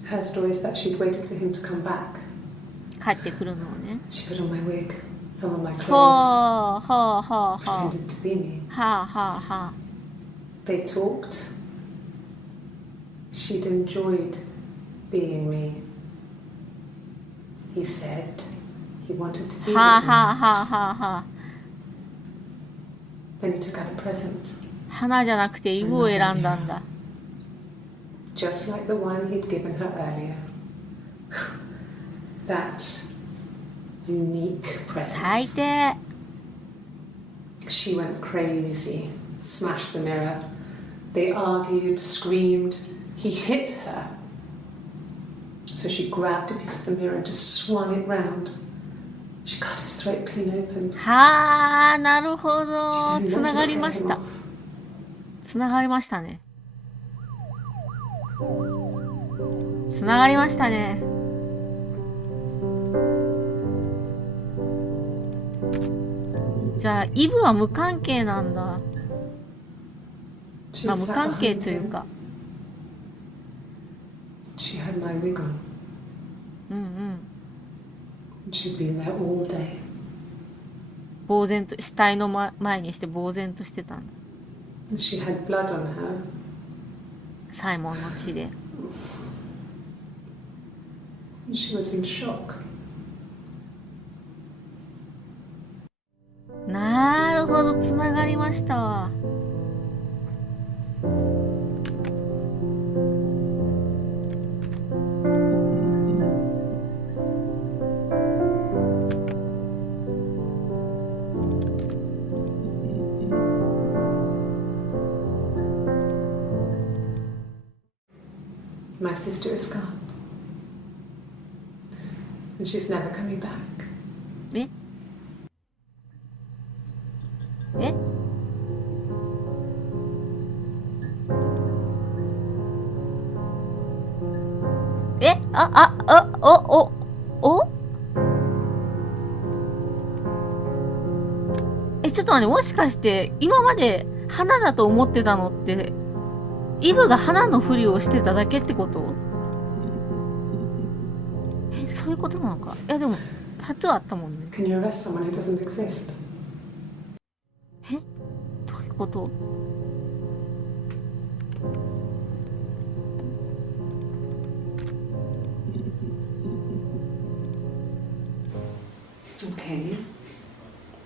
Her story is that she'd waited for him to come back. 帰ってくるのをね。 She put on my wig, some of my clothes, はあはあはあは pretended to be me. あ。はあはあはあ。 They talked. She'd enjoyed being me. He said he wanted to be はあ with me. はあはあはあはあ。 Then he took out a present, 花じゃなくてイブを選んだんだ。 just like the one he'd given her earlier. That unique present. 最低。 She went crazy, smashed the mirror. They argued, screamed. He hit her. So she grabbed a piece of the mirror and just swung it round. She cut his throat clean open. はあ、なるほ She ど。 didn't つ want な to がり scare まし him た。 off. つながりましたね。つながりましたね。じゃあイブは無関係なんだ。 She まあ was 無 sat 関係 behind という him. か。 She had my wig on. うんうん。 And she'd been there all day. 呆然と、死体の前にして呆然としてたんだ。 And she had blood on her. サイモンの血で。 And she was in shock. なるほど、つながりましたわ。 My sister is gone. And she's never coming back. えええおえ、ちょっと待って、もしかして、今まで花だと思ってたのって、イブが花のふりをしてただけってこと？え、そういうことなのか。いや、でも、タトゥーあったもんね。 Can you arrest someone who doesn't exist? え、どういうこと？ Okay.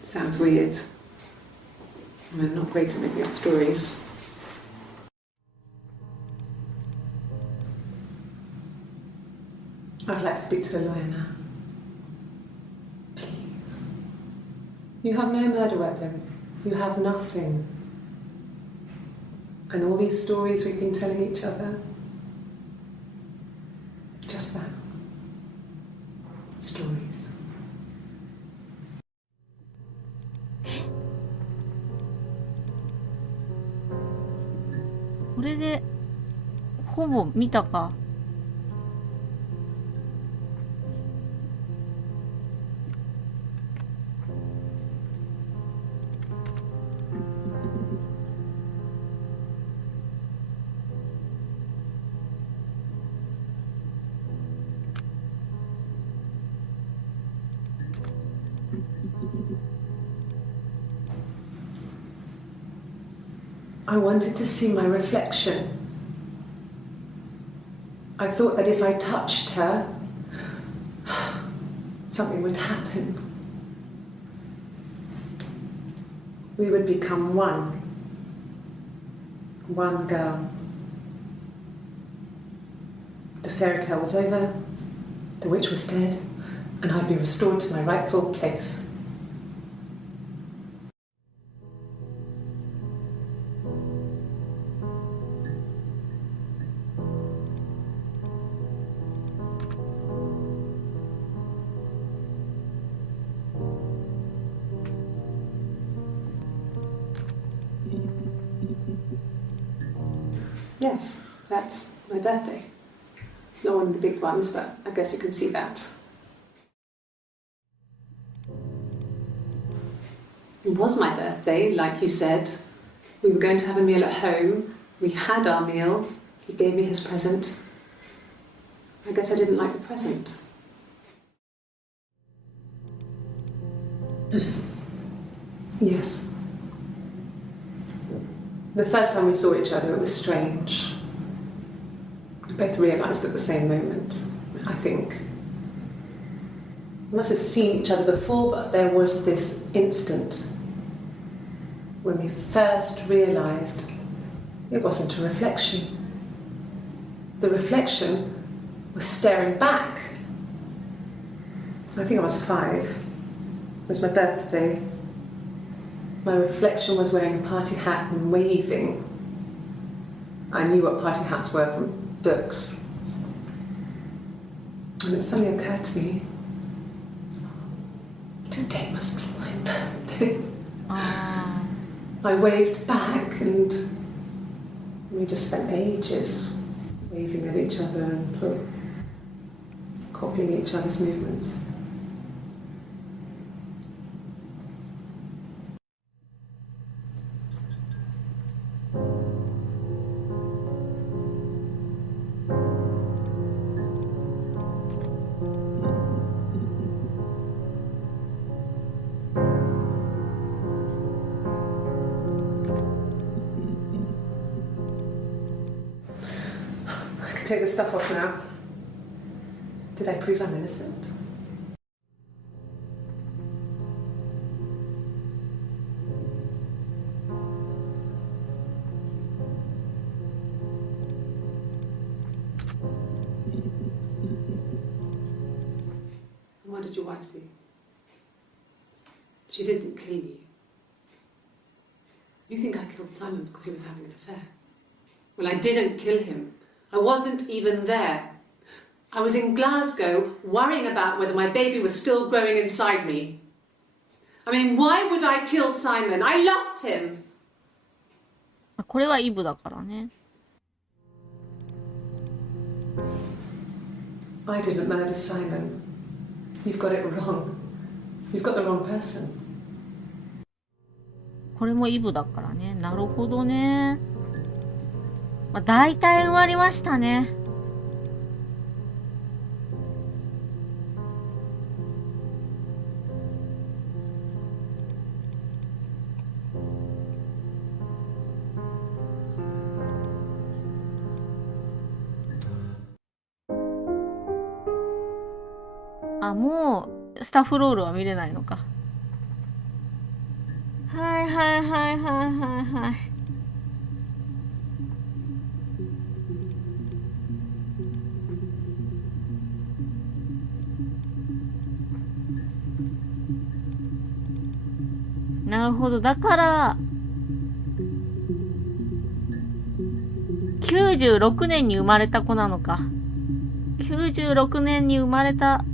Sounds weird. I'm not great at making up stories. I'd like to speak to a lawyer now. Please. You have no murder weapon. You have nothing. And all these stories we've been telling each other. Just that. Stories. これで、ほぼ見たか。I wanted to see my reflection. I thought that if I touched her, something would happen. We would become one. One girl. The fairy tale was over. The witch was dead. and I'd be restored to my rightful place. Yes, that's my birthday. Not one of the big ones, but I guess you can see that. It was my birthday, like you said. We were going to have a meal at home. We had our meal. He gave me his present. I guess I didn't like the present. Yes. The first time we saw each other, it was strange. We both realised at the same moment, I think. We must have seen each other before, but there was this instant when we first realised it wasn't a reflection. The reflection was staring back. I think I was 5. It was my birthday. My reflection was wearing a party hat and waving. I knew what party hats were from books. And it suddenly occurred to me, today must be my birthday. I waved back and we just spent ages waving at each other and copying each other's movements. Take the stuff off now. Did I prove I'm innocent? And what did your wife do? She didn't kill you. You think I killed Simon because he was having an affair? Well, I didn't kill him. I wasn't even there. I was in Glasgow worrying about whether my baby was still growing inside me. I mean, why would I kill Simon? I loved him. これはイブだからね。I didn't murder Simon. You've got it wrong. You've got the wrong person. これもイブだからね。なるほどね。まあ、大体終わりましたね。あ、もうスタッフロールは見れないのか。はいはいはいはいはいはい。なるほど。だから、96年に生まれた子なのか。96年に生まれた、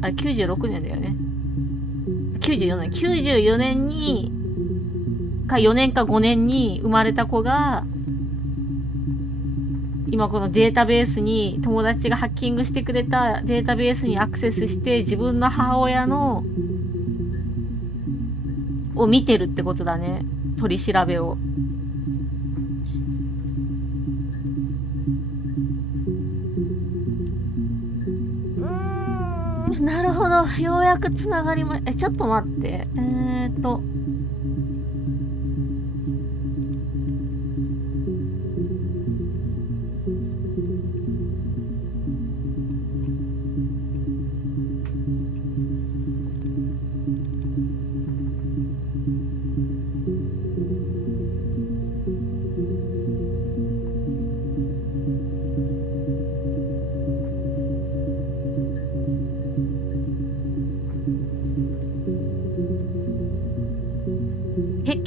あれ、96年だよね。94年に、4年か5年に生まれた子が、今このデータベースに、友達がハッキングしてくれたデータベースにアクセスして、自分の母親の、を見てるってことだね。取り調べを。なるほど。ようやくつながりま、ちょっと待って。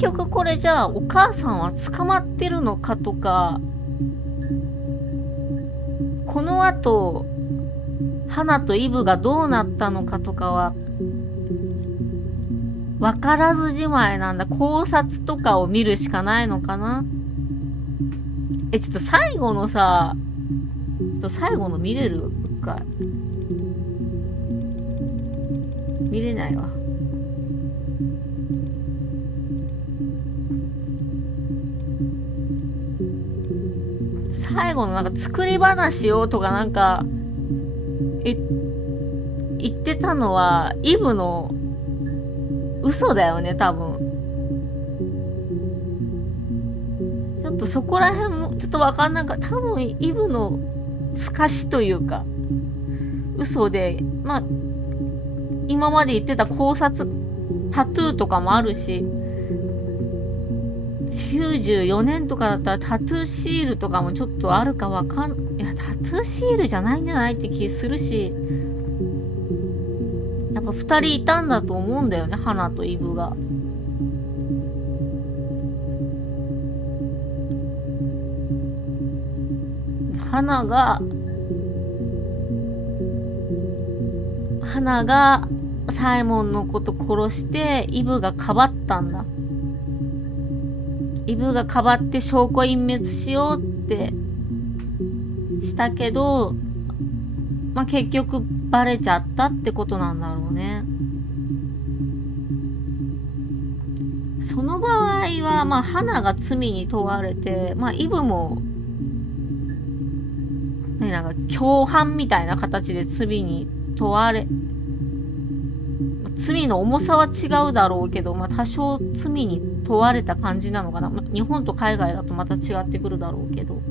局これじゃあお母さんは捕まってるのかとか、この後花とイブがどうなったのかとかは分からずじまいなんだ。考察とかを見るしかないのかな。ちょっと最後のさ、ちょっと最後の見れる？一回見れないわ。最後のなんか作り話をとかなんか言ってたのはイブの嘘だよね、多分。ちょっとそこら辺もちょっとわかんないから、多分イブの透かしというか嘘で、まあ今まで言ってた考察、タトゥーとかもあるし、94年とかだったらタトゥーシールとかもちょっとあるかわかん、いやタトゥーシールじゃないんじゃないって気するし、やっぱ2人いたんだと思うんだよね、花とイブが。花がサイモンのこと殺してイブがかばったんだ。イブがかばって証拠隠滅しようってしたけど、まあ結局バレちゃったってことなんだろうね。その場合はまあ花が罪に問われて、まあイブもなんか共犯みたいな形で罪に問われ、罪の重さは違うだろうけど、まあ多少罪に問われた感じなのかな。日本と海外だとまた違ってくるだろうけど、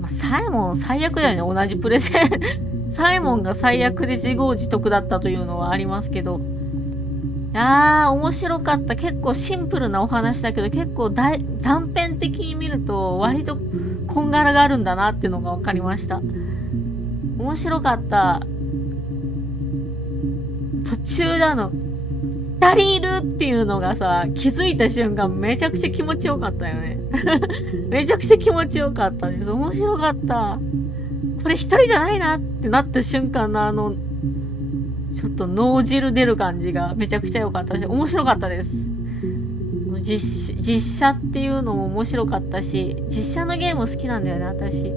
まあ、サイモン最悪だよね、同じプレゼンサイモンが最悪で自業自得だったというのはありますけど、いやー面白かった。結構シンプルなお話だけど、結構断片的に見ると割とこんがらがあるんだなっていうのが分かりました。面白かった。途中だの2人いるっていうのがさ、気づいた瞬間めちゃくちゃ気持ちよかったよねめちゃくちゃ気持ちよかったです。面白かった。これ一人じゃないなってなった瞬間のちょっと脳汁出る感じがめちゃくちゃ良かったし、面白かったです。実写っていうのも面白かったし、実写のゲーム好きなんだよね、私。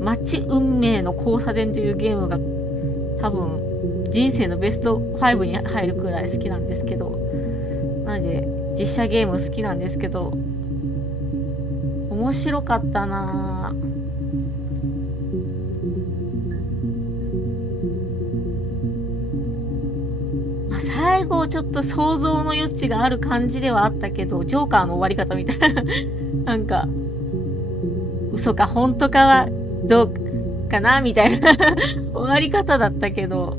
街運命の交差点というゲームが多分人生のベスト5に入るくらい好きなんですけど、なので実写ゲーム好きなんですけど、面白かったなぁ。最後ちょっと想像の余地がある感じではあったけど、ジョーカーの終わり方みたいななんか嘘か本当かはどうかなみたいな終わり方だったけど、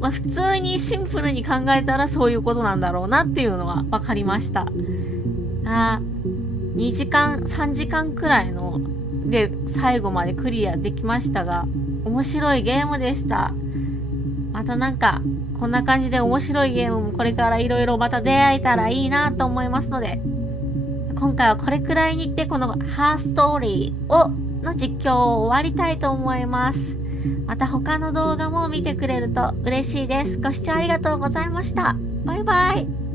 まあ普通にシンプルに考えたらそういうことなんだろうなっていうのは分かりました。2時間3時間くらいので最後までクリアできましたが、面白いゲームでした。またなんかこんな感じで面白いゲームもこれからいろいろまた出会えたらいいなと思いますので、今回はこれくらいにってこのハーストーリーの実況を終わりたいと思います。また他の動画も見てくれると嬉しいです。ご視聴ありがとうございました。バイバイ。